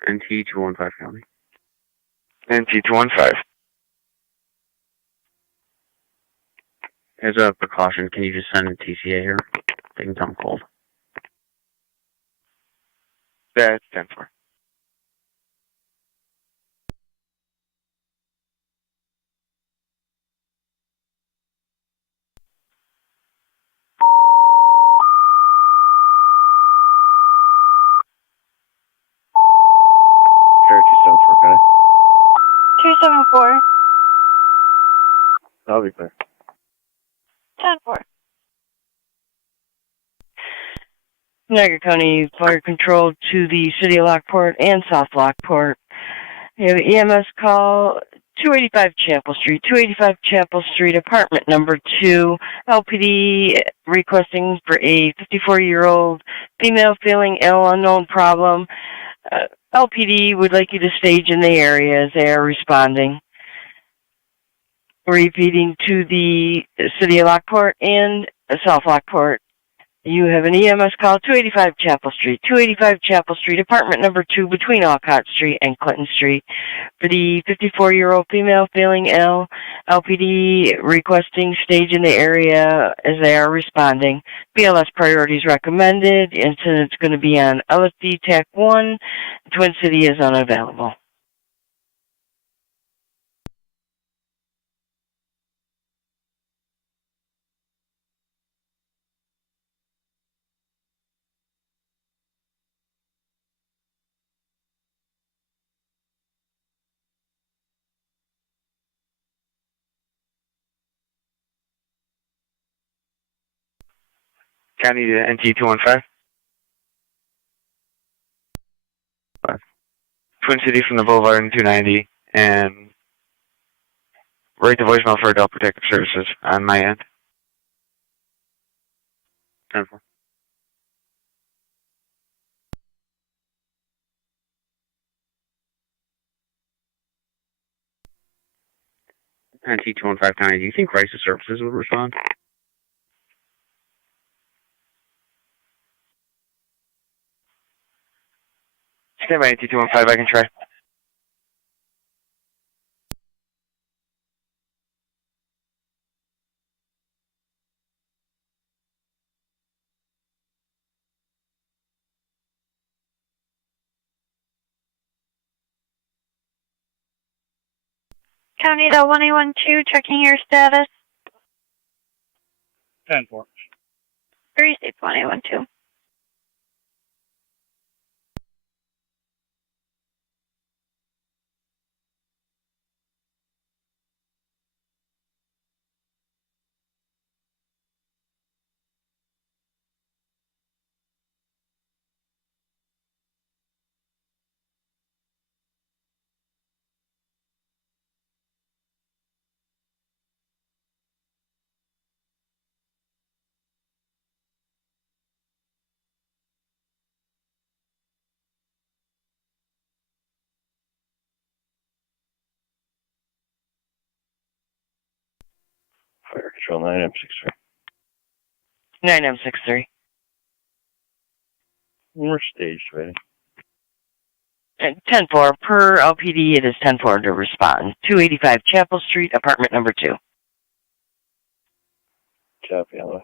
NT 215 County. NT 215. As a precaution, can you just send a TCA here? They can come cold. That's 10-4. Cherry 274, got it. 274. That'll be clear. 10-4. Niagara County Fire Control to the City of Lockport and South Lockport. You have an EMS call, 285 Chapel Street, 285 Chapel Street, apartment number 2, LPD requesting for a 54-year-old female feeling ill, unknown problem. LPD would like you to stage in the area as they are responding. Repeating to the City of Lockport and South Lockport. You have an EMS call, 285 Chapel Street, 285 Chapel Street, apartment number 2 between Alcott Street and Clinton Street. For the 54-year-old female feeling ill, LPD requesting stage in the area as they are responding. BLS priorities recommended. Incident's going to be on LFD TAC 1. Twin City is unavailable. County to NT 215. Twin City from the Boulevard and 290, and rate the voicemail for adult protective services on my end. 10-4. NT 215 County, do you think crisis services would respond? Stand by NT 215, I can try. County to 1812, checking your status. 10-4. 36 1812. Fire Control 9M63. 9M63. We're staged, ready. 10-4. Per LPD, it is 10-4 to respond. 285 Chapel Street, apartment number 2. Copy, LA.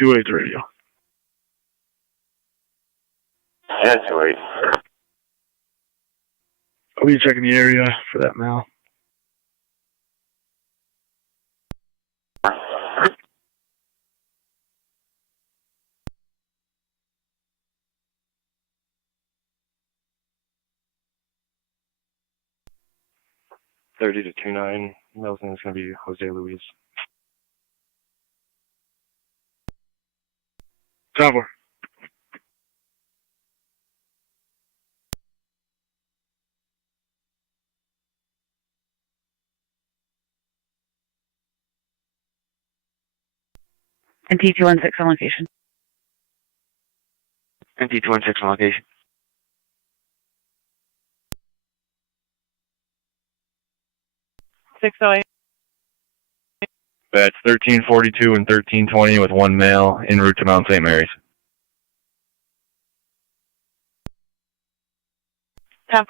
Two-eight radio. Yeah, 2-8. I'll be checking the area for that mail. $30 to 29. Mail's name is going to be Jose Luis. Traveler. NT216 on location. NT216 on location. That's 1342 and 1320 with one male en route to Mount St. Mary's. 10-4.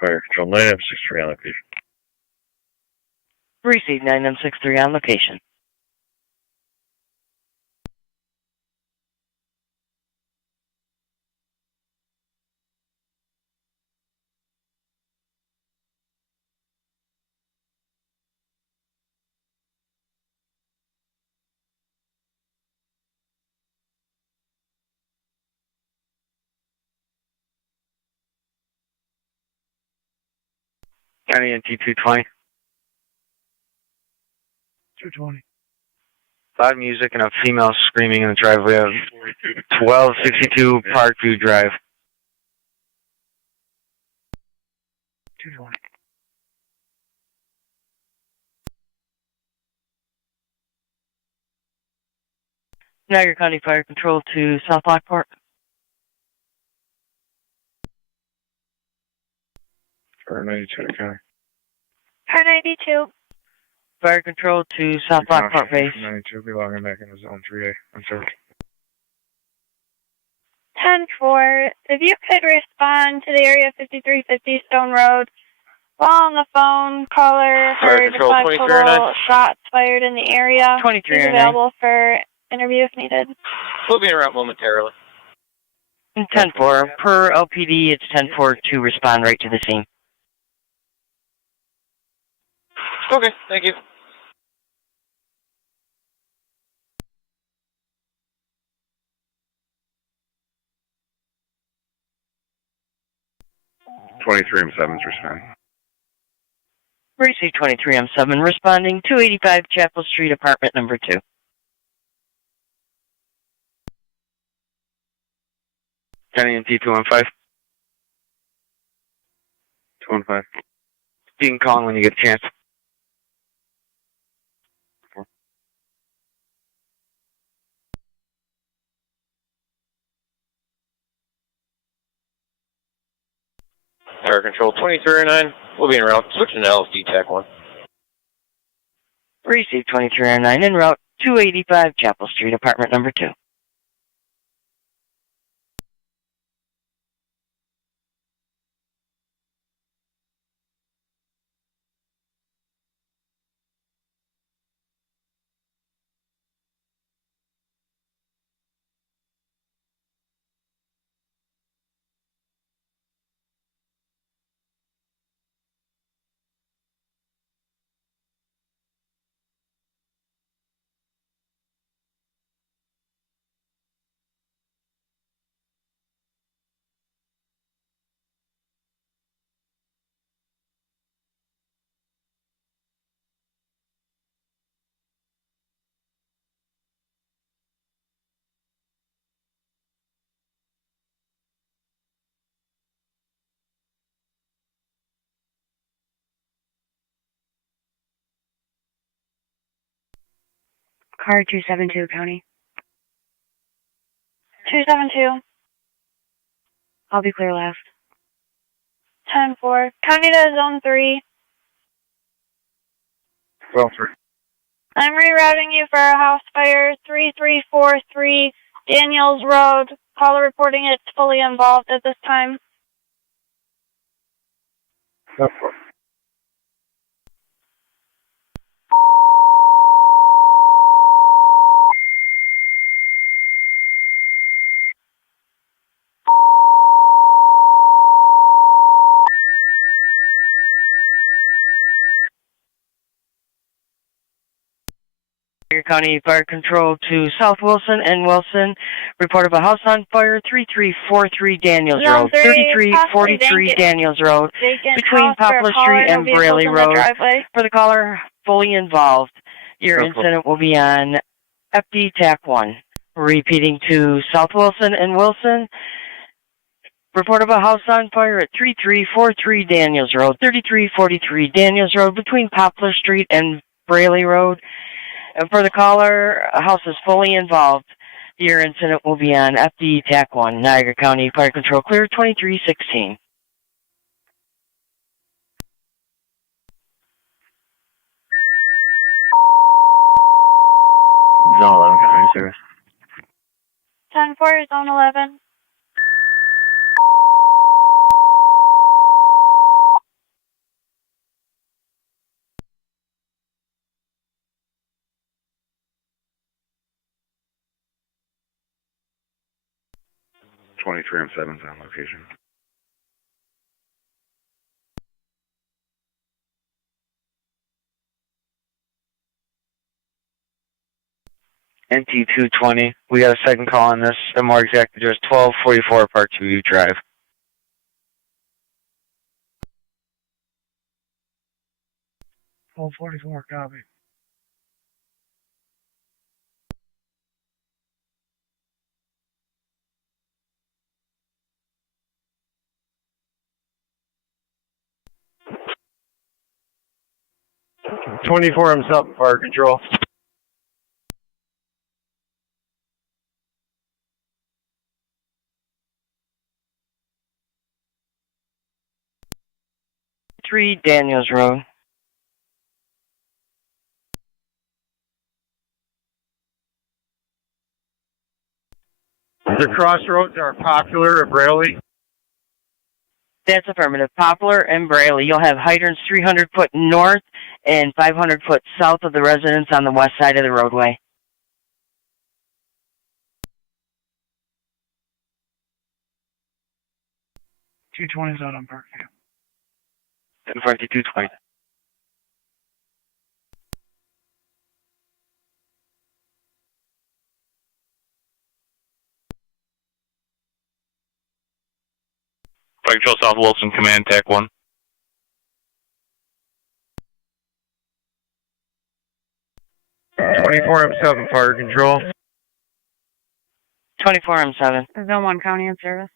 Fire Control 9M63 on location. Receive 9M63 on location. County NT220. 220. Loud music and a female screaming in the driveway of 1262 Parkview Drive. 220. Niagara County Fire Control to South Lockport. Or 92 to county. Car 92. Fire Control to South Lockport Base. 92, be logging back into zone 3A. I'm sorry. 10-4. If you could respond to the area 5350 Stone Road. While on the phone, caller heard 5 total shots fired in the area. 23 He's available for interview if needed. We'll be around momentarily. 10-4. Per LPD, it's 10-4 to respond right to the scene. Okay, thank you. M7's responding. Receive 23M7 responding. 285 Chapel Street, apartment number 2. County NT215. 215. You can call when you get a chance. Fire Control 2309. We'll be en route. Switching to LSD TAC 1. Receive 2309 en route. 285 Chapel Street, apartment number 2. Car 272, County. 272. I'll be clear last. 10-4. County to Zone 3. Well, 3. I'm rerouting you for a house fire, 3343 Daniels Road. Caller reporting it's fully involved at this time. That's Niagara County Fire Control to South Wilson and Wilson. Report of a house on fire, 3343 Daniels Road. 3343 Daniels Road, between Poplar Street and Braley Road. For the caller, fully involved. Your incident will be on FD TAC 1. Repeating to South Wilson and Wilson. Report of a house on fire at 3343 Daniels Road. 3343 Daniels Road, between Poplar Street and Braley Road. And for the caller, a house is fully involved. Your incident will be on FD TAC 1, Niagara County Fire Control clear 2316. Zone 11, County Service. 10-4, Zone 11. I'm 7's on location. NT 220. We got a second call on this. The more exact address, 1244 Park 2 Drive. Oh, 44, copy. I'm 7 Fire Control. Daniels Road. The crossroads are Popular at Braley. That's affirmative. Poplar and Braley. You'll have hydrants 300 foot north and 500 foot south of the residence on the west side of the roadway. .220's out on Parkview. 220. Fire Control South Wilson, Command TAC 1. 24 M7 Fire Control. 24 M7. Zone 1 County in service.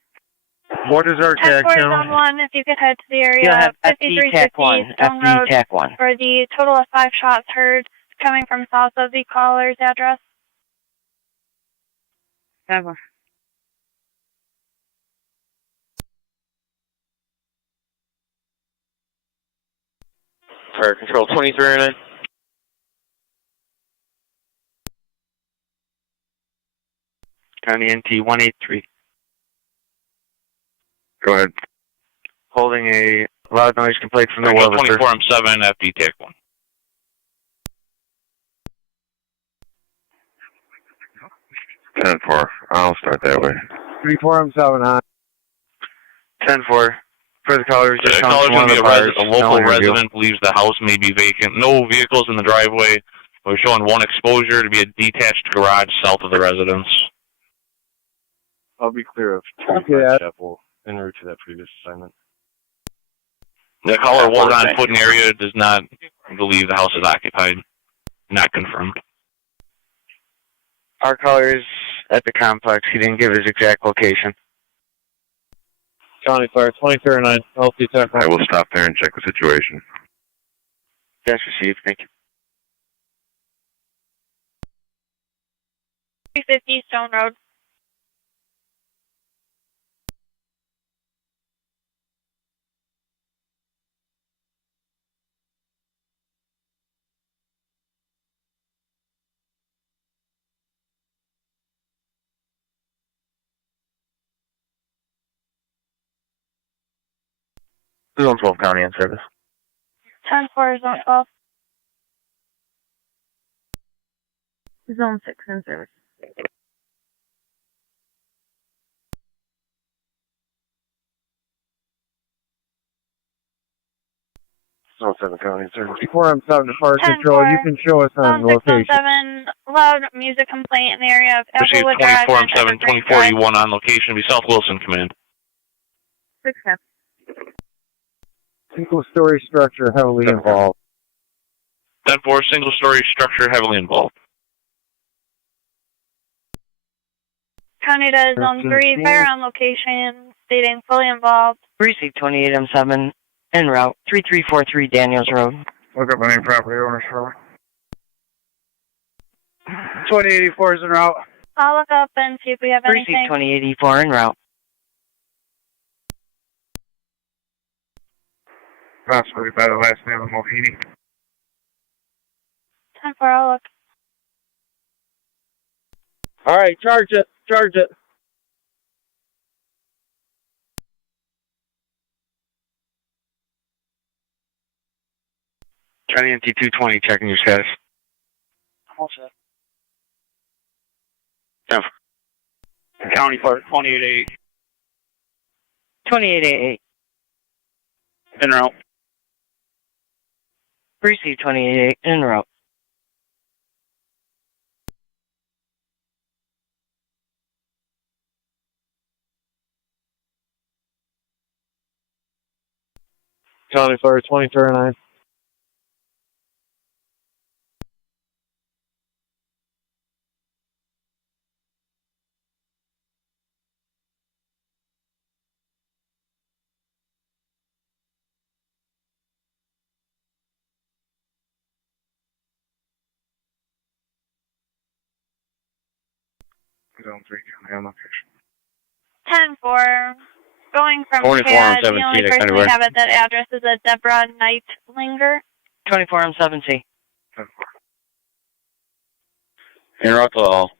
What is our TAC 10-4, now? Zone 1, if you could head to the area You'll have FD 5350 TAC 1. Stone FD Road TAC 1. for the total of 5 shots heard coming from south of the caller's address. 7. Fire Control 2309. County NT 183. Go ahead. Holding a loud noise complaint from the Fire Control Lewiston. 24 M7, FD TAC 1. Ten four. I'll start that way. 24 M7 on. 10-4. For the caller, just The coming caller's from one going of to the be bars. a local No interview. resident, believes the house may be vacant. No vehicles in the driveway. We're showing one exposure to be a detached garage south of the residence. I'll be clear of Yeah. Chapel en route to that previous assignment. The caller was on foot in the area, does not believe the house is occupied. Not confirmed. Our caller is at the complex. He didn't give his exact location. County Fire 2309. LC TAC 1. I will stop there and check the situation. Yes, received. Thank you. 350 Stone Road. Zone 12 County in service. 10-4, Zone 12. Zone 6 in service. Zone 7 County in service. Before I'm 7 to fire 10-4. control, you can show us on Zone 6, Zone location. 7, loud music complaint in the area of Received Applewood Drive 24 and M7, Evergreen 24, Drive. E1 on location. Be South Wilson, command. 6-10. Single-story structure heavily involved. 10-4, single-story structure heavily involved. County to Zone 3, fire on location, stating fully involved. Receive 28 M7, en route, 3343 Daniels Road. Look up any property owners for me. 2084 is en route. I'll look up and see if we have Receive anything. 2084 en route. Possibly by the last name of Mohini. 10-4, I'll look. All right, charge it. Charge it. Try the MT-220, checking your status. All set. County Fire 2888. 2888. En route. Receive 2888 en route. County Fire 2039. Zone 3 County on location. 10-4, going from 24 CAD, on the 7 only feet, person we anywhere. have at that address is a Deborah Nightlinger. 24 M7C. En route to all.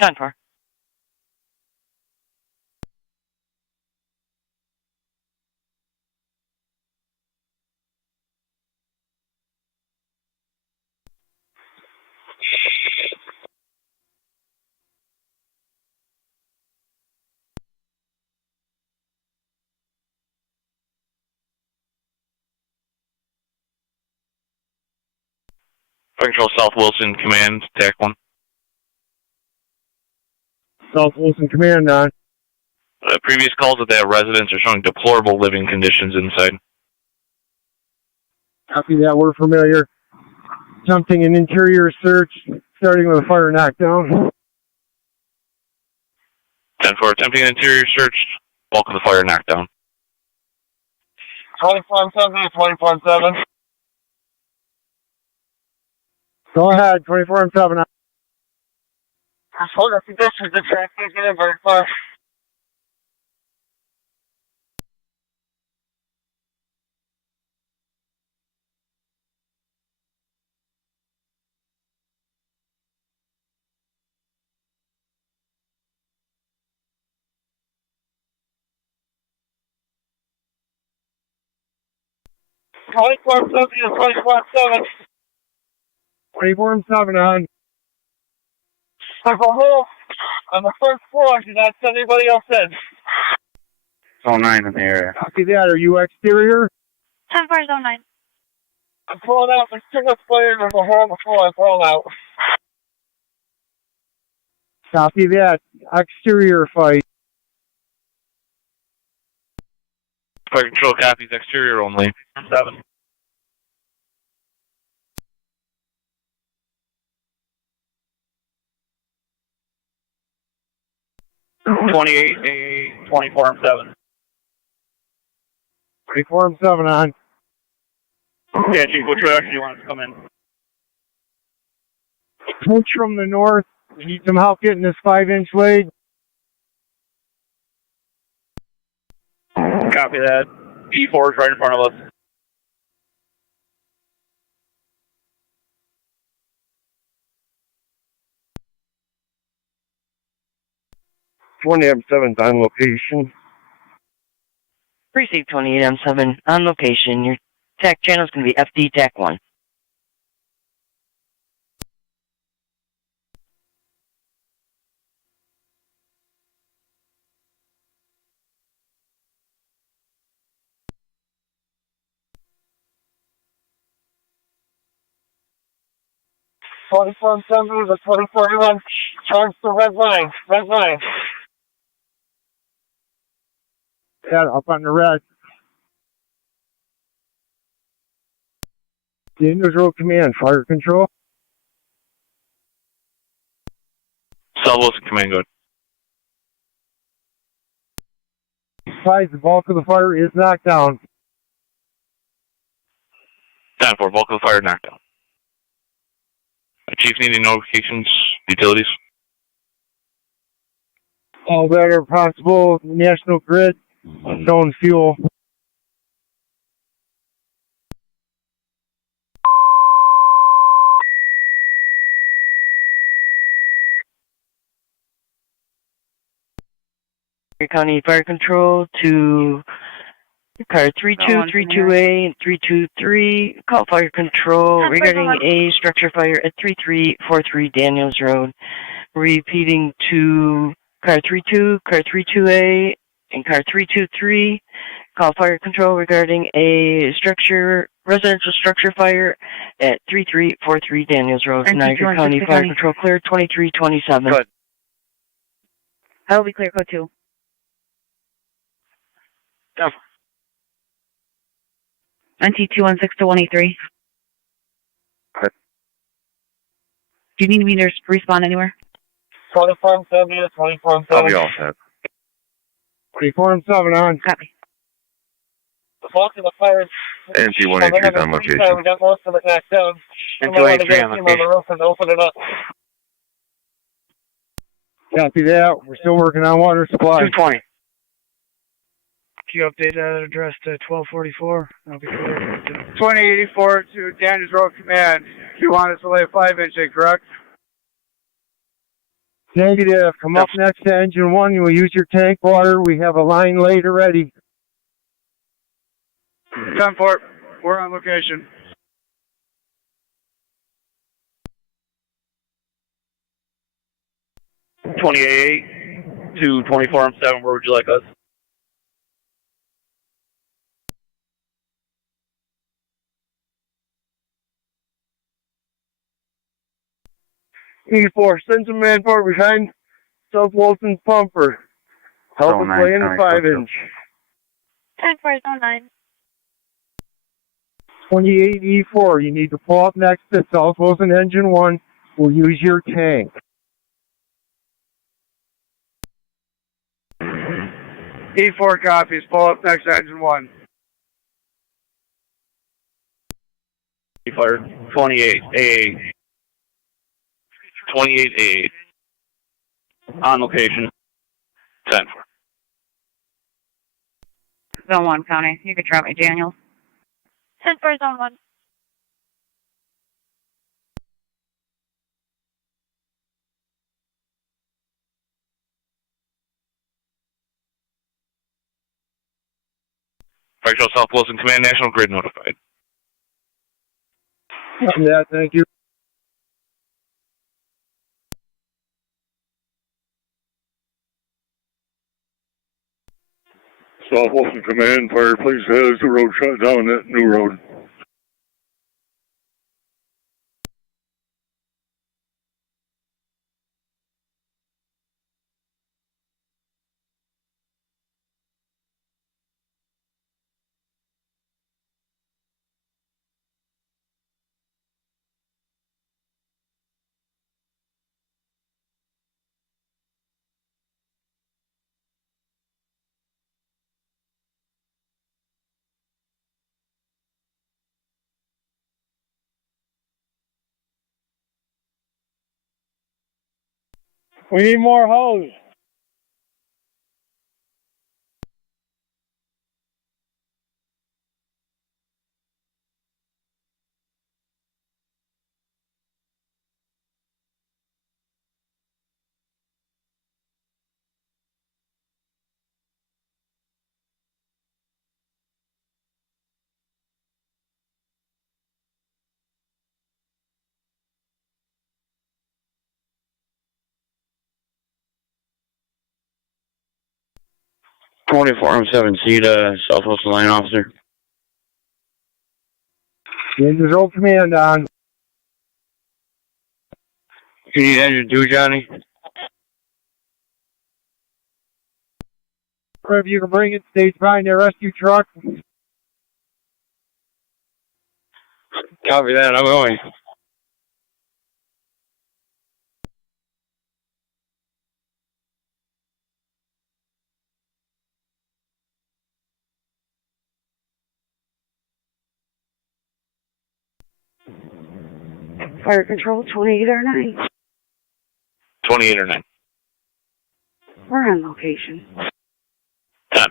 10-4. Fire Control South Wilson, command, TAC 1. South Wilson Command on. Previous calls at that residence are showing deplorable living conditions inside. Copy that, we're familiar. Attempting an interior search, starting with a fire knockdown. 10-4, attempting an interior search, bulk of the fire knockdown. 24-7, 24-7. Go ahead, 24-7. Hold up, this is the track, get in very far. Twenty-four-7 on. I go home on the first floor, do not send anybody else in. Zone 9 in the area. Copy that, are you exterior? 10-4, Zone 9. I'm pulling out, there's too much fire in the hole before I pull out. Copy that, exterior fight. Fire Control copies, exterior only. 7. $28, 24-7. 24-7 on. Yeah, Chief, which direction do you want us to come in? Approach from the north. We need some help getting this 5-inch laid. Copy that. E4 is right in front of us. M7's on location. Received 28M7 on location. Your TAC channel is going to be FD TAC 1. From 7 to 2041. Charge the red line. Red line. Yeah, up on the red. Daniels Road Command, fire control. South Wilson Command, go ahead. The bulk of the fire is knocked down. 10-4, bulk of the fire knocked down. Chief, needing notifications, utilities? All that are possible. National Grid, unknown fuel. County Fire Control to car 3232A and 323. Call Fire Control regarding a structure fire at 3343 Daniels Road. Repeating to car 32A, and car 323. Call Fire Control regarding a residential structure fire at 3343 Daniels Road. Niagara County Fire Control clear 2327. Good. I will be clear, code 2. Go. NT216 to 183. Good. Do you need me to respond anywhere? 24-7, 24-7. I'll be all set. 24-7 on. Copy. The bulk of the fire. NT183 is on location. We got most of it knocked down. NT183 on location. On the roof and open it up. Copy that. We're still working on water supply. 220. Can you update that address to 1244? I'll be clear. 2084 to Daniels Road Command. You want us to lay a 5-inch in, correct? Negative. Come up next to engine 1. You will use your tank water. We have a line laid already. 10-4. We're on location. .28 to 24M7, where would you like us? E4, send some manpower behind South Wilson's pumper. Help us lay in the 5-inch. 10-4, 28 E4, you need to pull up next to South Wilson engine 1. We'll use your tank. E4 copies. Pull up next to engine 1. Fire 28A. 28A. On location. 10-4. Zone 1, County. You can drop me, Daniels. 10-4, Zone 1. Fire Control South Wilson Command, National Grid notified. Yeah, thank you. South Wilson Command, fire, please has the road shut down, that new road. We need more hose. C to Southwest Line Officer. Rangers Road Command on. You need engine 2, Johnny? If you can bring it, stage behind their rescue truck. Copy that, I'm going. Fire control, 28 or 9. 28 or 9. We're on location. 10.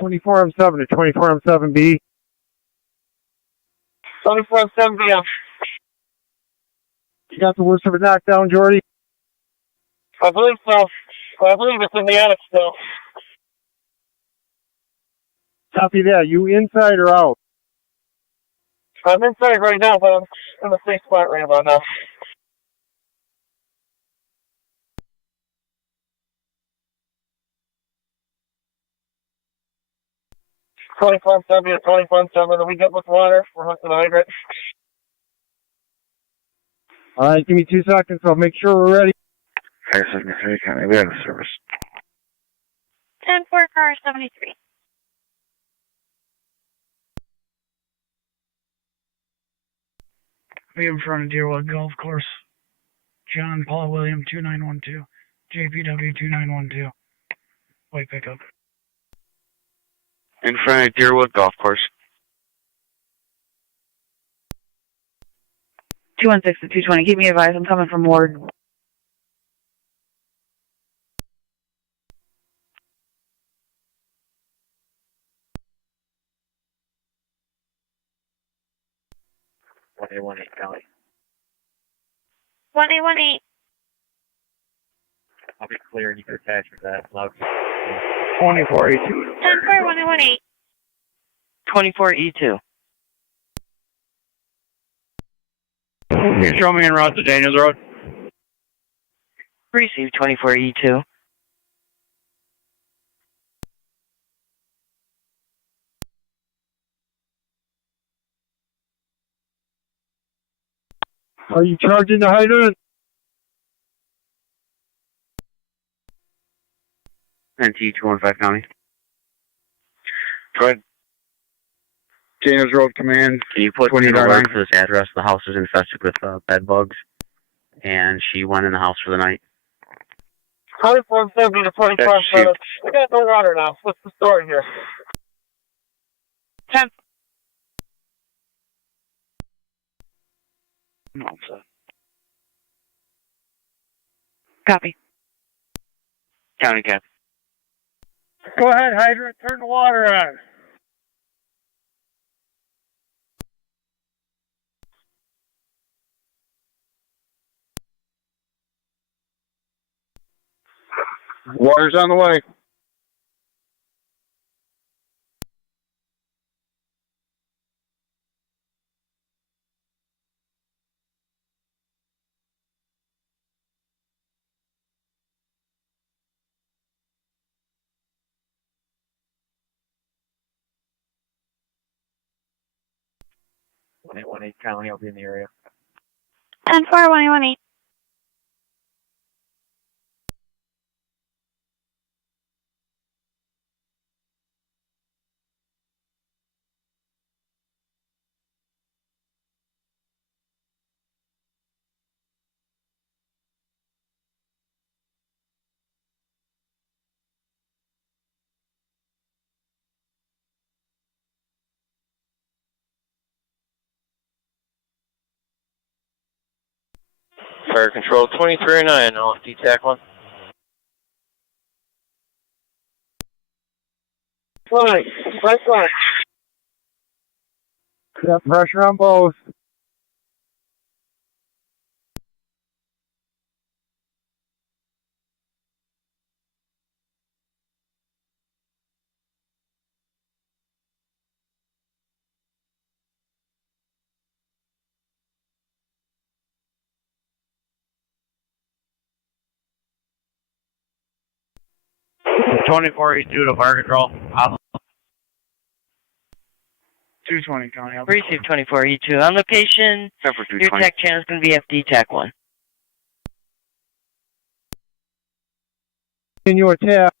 24M7 to 24M7B. 24M7B. You got the worst of it knocked down, Jordy? I believe so. I believe it's in the attic still. Copy that. You inside or out? I'm inside right now, but I'm in the safe spot right about now. Twenty-four seven to 24/7. We get with water. We're hooking the hydrant. All right, give me 2 seconds. I'll make sure we're ready. Fire 73, County, we have a service. 10-4, car 73. We in front of Deerwood Golf Course. John Paul William 2912. JPW 2912. White pickup. In front of Deerwood Golf Course. 216 to 220. Keep me advised. I'm coming from Ward. One 18 County. 1818. I'll be clear and you can attach with that. Loud. 24E2. 10-4, 1818. 24E2. Show me en route to Daniels Road. Receive 24E2. Are you charging the hydrant? NT 215 County. Go ahead. Daniels Road Command. Can you put 20 in alert line? for this address? The house is infested with bed bugs, and she went in the house for the night. 24/7 to 24/7. We got no water now. What's the story here? 10. Copy. County Cap. Go ahead, hydrant. Turn the water on. Water's on the way. One 18 County, I'll be in the area. 10-4, 1818. Fire Control 2309, LFD TAC 1. Fly. Got pressure on both. to Fire Control. 220 County. Receive 24E2 on location. Your TAC channel is going to be FD TAC 1. In your TAC.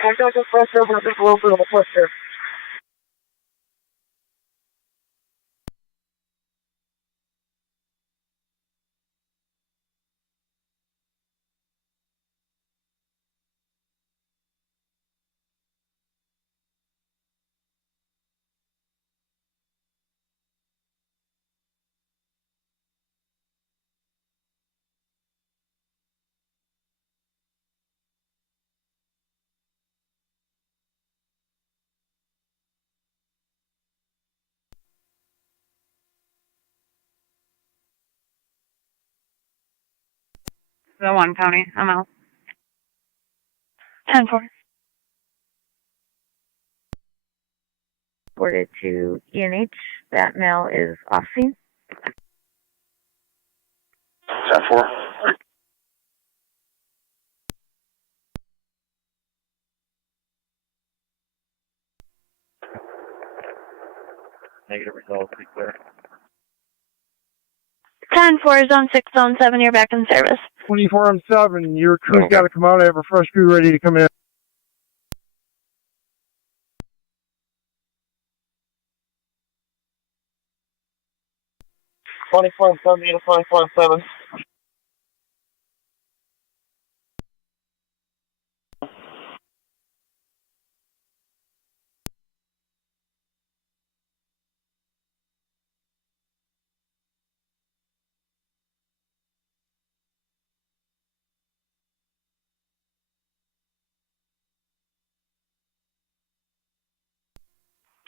Contact with pressure over the low for the pressure. The 1 County, I'm out. 10-4. Reported to ENH. That male is off scene. 10-4. Negative results, be clear. 10-4, Zone 6, Zone 7, you're back in service. 24-7. Your crew's got to come out. I have a fresh crew ready to come in. To 24-7.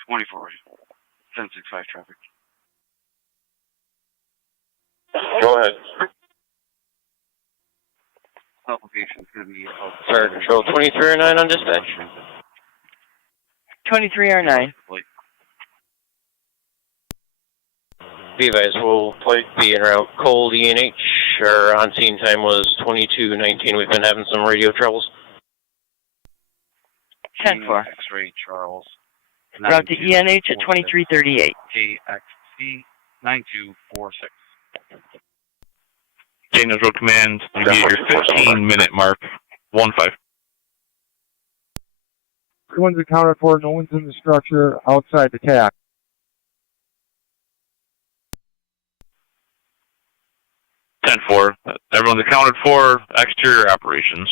24. 1065 traffic. Go ahead. Location is going to be Fire Control 2309 on dispatch. 23R9. Be advised, we'll be en route. Cold ENH, our on-scene time was 22:19. We've been having some radio troubles. 10-4. X-ray Charles. Route to ENH at 2338. KXC 9246. Daniels Road Command, you get your 15-minute mark. 1-5. Everyone's accounted for. No one's in the structure outside the TAC. Ten-4. Everyone's accounted for. Exterior operations.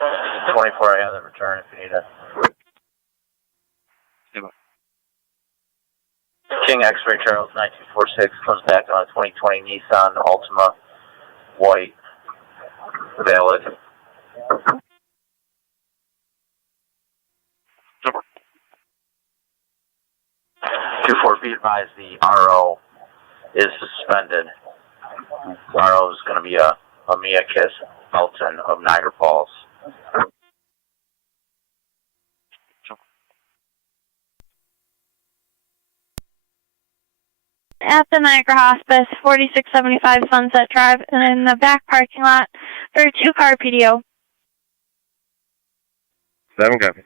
The 24, I have the return if you need it. King X-Ray Charles 9246 comes back on a 2020 Nissan Altima white valid. 2-4, be advised the RO is suspended. RO is going to be a Mia Kiss Melton of Niagara Falls. At the Niagara Hospice, 4675 Sunset Drive, and in the back parking lot for a 2-car PDO. 7 copy.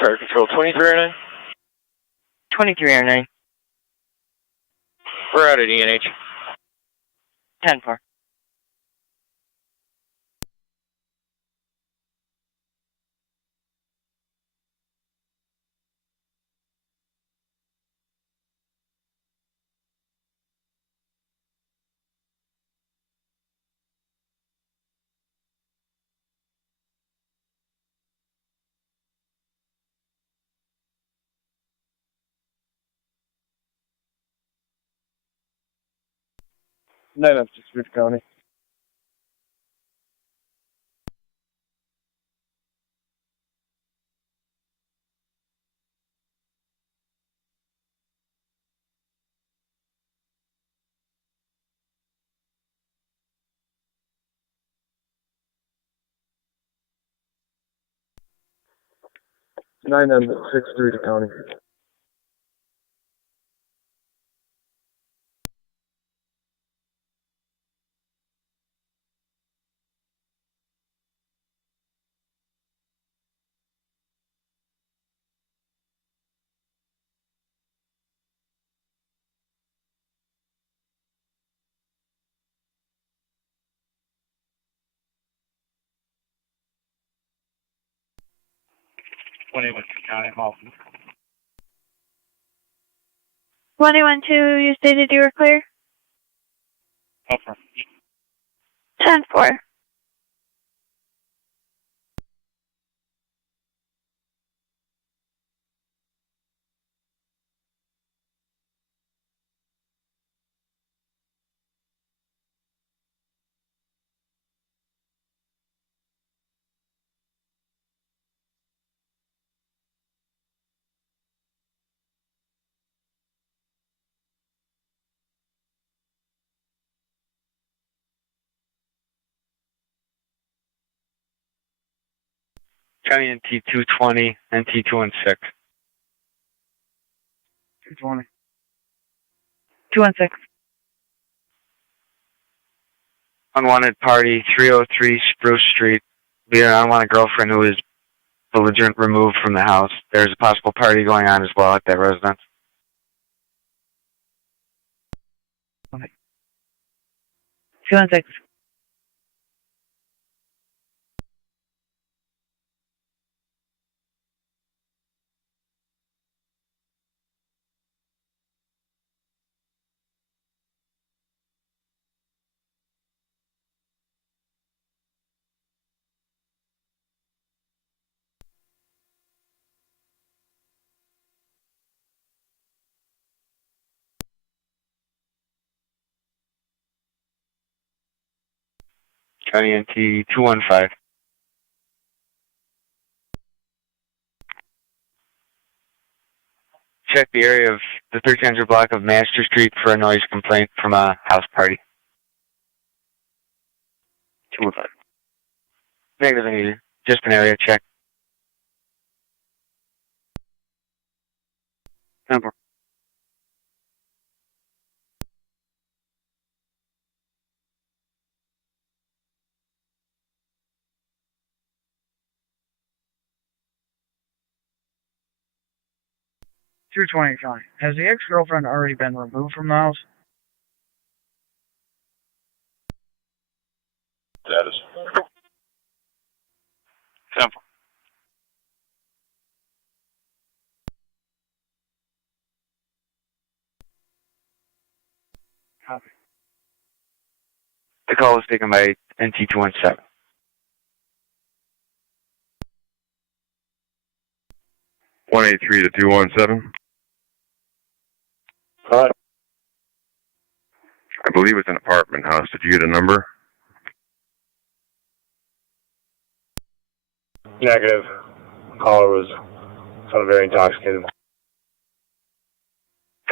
Fire Control 2309. 23R9. We're out at ENH. 10-4. Nine up to Smith County. Nine on 6-3 to county. County, Malton. 21-2, you stated you were clear? 10-4. County NT 220, NT 216. 220. 216. Unwanted party, 303 Spruce Street. We have an unwanted girlfriend who is belligerent removed from the house. There's a possible party going on as well at that residence. 216. County NT 215. Check the area of the 1300 block of Master Street for a noise complaint from a house party. 215. Negative, needed. Just an area check. 10-4. County. Has the ex-girlfriend already been removed from the house? Status. 10-4. Copy. The call was taken by NT 217. 183 to 217. Hi. I believe it's an apartment house. Did you get a number? Negative. Caller was sounded very intoxicated.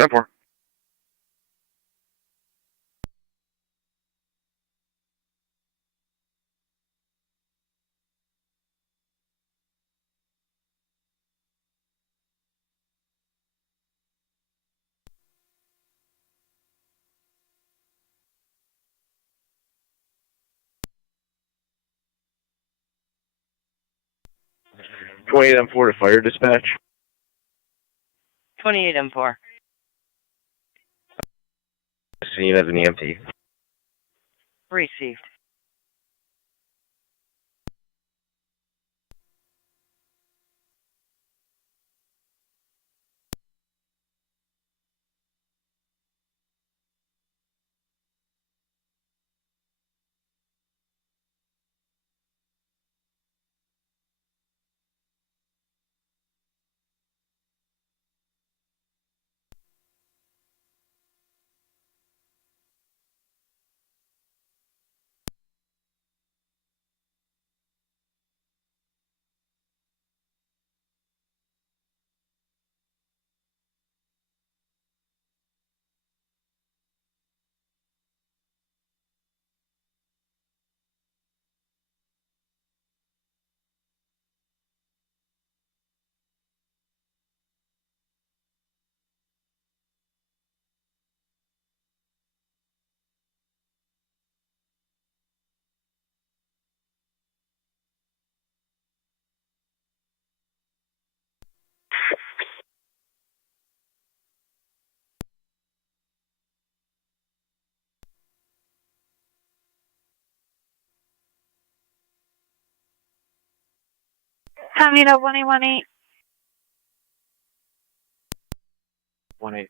10-4. M4 to fire dispatch. 28-4. Seen as an EMT. Received. Tommy 118. 18.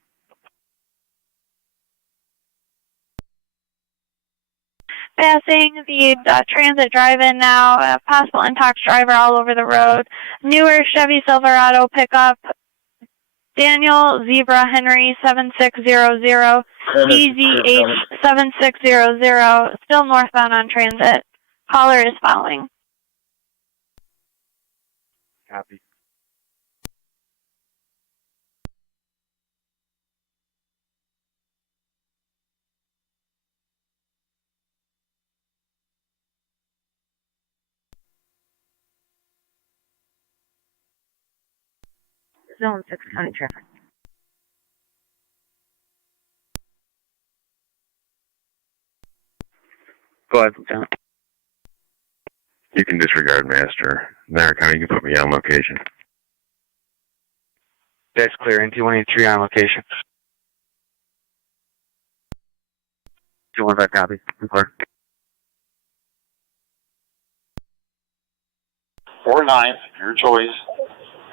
Passing the transit drive-in now. Possible intox driver all over the road. Newer Chevy Silverado pickup. Daniel Zebra Henry 7600. EZH 7600. Still northbound on transit. Caller is following. Copy. Zone 6 county traffic. Go ahead, Lieutenant. You can disregard master. Niagara County, you can put me on location. That's clear. NT183 on location. 215 copy. Clear. 4/9, your choice,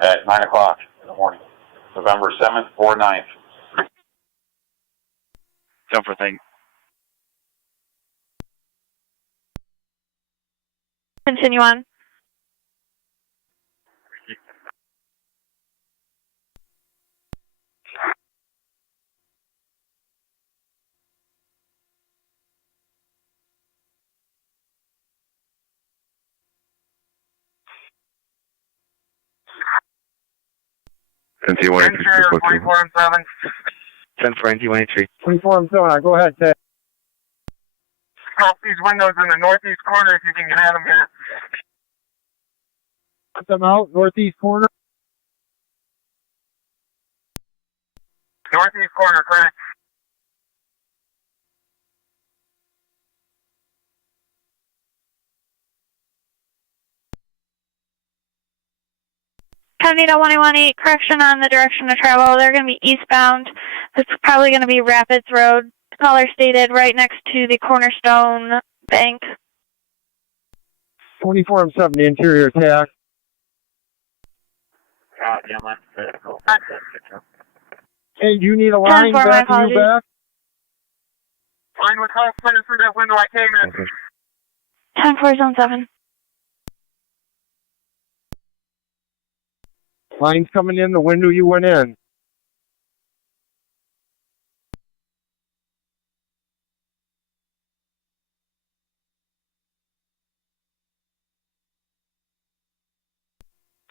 at 9 o'clock in the morning. November 7th, 4/9. Jump for thing. Continue on. NT183, 24/7. 10 for NT183. 24/7. Go ahead, Ted. Off these windows in the northeast corner if you can get at them here. Put them out, northeast corner. Northeast corner, correct. Cognito 118, correction on the direction of travel. They're going to be eastbound. It's probably going to be Rapids Road. Caller stated right next to the Cornerstone Bank. 24/7, interior TAC. Hey, do you need a line back to you back? Line was off through that window I came in. 10-4, Zone 7. Line's coming in the window you went in.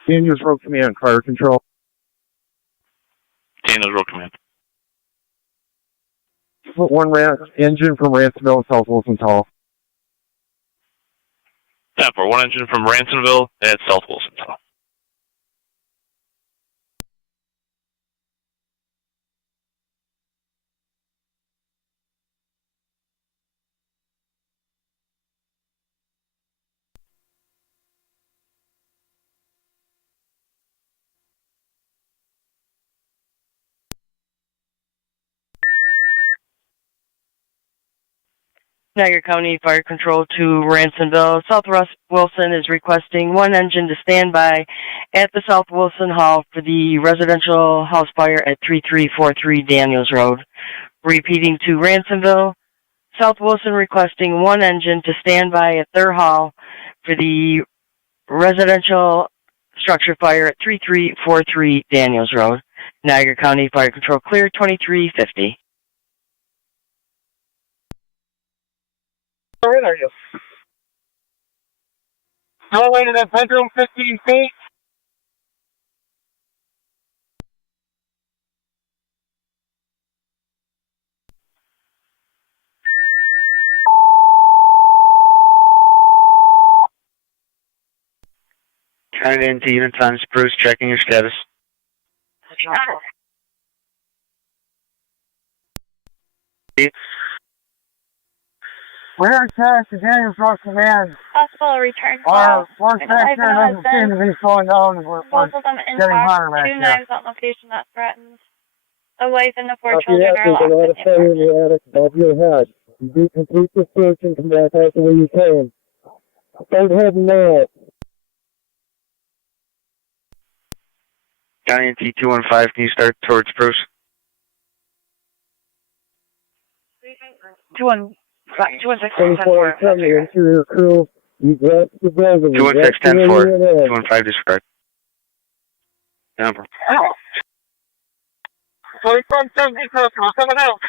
Daniels Road Command, fire control. Daniels Road Command. Put one engine from Ransomville, South Wilson's Hall. 10 for one engine from Ransomville at South Wilson's Hall. Niagara County Fire Control to Ransomville. Southwest Wilson is requesting one engine to stand by at the South Wilson Hall for the residential house fire at 3343 Daniels Road. Repeating to Ransomville, South Wilson requesting one engine to stand by at their hall for the residential structure fire at 3343 Daniels Road. Niagara County Fire Control clear 2350. Where are you? Doorway to that bedroom, 15 feet. County into units on Spruce, checking your status. Where in Terrace to Daniels Road Command? Possible return Our call. work back here doesn't seem to be slowing down. We're Both of them getting hotter intact. back 2 here. knives on location not threatened. A wife and the 4 Copy children that. are There's a locked lot in of the fire in apartment. the attic above your head. You complete the search and come back out the way you came. Don't head now. County NT 215, can you start towards Spruce? 216, 24-7, the interior crew, you grab the resident. 216, 10-4, 215, disregard. Number. 24-7, customer, coming out.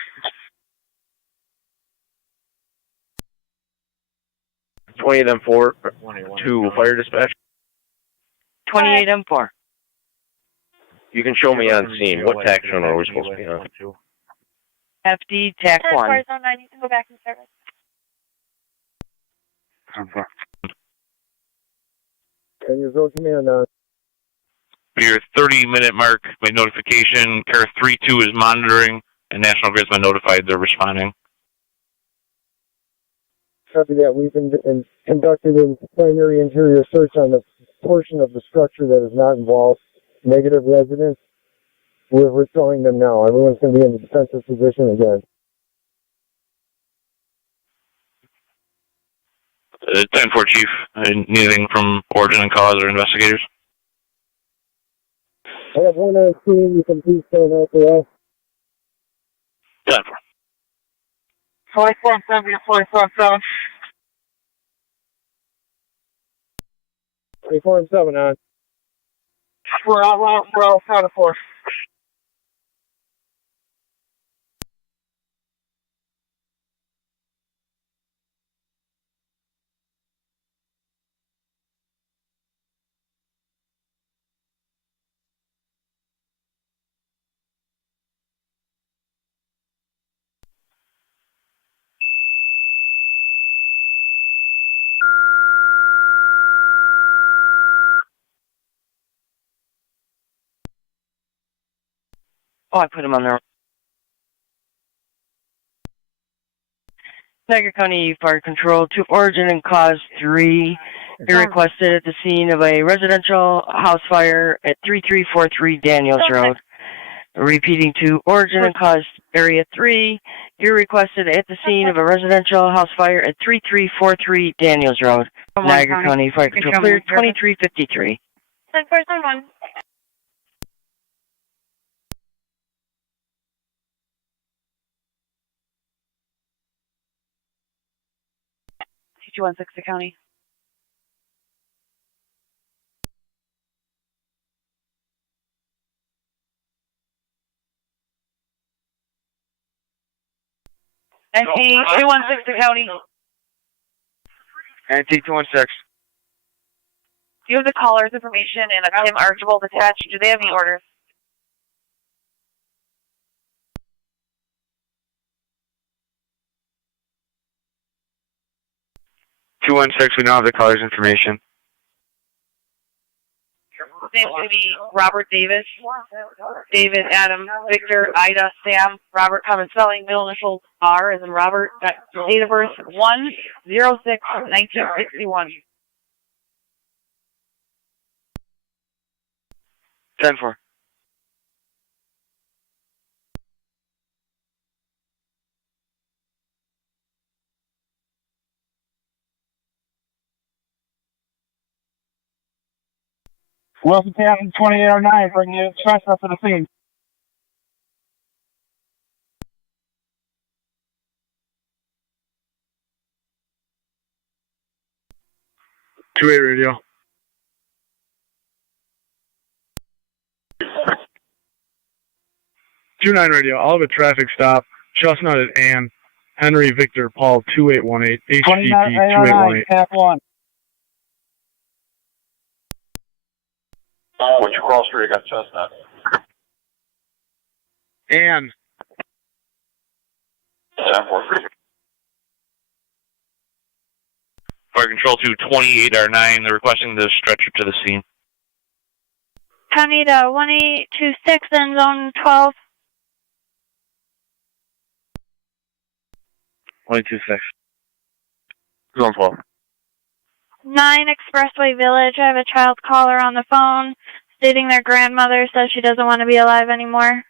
28M4 to fire dispatch. 28M4. You can show me on scene. What tax zone are we supposed to be on? FD TAC 1. 10-4 zone 9, you can go back in service. And your zone command on. Your 30-minute mark by notification. Car 32 is monitoring, and National Grid's been notified they're responding. Copy that. We've conducted a primary interior search on the portion of the structure that is not involved. Negative residents. We're withdrawing them now. Everyone's going to be in a defensive position again. 10-4, Chief. Anything from origin and cause or investigators? I have one on scene. You can please stand out there. 10-4. 24-7, 24-7. 24-7 on. We're all out of force. Oh, I put him on there. Niagara County Fire Control to origin and cause 3. You're requested at the scene of a residential house fire at 3343 Daniels Road. Repeating to origin and cause area 3. You're requested at the scene of a residential house fire at 3343 Daniels Road. Niagara County Fire Control clear 2353. 10-4 zone 1. 216 to county. NT 216 to county. NT 216. Do you have the caller's information and a Tim Archibald attached? Do they have any orders? We don't have the caller's information. His name's going to be Robert Davis. David, Adam, Victor, Ida, Sam, Robert, common spelling, middle initials R as in Robert, date of birth 1/06/1961. 10-4. Wilson 10, 2809, bring you express up to the scene. Two-eight radio. 2-9 radio. I'll have a traffic stop. Chestnut at Ann. Henry Victor Paul 2818. HVP 2818. TAC 1. What's your cross street? I got Chestnut. Ann. Fire Control to 28R9. They're requesting the stretcher to the scene. County to 1826 in zone 12. 126. Zone 12. 9 Expressway Village. I have a child caller on the phone stating their grandmother says she doesn't want to be alive anymore.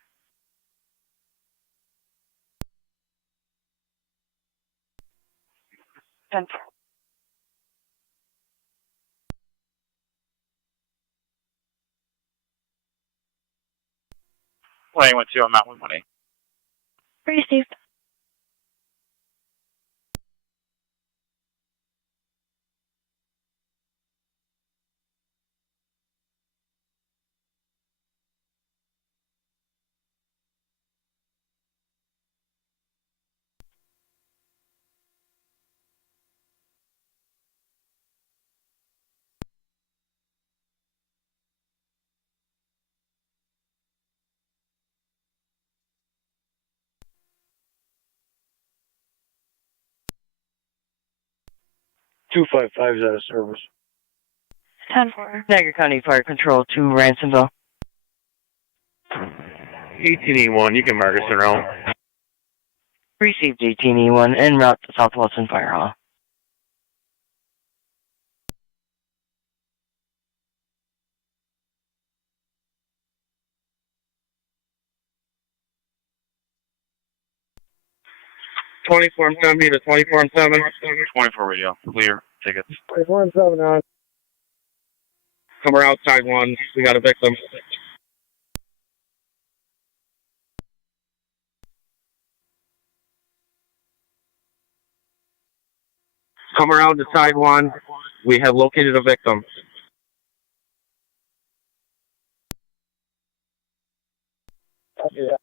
Playing with you on Mount 118. Received. Two 255's out of service. 10-4. Niagara County Fire Control to Ransomville. 18E1, you can mark us around. Received 18E1 en route to South Wilson Fire Hall. Twenty-four and 70 to 24 and 7. 24 radio. Clear. Tickets. 24 and 7 on. Somewhere outside one. We got a victim. Come around to side one. We have located a victim. Yeah.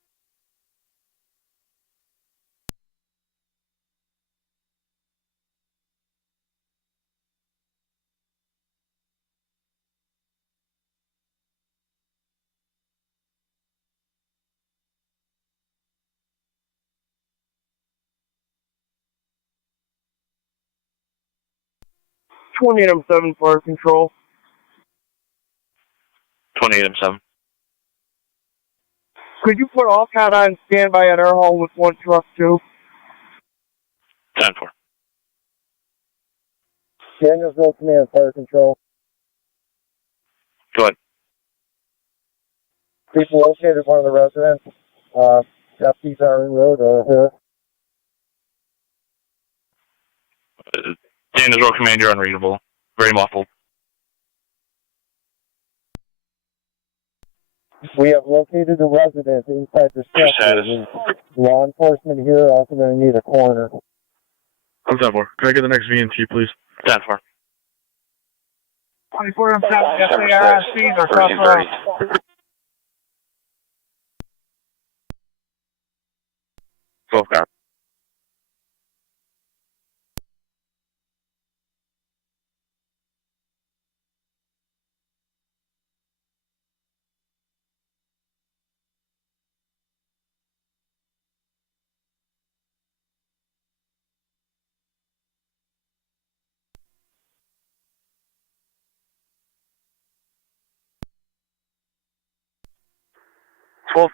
M7 Fire Control. 28M7. Could you put all count on standby at our home with one truck too? 10-4. Danielsville Command Fire Control. Go ahead. People located one of the residents. FT Tower Road here. Daniels Road Command, you're unreadable. Very muffled. We have located a resident inside the structure. Law enforcement here also going to need a coroner. I'm 10-4. Can I get the next VNT, please? 10-4. 24 and 7, SARSCs are across the road. 12 car.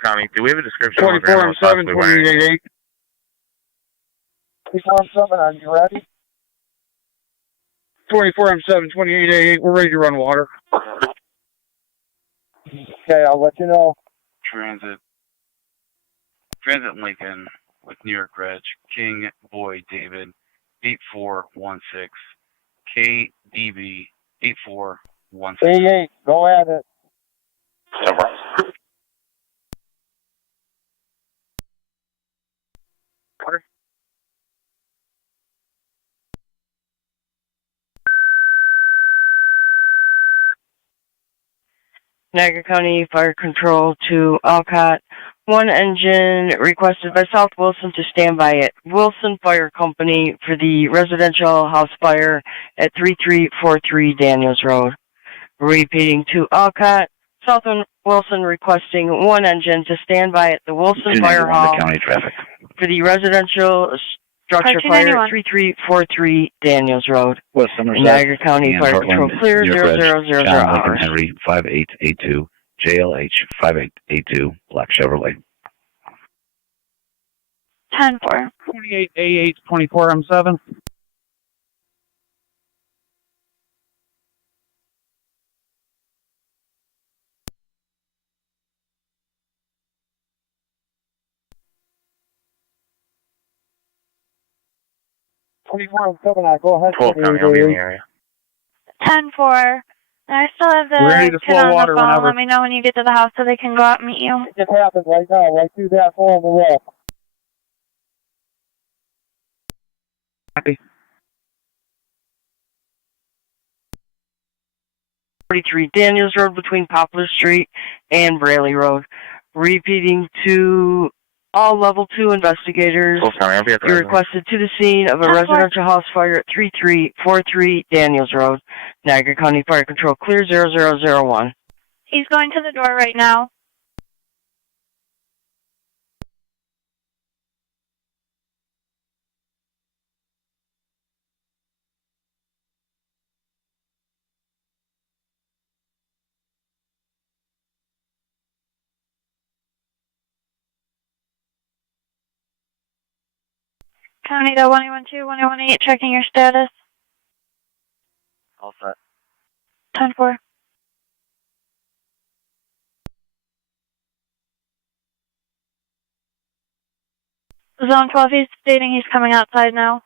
County, do we have a description? 24 and 7, 28-8. 24 and 7, are you ready? 24 and 7, 28-8. We're ready to run water. Okay, I'll let you know. Transit Lincoln with New York Reg, King Boy David, 8416, KDB, 88, go at it. Niagara County Fire Control to Alcott. One engine requested by South Wilson to stand by at Wilson Fire Company for the residential house fire at 3343 Daniels Road. Repeating to Alcott. South Wilson requesting one engine to stand by at the Wilson Fire Hall County traffic. for the residential structure fire at 3343 Daniels Road. West Somerset. Niagara County and Fire Heartland, Control clear New York 0000 Ridge, John Lincoln hours. Henry 5882, JLH 5882, Black Chevrolet. 10-4. 28A8, 24M7. Go ahead. 12 County, I'll be in the area. 10-4. I still have the We're ready to kid flow on water the phone. whenever. Let me know when you get to the house so they can go out and meet you. It happens right now, right through that hole in the wall. Happy. 43 Daniels Road between Poplar Street and Braley Road. Repeating to all level 2 investigators. 12 County, I'll be at the You're residence. requested to the scene of a residential house fire at 3343 Daniels Road. Niagara County Fire Control clear 0001. He's going to the door right now. County to 1112, 1118, checking your status. All set. 10-4. Zone 12, he's stating he's coming outside now.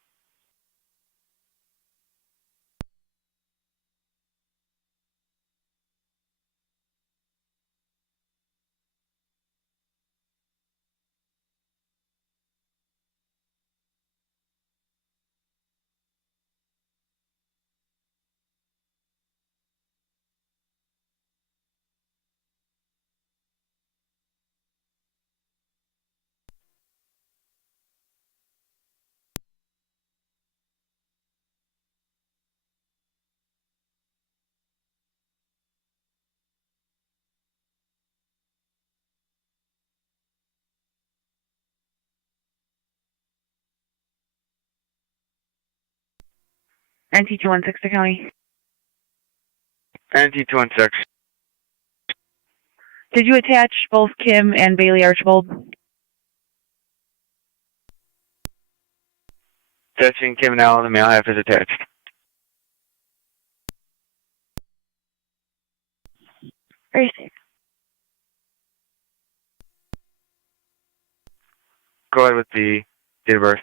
NT216 to County. NT216. Did you attach both Kim and Bailey Archibald? Touching Kim now, the male half is attached. Very safe. Go ahead with the date of birth.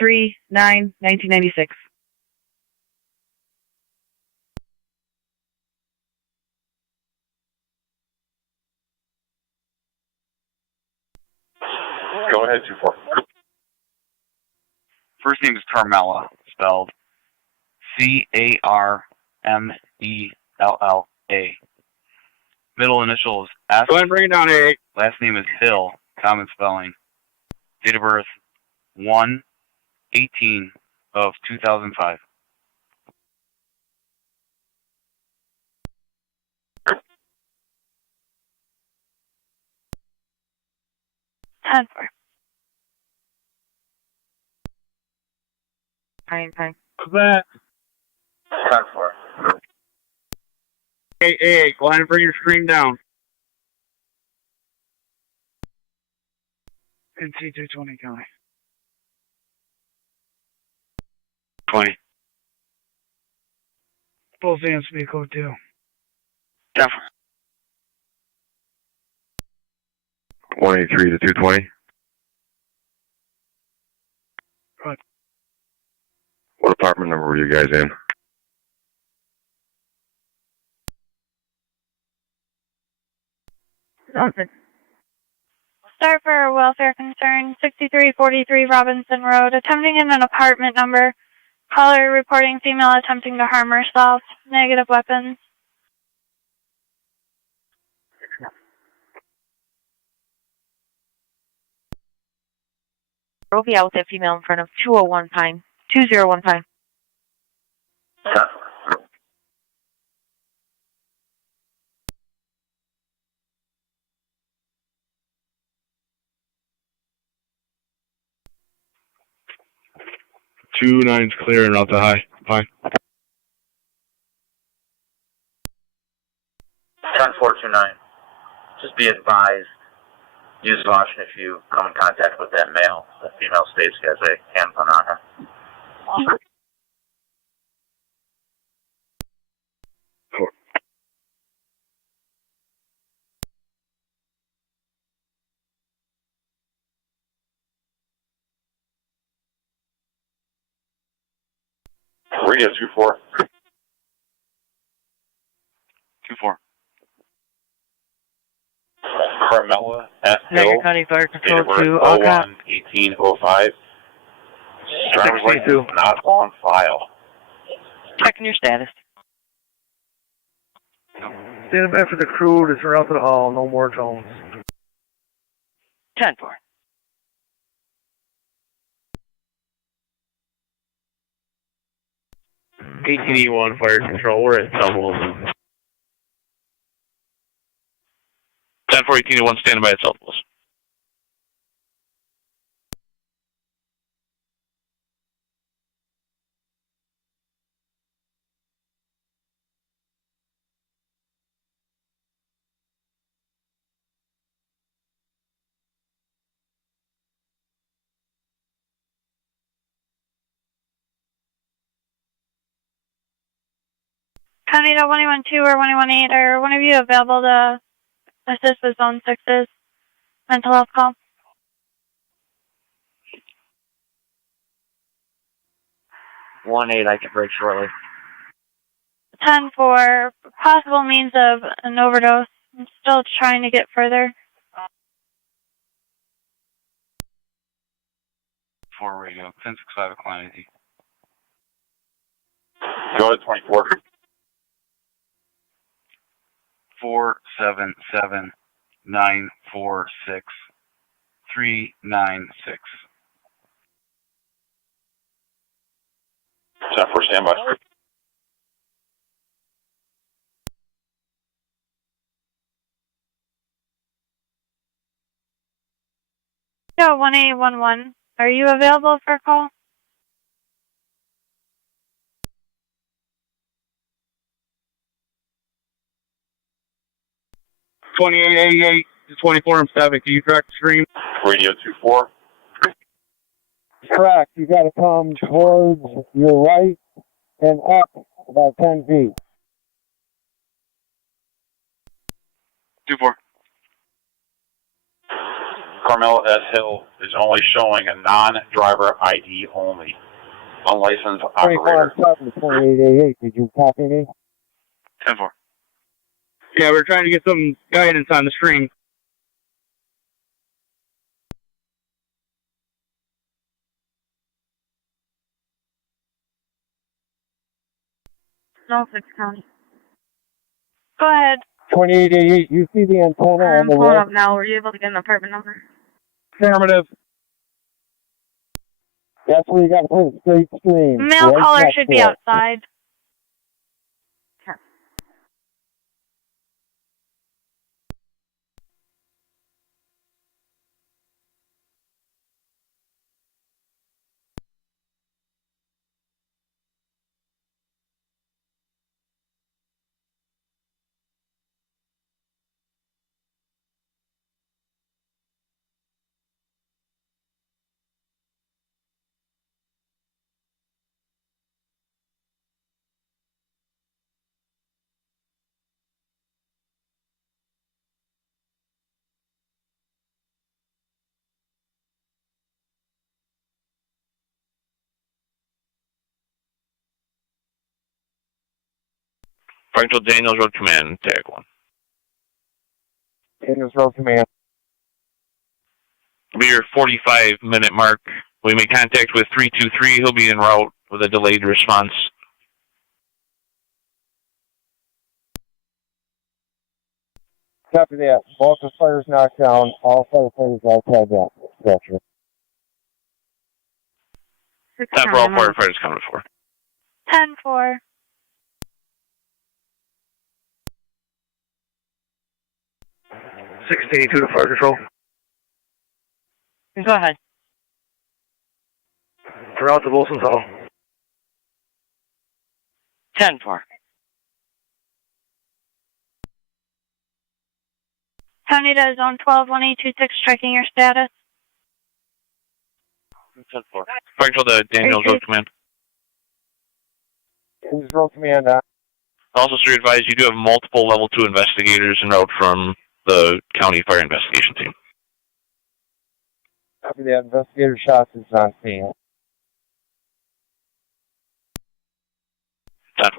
3/9/1996. Go ahead, 24. First name is Carmella, spelled Carmella. Middle initial is S. Go ahead and bring it down, A8. Last name is Hill, common spelling. Date of birth 1/18 of 2005. Time. That. 10-4. Hey, go ahead and bring your screen down. NT220 County. 20. Both hands speak code 2. Definitely. 183 to 220. Right. What apartment number were you guys in? Start for welfare concern, 6343 Robinson Road, attempting in an apartment number. Caller reporting female attempting to harm herself. Negative weapons. We'll be out with that female in front of 201 Pine. 201 Pine. Two nines clear and out to high. Fine. 10429. Just be advised, use caution if you come in contact with that male. The female states has a handgun on her. Radio 24. 24. Carmela S. Niagara Hill. County Fire Date Control of birth 2, all cop. 01-1805. Driver's license not on file. Checking your status. Standing back for the crew to surround the hall. No more tones. 10-4. $18E1 Fire Control, we're at South Wilson. 10-4-18-1, standing by at South Wilson. County 112 or 118, are one of you available to assist with Zone 6's mental health call? I can break shortly. 10 for possible means of an overdose. I'm still trying to get further. 4 radio. 1065 Client ID. Go ahead, 24. 477-946-396. 10-4, standby. Yeah, 1811. Are you available for a call? $28.88 to 24M7. Can you track the stream? Radio 24. Correct. You got to come towards your right and up about 10 feet. 24. Carmela S. Hill is only showing a non-driver ID only. Unlicensed operator. 24M7 to 2888. Did you copy me? 10-4. Yeah, we're trying to get some guidance on the stream. No, 6 County. Go ahead. 2888. You see the antenna on I'm the pulling left? up now. Were you able to get an apartment number? Affirmative. That's where you got to put a straight stream. Male right caller next should to be it. outside. Fire Control Daniels Road Command, TAC 1. Daniels Road Command. It'll be your 45-minute mark. We made contact with 323. He'll be en route with a delayed response. Copy that. Both the fires knocked down. All firefighters outside that structure. Time for all firefighters coming to 4. 10-4. To fire control. Go ahead. We're out to Wilson's Hall. 10-4. County to zone 12-1826, checking your status. 10-4. Fire control to Daniels Road Command. Daniels Road Command. Also, sir, advise you do have multiple level 2 investigators en route from the county fire investigation team. Copy that. Investigator shots is on scene. 10-4.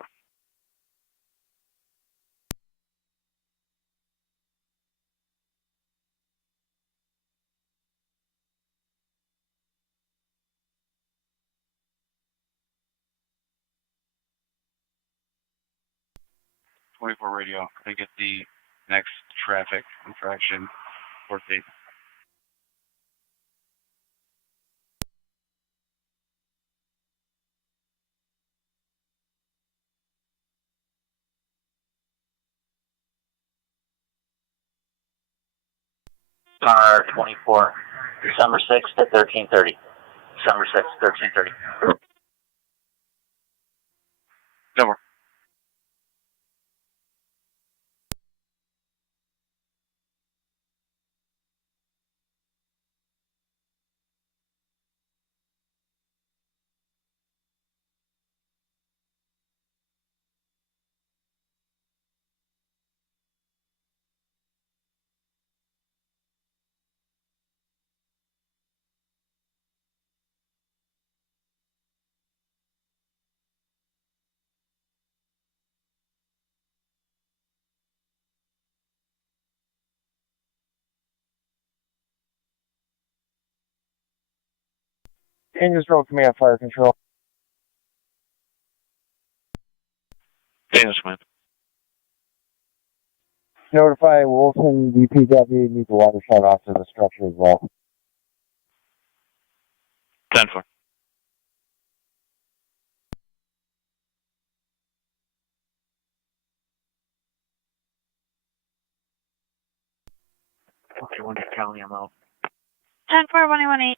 Radio to get the next traffic infraction court date. Star 24, December 6th at 13:30. December 6th, 13:30. No more. Daniels Road Command, fire control. Daniels Command. Notify Wilson DPW needs a water shut off to the structure as well. 10-4. Okay, Winter County, I'm out. 10-4-118.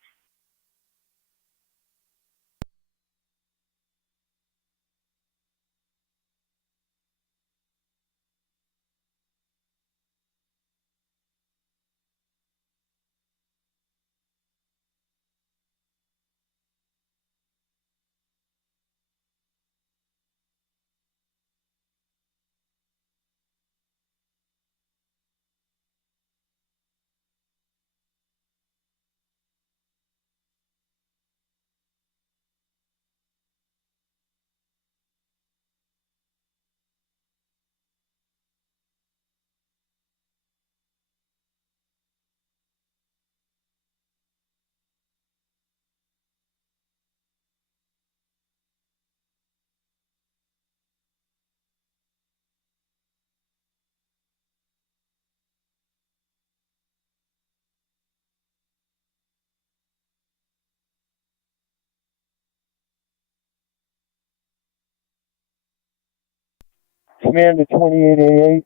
Command to 2888.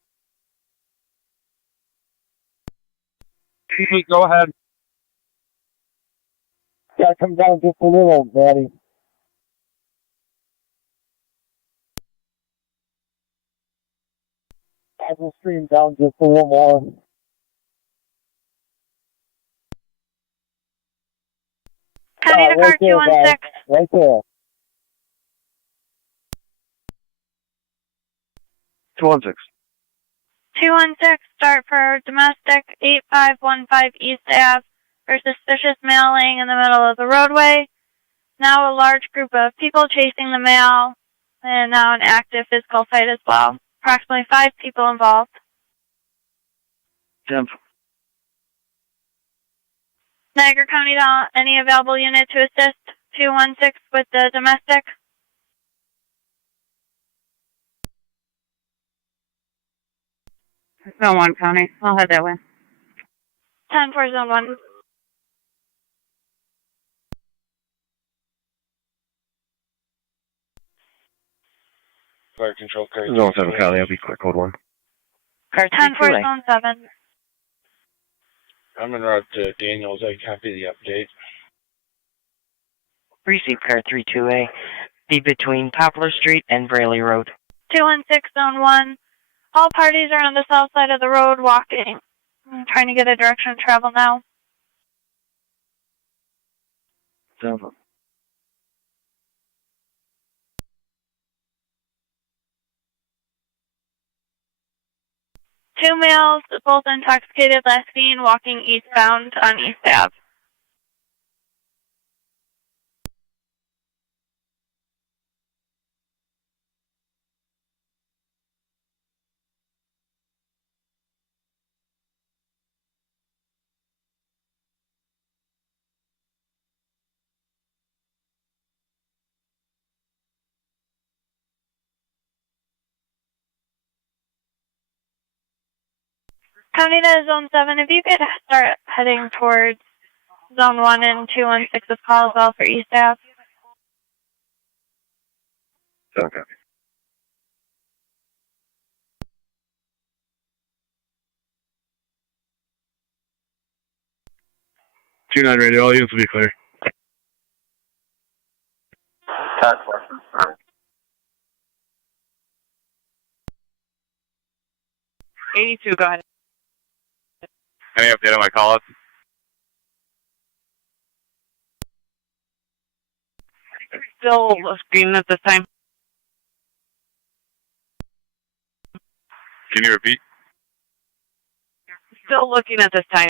Go ahead. Gotta come down just a little, Maddie. I will stream down just a little more. County to car 216. Right there. 216. 216, start for domestic 8515 East Ave for suspicious mailing in the middle of the roadway. Now a large group of people chasing the mail, and now an active physical fight as well. Approximately 5 people involved. Niagara County, any available unit to assist 216 with the domestic? Zone 1 County. I'll head that way. 10-4 Zone 1. Fire control car. Zone 7 County, I'll be clear, code 1. Car 10-4 Zone 7. I'm en route to Daniels. I copy the update. Receive car 32A. Be between Poplar Street and Braley Road. 216 Zone 1. All parties are on the south side of the road walking. I'm trying to get a direction of travel now. Zone. Two males, both intoxicated, last seen walking eastbound on East Ave. County to Zone 7, if you could start heading towards Zone 1 and 216's call as well for East Ave. Okay. Two 9 radio, all units will be clear. 10-4. 82, go ahead. Any update on my call-ups? Still looking at this time. Can you repeat? Still looking at this time.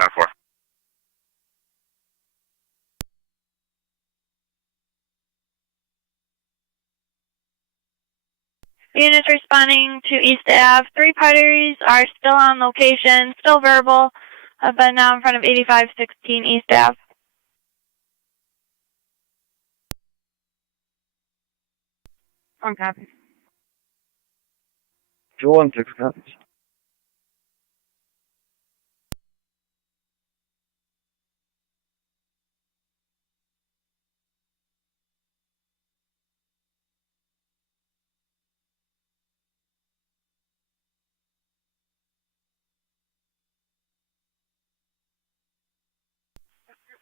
10-4. Units responding to East Ave. 3 parties are still on location, still verbal, but now in front of 8516 East Ave. On copy. 216 copies.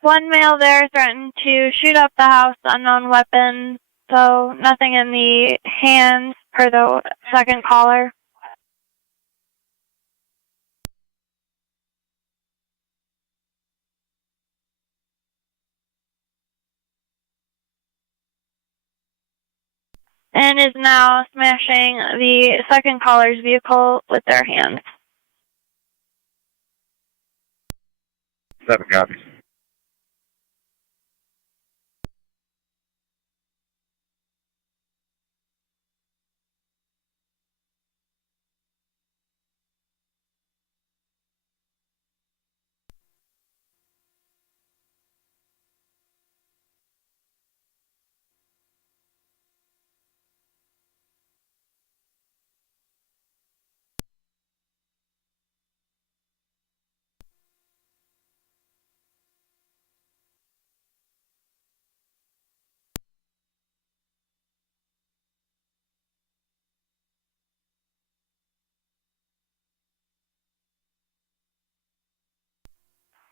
One male there threatened to shoot up the house, unknown weapon, so nothing in the hands per the second caller. And is now smashing the second caller's vehicle with their hands. 7 copies.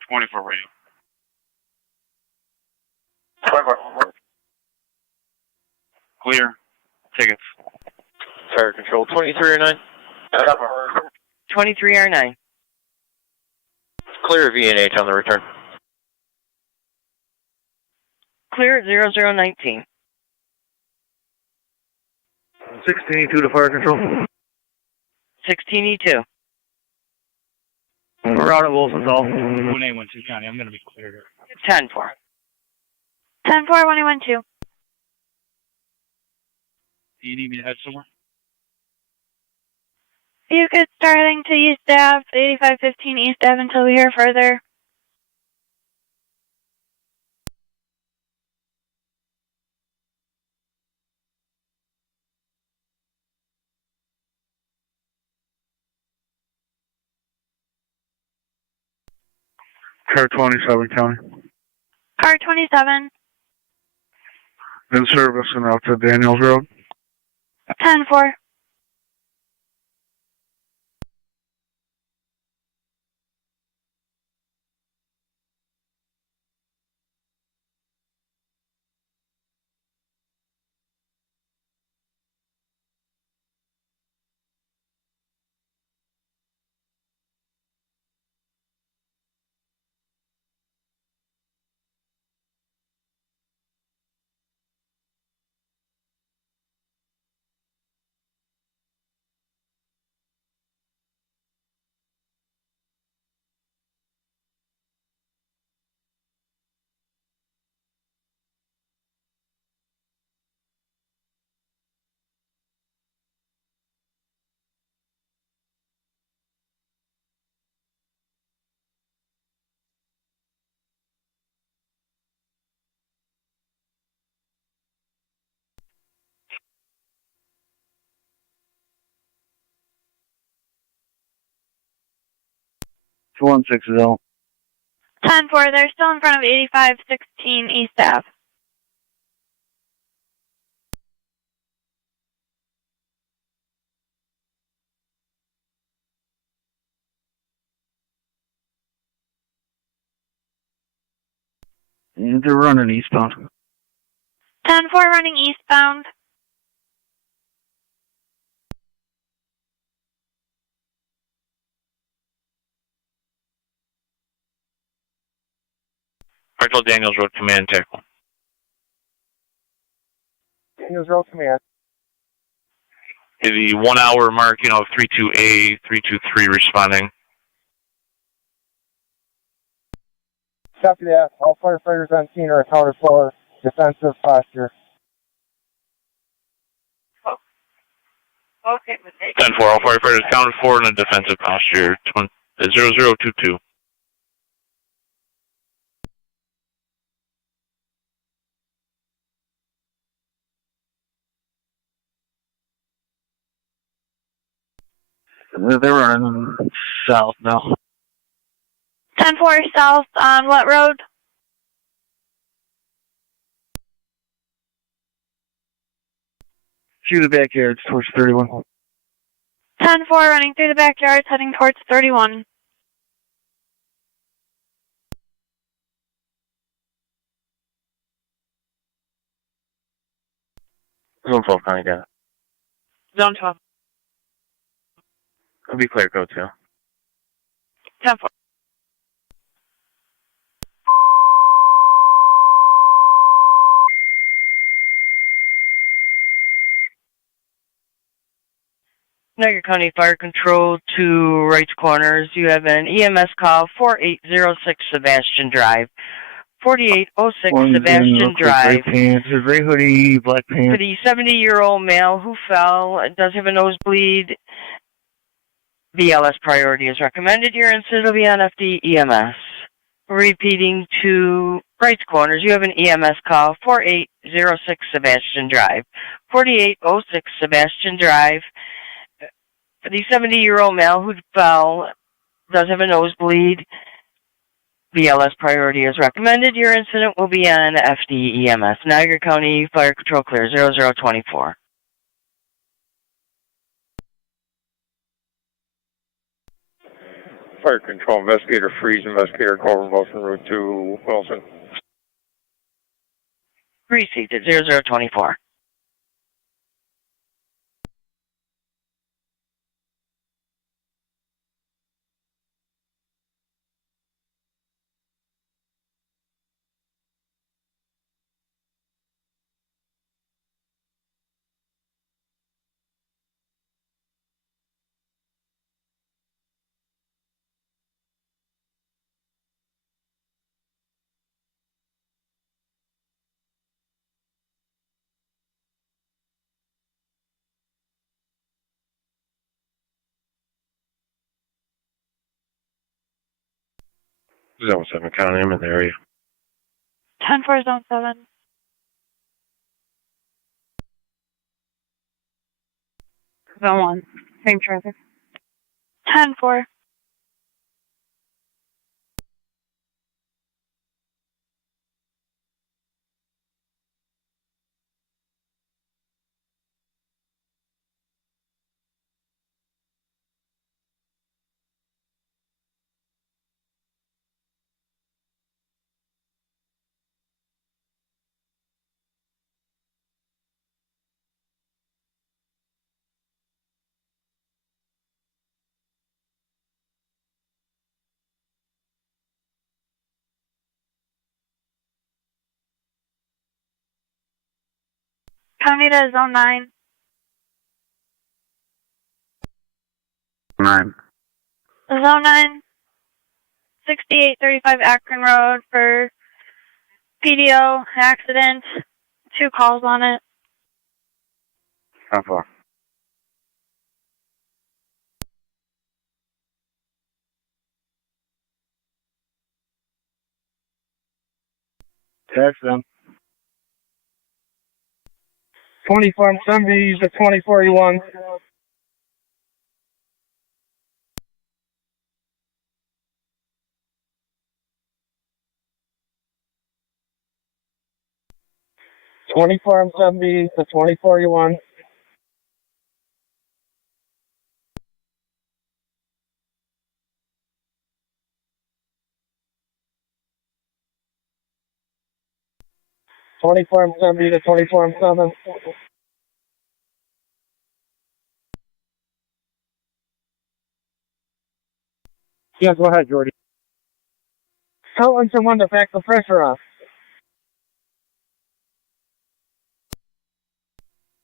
'24 radio. 24. Clear. Tickets. Fire control 2309. 23R9. Clear VNH on the return. Clear at 0019. 16E2 to fire control. 16E2. We're out at Wilson's-All. 1812 County, I'm going to be cleared. 10-4. 10-4, 1812. Do you need me to head somewhere? You could start heading to East Ave, 8515 East Ave until we hear further. Car 27 County. Car 27. In service and out to Daniels Road. 10-4. Two 160. 10-4. They're still in front of 8516 East Ave. They're running eastbound. 10-4 running eastbound. Partial Daniels Road Command tackle. Daniels Road Command. The 1 hour mark, 32A, 323 responding. Copy that. All firefighters on scene are accounted for. Defensive posture. Okay. 10-4, all firefighters accounted for in a defensive posture. 0022. They're running south now. 10-4 south on what road? Through the backyards towards 31. 10-4 running through the backyards heading towards 31. Zone 12 County data. Zone 12. It'll be clear code 2. 10-4. Niagara County Fire Control to Wright's Corners. You have an EMS call 4806 Sebastian Drive. 4806 Sebastian Drive. Gray pants, or gray hoodie, black pants. For the 70-year-old male who fell, does have a nosebleed. BLS priority is recommended. Your incident will be on FD EMS. Repeating to Wright's Corners, you have an EMS call 4806 Sebastian Drive. 4806 Sebastian Drive. For the 70-year-old male who fell, does have a nosebleed. BLS priority is recommended. Your incident will be on FD EMS. Niagara County Fire Control clear 0024. Fire Control Investigator Freeze, Investigator Corbin, Wilson, Route 2, Wilson. Received at 0024. Zone 7, County, I'm in the area. 10-4, Zone 7. Zone 1. Same traffic. 10-4. County to Zone 9. 9. Zone 9, 6835 Akron Road for PDO accident. 2 calls on it. How far? Text them. 24 and 70 to 2041. Farm 70 to 2041. Farm 70 to 24-7. Yeah, go ahead, Jordy. Tell someone to back the pressure off.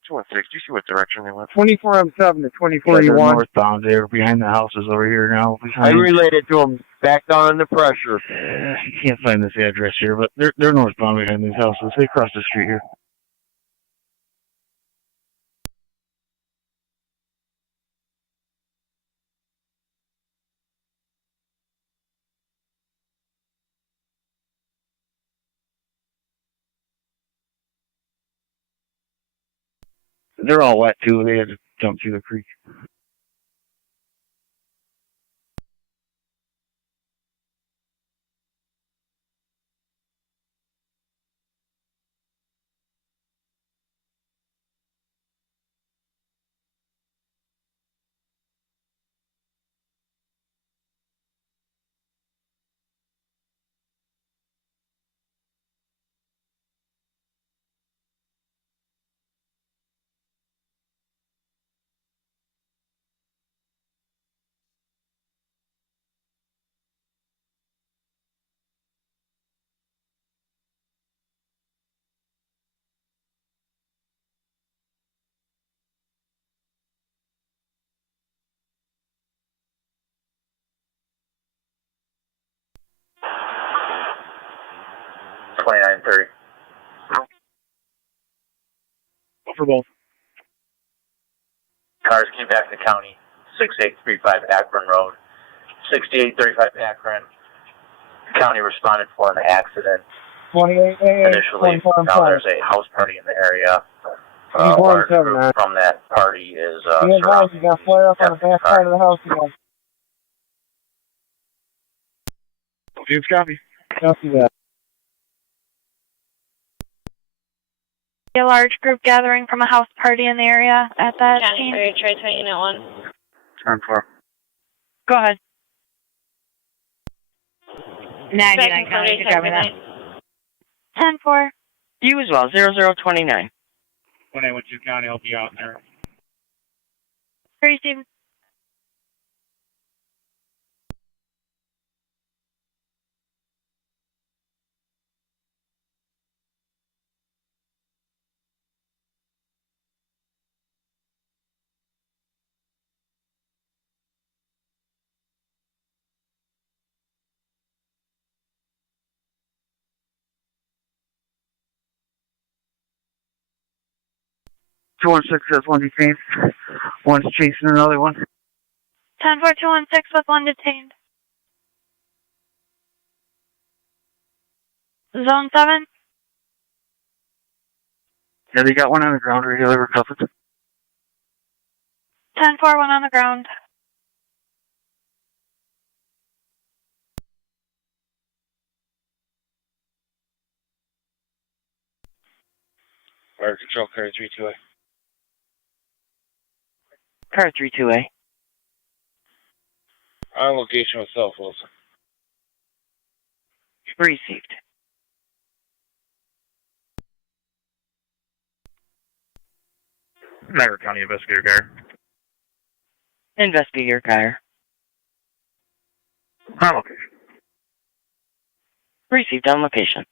216, do you see what direction they went? 24-7 to 2041. They're northbound. They're behind the houses over here now. I relayed it to them. Back down on the pressure. Can't find this address here, but they're northbound behind these houses. They cross the street here. They're all wet too. They had to jump through the creek. $29.30. For both. Cars came back to county. 6835 Akron Road. 6835 Akron. County responded for an accident. 28 Initially, now there's a house party in the area. Large group from that party is you got flare up on the back side of the house again. James, copy. Copy that. A large group gathering from a house party in the area at that scene. Try Unit 1. 10-4. Go ahead. 99 County, good job with that. 10-4. You as well, 0029. 2812 County, help you out there. Receive. Two 216 says one detained. One's chasing another one. 10-4, 216 with one detained. Zone 7. Yeah, they got one on the ground radio they recovered. 10-4, one on the ground. Fire control, car 32A. Car 32A. On location with South Wilson. Received. Niagara County Investigator Car. Investigator car. On location. Received on location.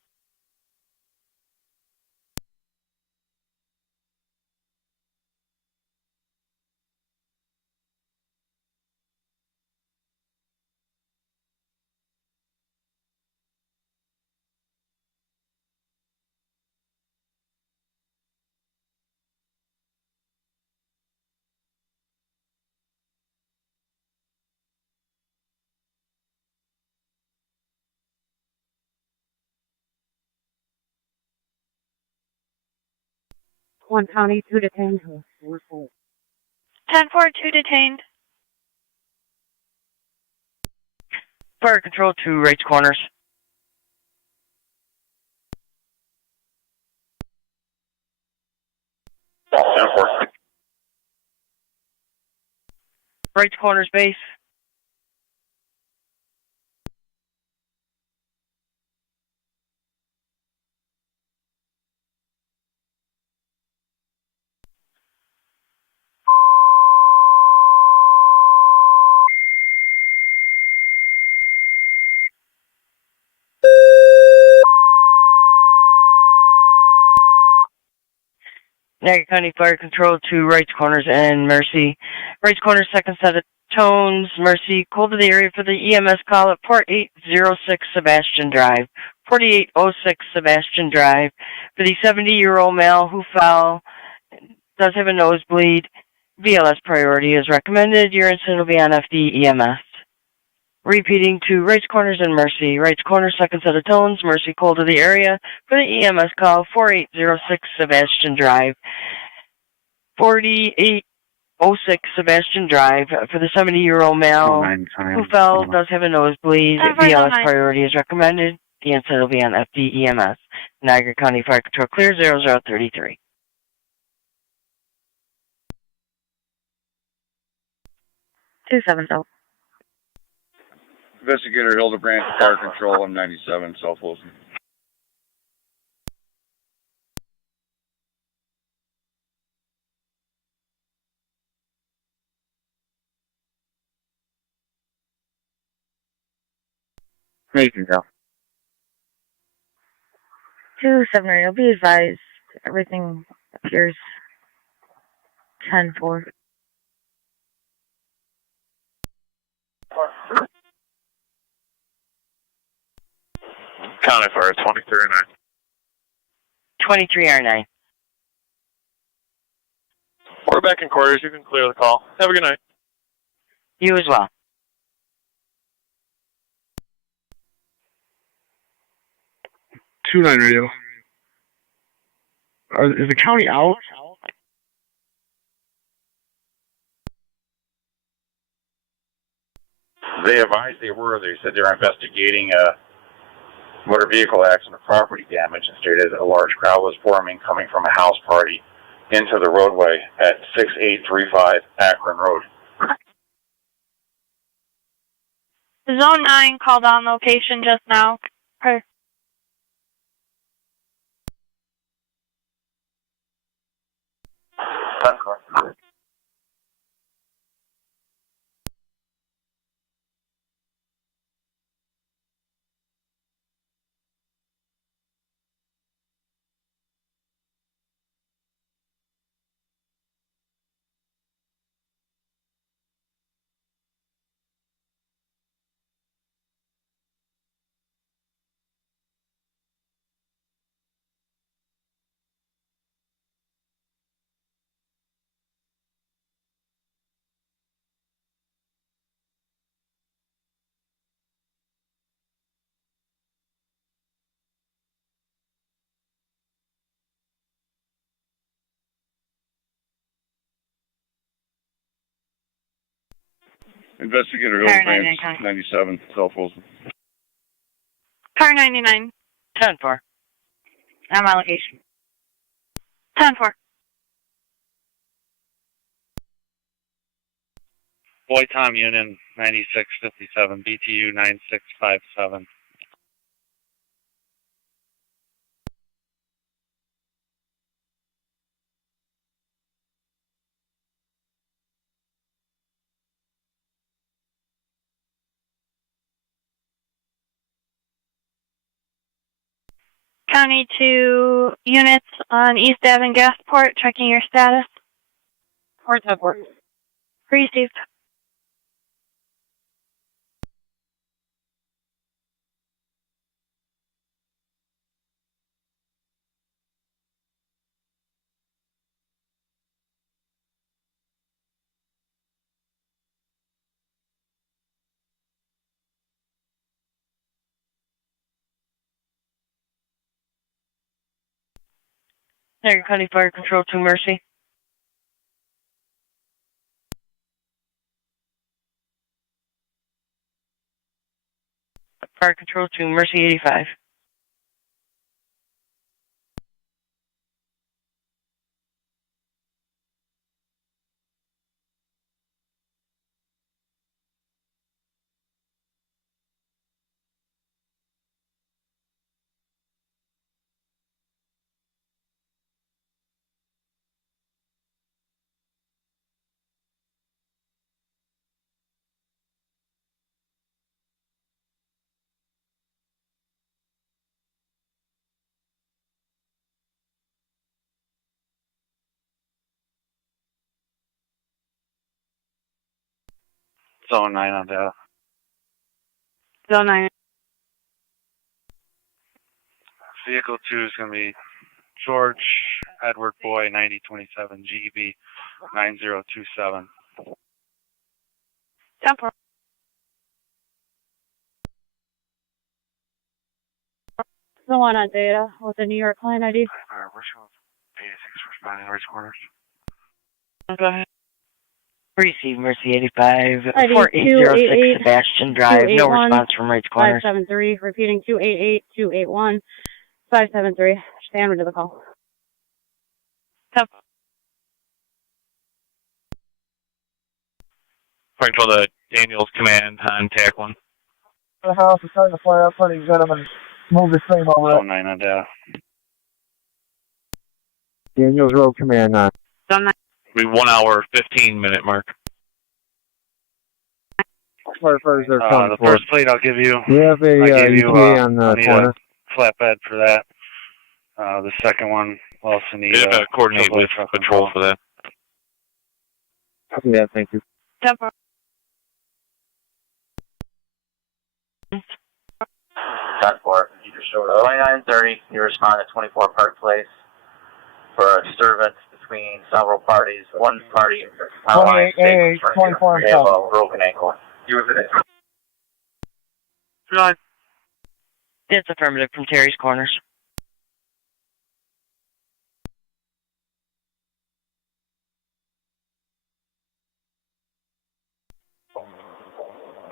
One County, 2 detained. 10-4, 2 detained. Fire control to right corners. Right corners base. Niagara County Fire Control to right corners and Mercy. Right corners, second set of tones. Mercy, call to the area for the EMS call at 4806 Sebastian Drive. 4806 Sebastian Drive. For the 70-year-old male who fell, does have a nosebleed. VLS priority is recommended. Your incident will be on FD EMS. Repeating to right corners and Mercy. Right corner, second set of tones. Mercy, call to the area for the EMS call, 4806 Sebastian Drive. 4806 Sebastian Drive for the 70-year-old male who fell, does have a nosebleed. VLS priority is recommended. The incident will be on FD EMS. Niagara County Fire Control clear 0033. 270. Investigator Hildebrand, Fire Control, M97, South Wilson. Making go. 270, be advised, everything appears 10-4. County Fire 2309. 23R9. We're back in quarters. You can clear the call. Have a good night. You as well. 29 radio. Is the county out? They advised they were. They said they're investigating a motor vehicle accident or property damage and stated a large crowd was forming coming from a house party into the roadway at 6835 Akron Road. Zone 9 called on location just now. Investigator Car Hillvance 99. 97, South Wilson. Car 99. 10-4. I'm on location. 10-4. Boy Tom Union 9657, BTU 9657. County 2 units on East Ave and Gasport, checking your status. Port 10-4. Received. Niagara County Fire Control to Mercy. Fire Control to Mercy 85. Zone 9 on data. Zone 9. Vehicle 2 is going to be George Edward Boy 9027, GB 9027. 10-4. The one on data with the New York client ID. Alright, we're showing 86 responding to race corners. Go ahead. Receive Mercy 85, ID 4806 Sebastian Drive, no response from Rates Corners. 573, repeating 288, 281, 573. Stand to the call. Point for the Daniels command on TAC 1. The house is starting to fire up. These gentlemen move the stream over. Zone 9 on data. Daniels Road Command 9. Zone 9. Be 1 hour, 15-minute mark. Firefighters are coming The for first plate I'll give you. You have a ETA on the corner. Flatbed for that. The second one, we'll also need coordinate with patrol for that. Yeah, thank you. 10-4. 10-4. You just showed up. 2930, you respond to 24 Park Place for a disturbance between several parties. One party, 28, 24 they have a broken ankle. You were there. Right. It's affirmative from Terry's Corners.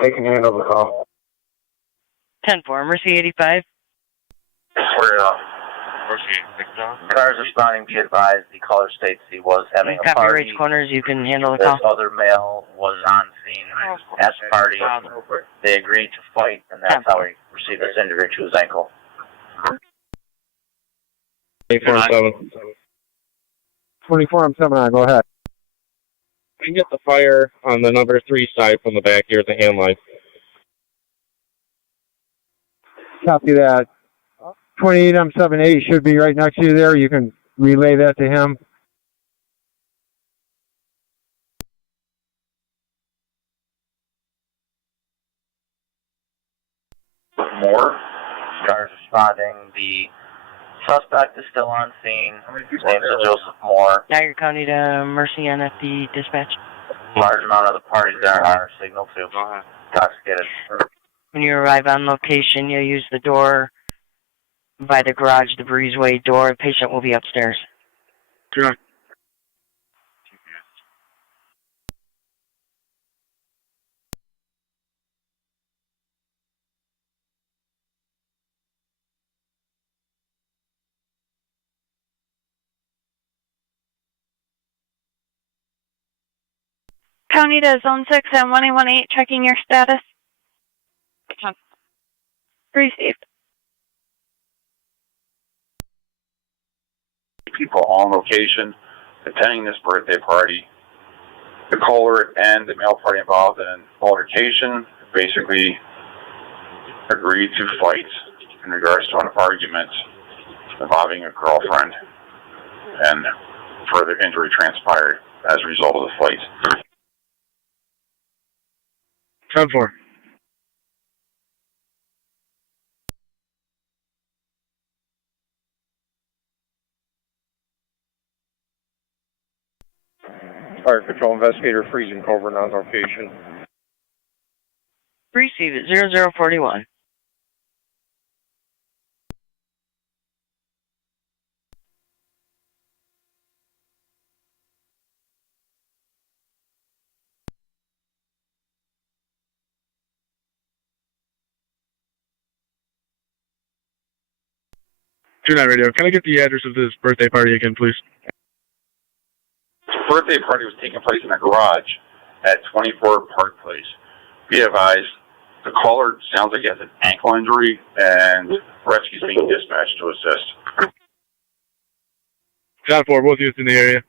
They can handle the call. 10-4, Mercy 85. Swear it up. Cars responding, be advised, the caller states he was having a Copy party. Rates Corners, you can handle the This call. other male was on scene at the party. They agreed to fight, and that's how he received this injury to his ankle. 24-7. 24-7, go ahead. We can get the fire on the number 3 side from the back here at the hand line. Copy that. 28-78 should be right next to you there. You can relay that to him. More cars responding. The suspect is still on scene. His name is Joseph Moore. Niagara County to Mercy NFD dispatch. Large amount of the parties there are signal to intoxicated. When you arrive on location, you'll use the door by the garage, the breezeway door. The patient will be upstairs. Sure. County to Zone 6 and 1818, checking your status. Received. People on location attending this birthday party. The caller and the male party involved in an altercation basically agreed to fight in regards to an argument involving a girlfriend, and further injury transpired as a result of the fight. 10-4. Fire Patrol Investigator freezing Cobra on location. Receive it, 0041. Two-9 radio. Can I get the address of this birthday party again, please? The birthday party was taking place in a garage at 24 Park Place. Be advised, the caller sounds like he has an ankle injury, and rescue's being dispatched to assist. 10-4, both units in the area.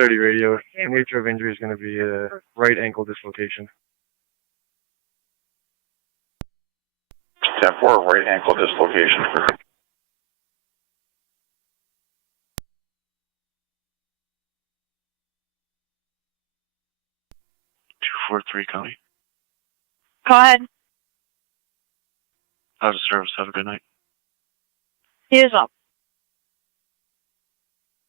.30 radio. The nature of injury is going to be a right ankle dislocation. 10-4, right ankle dislocation. Two 4-3 County. Go ahead. Out of service. Have a good night. He is up.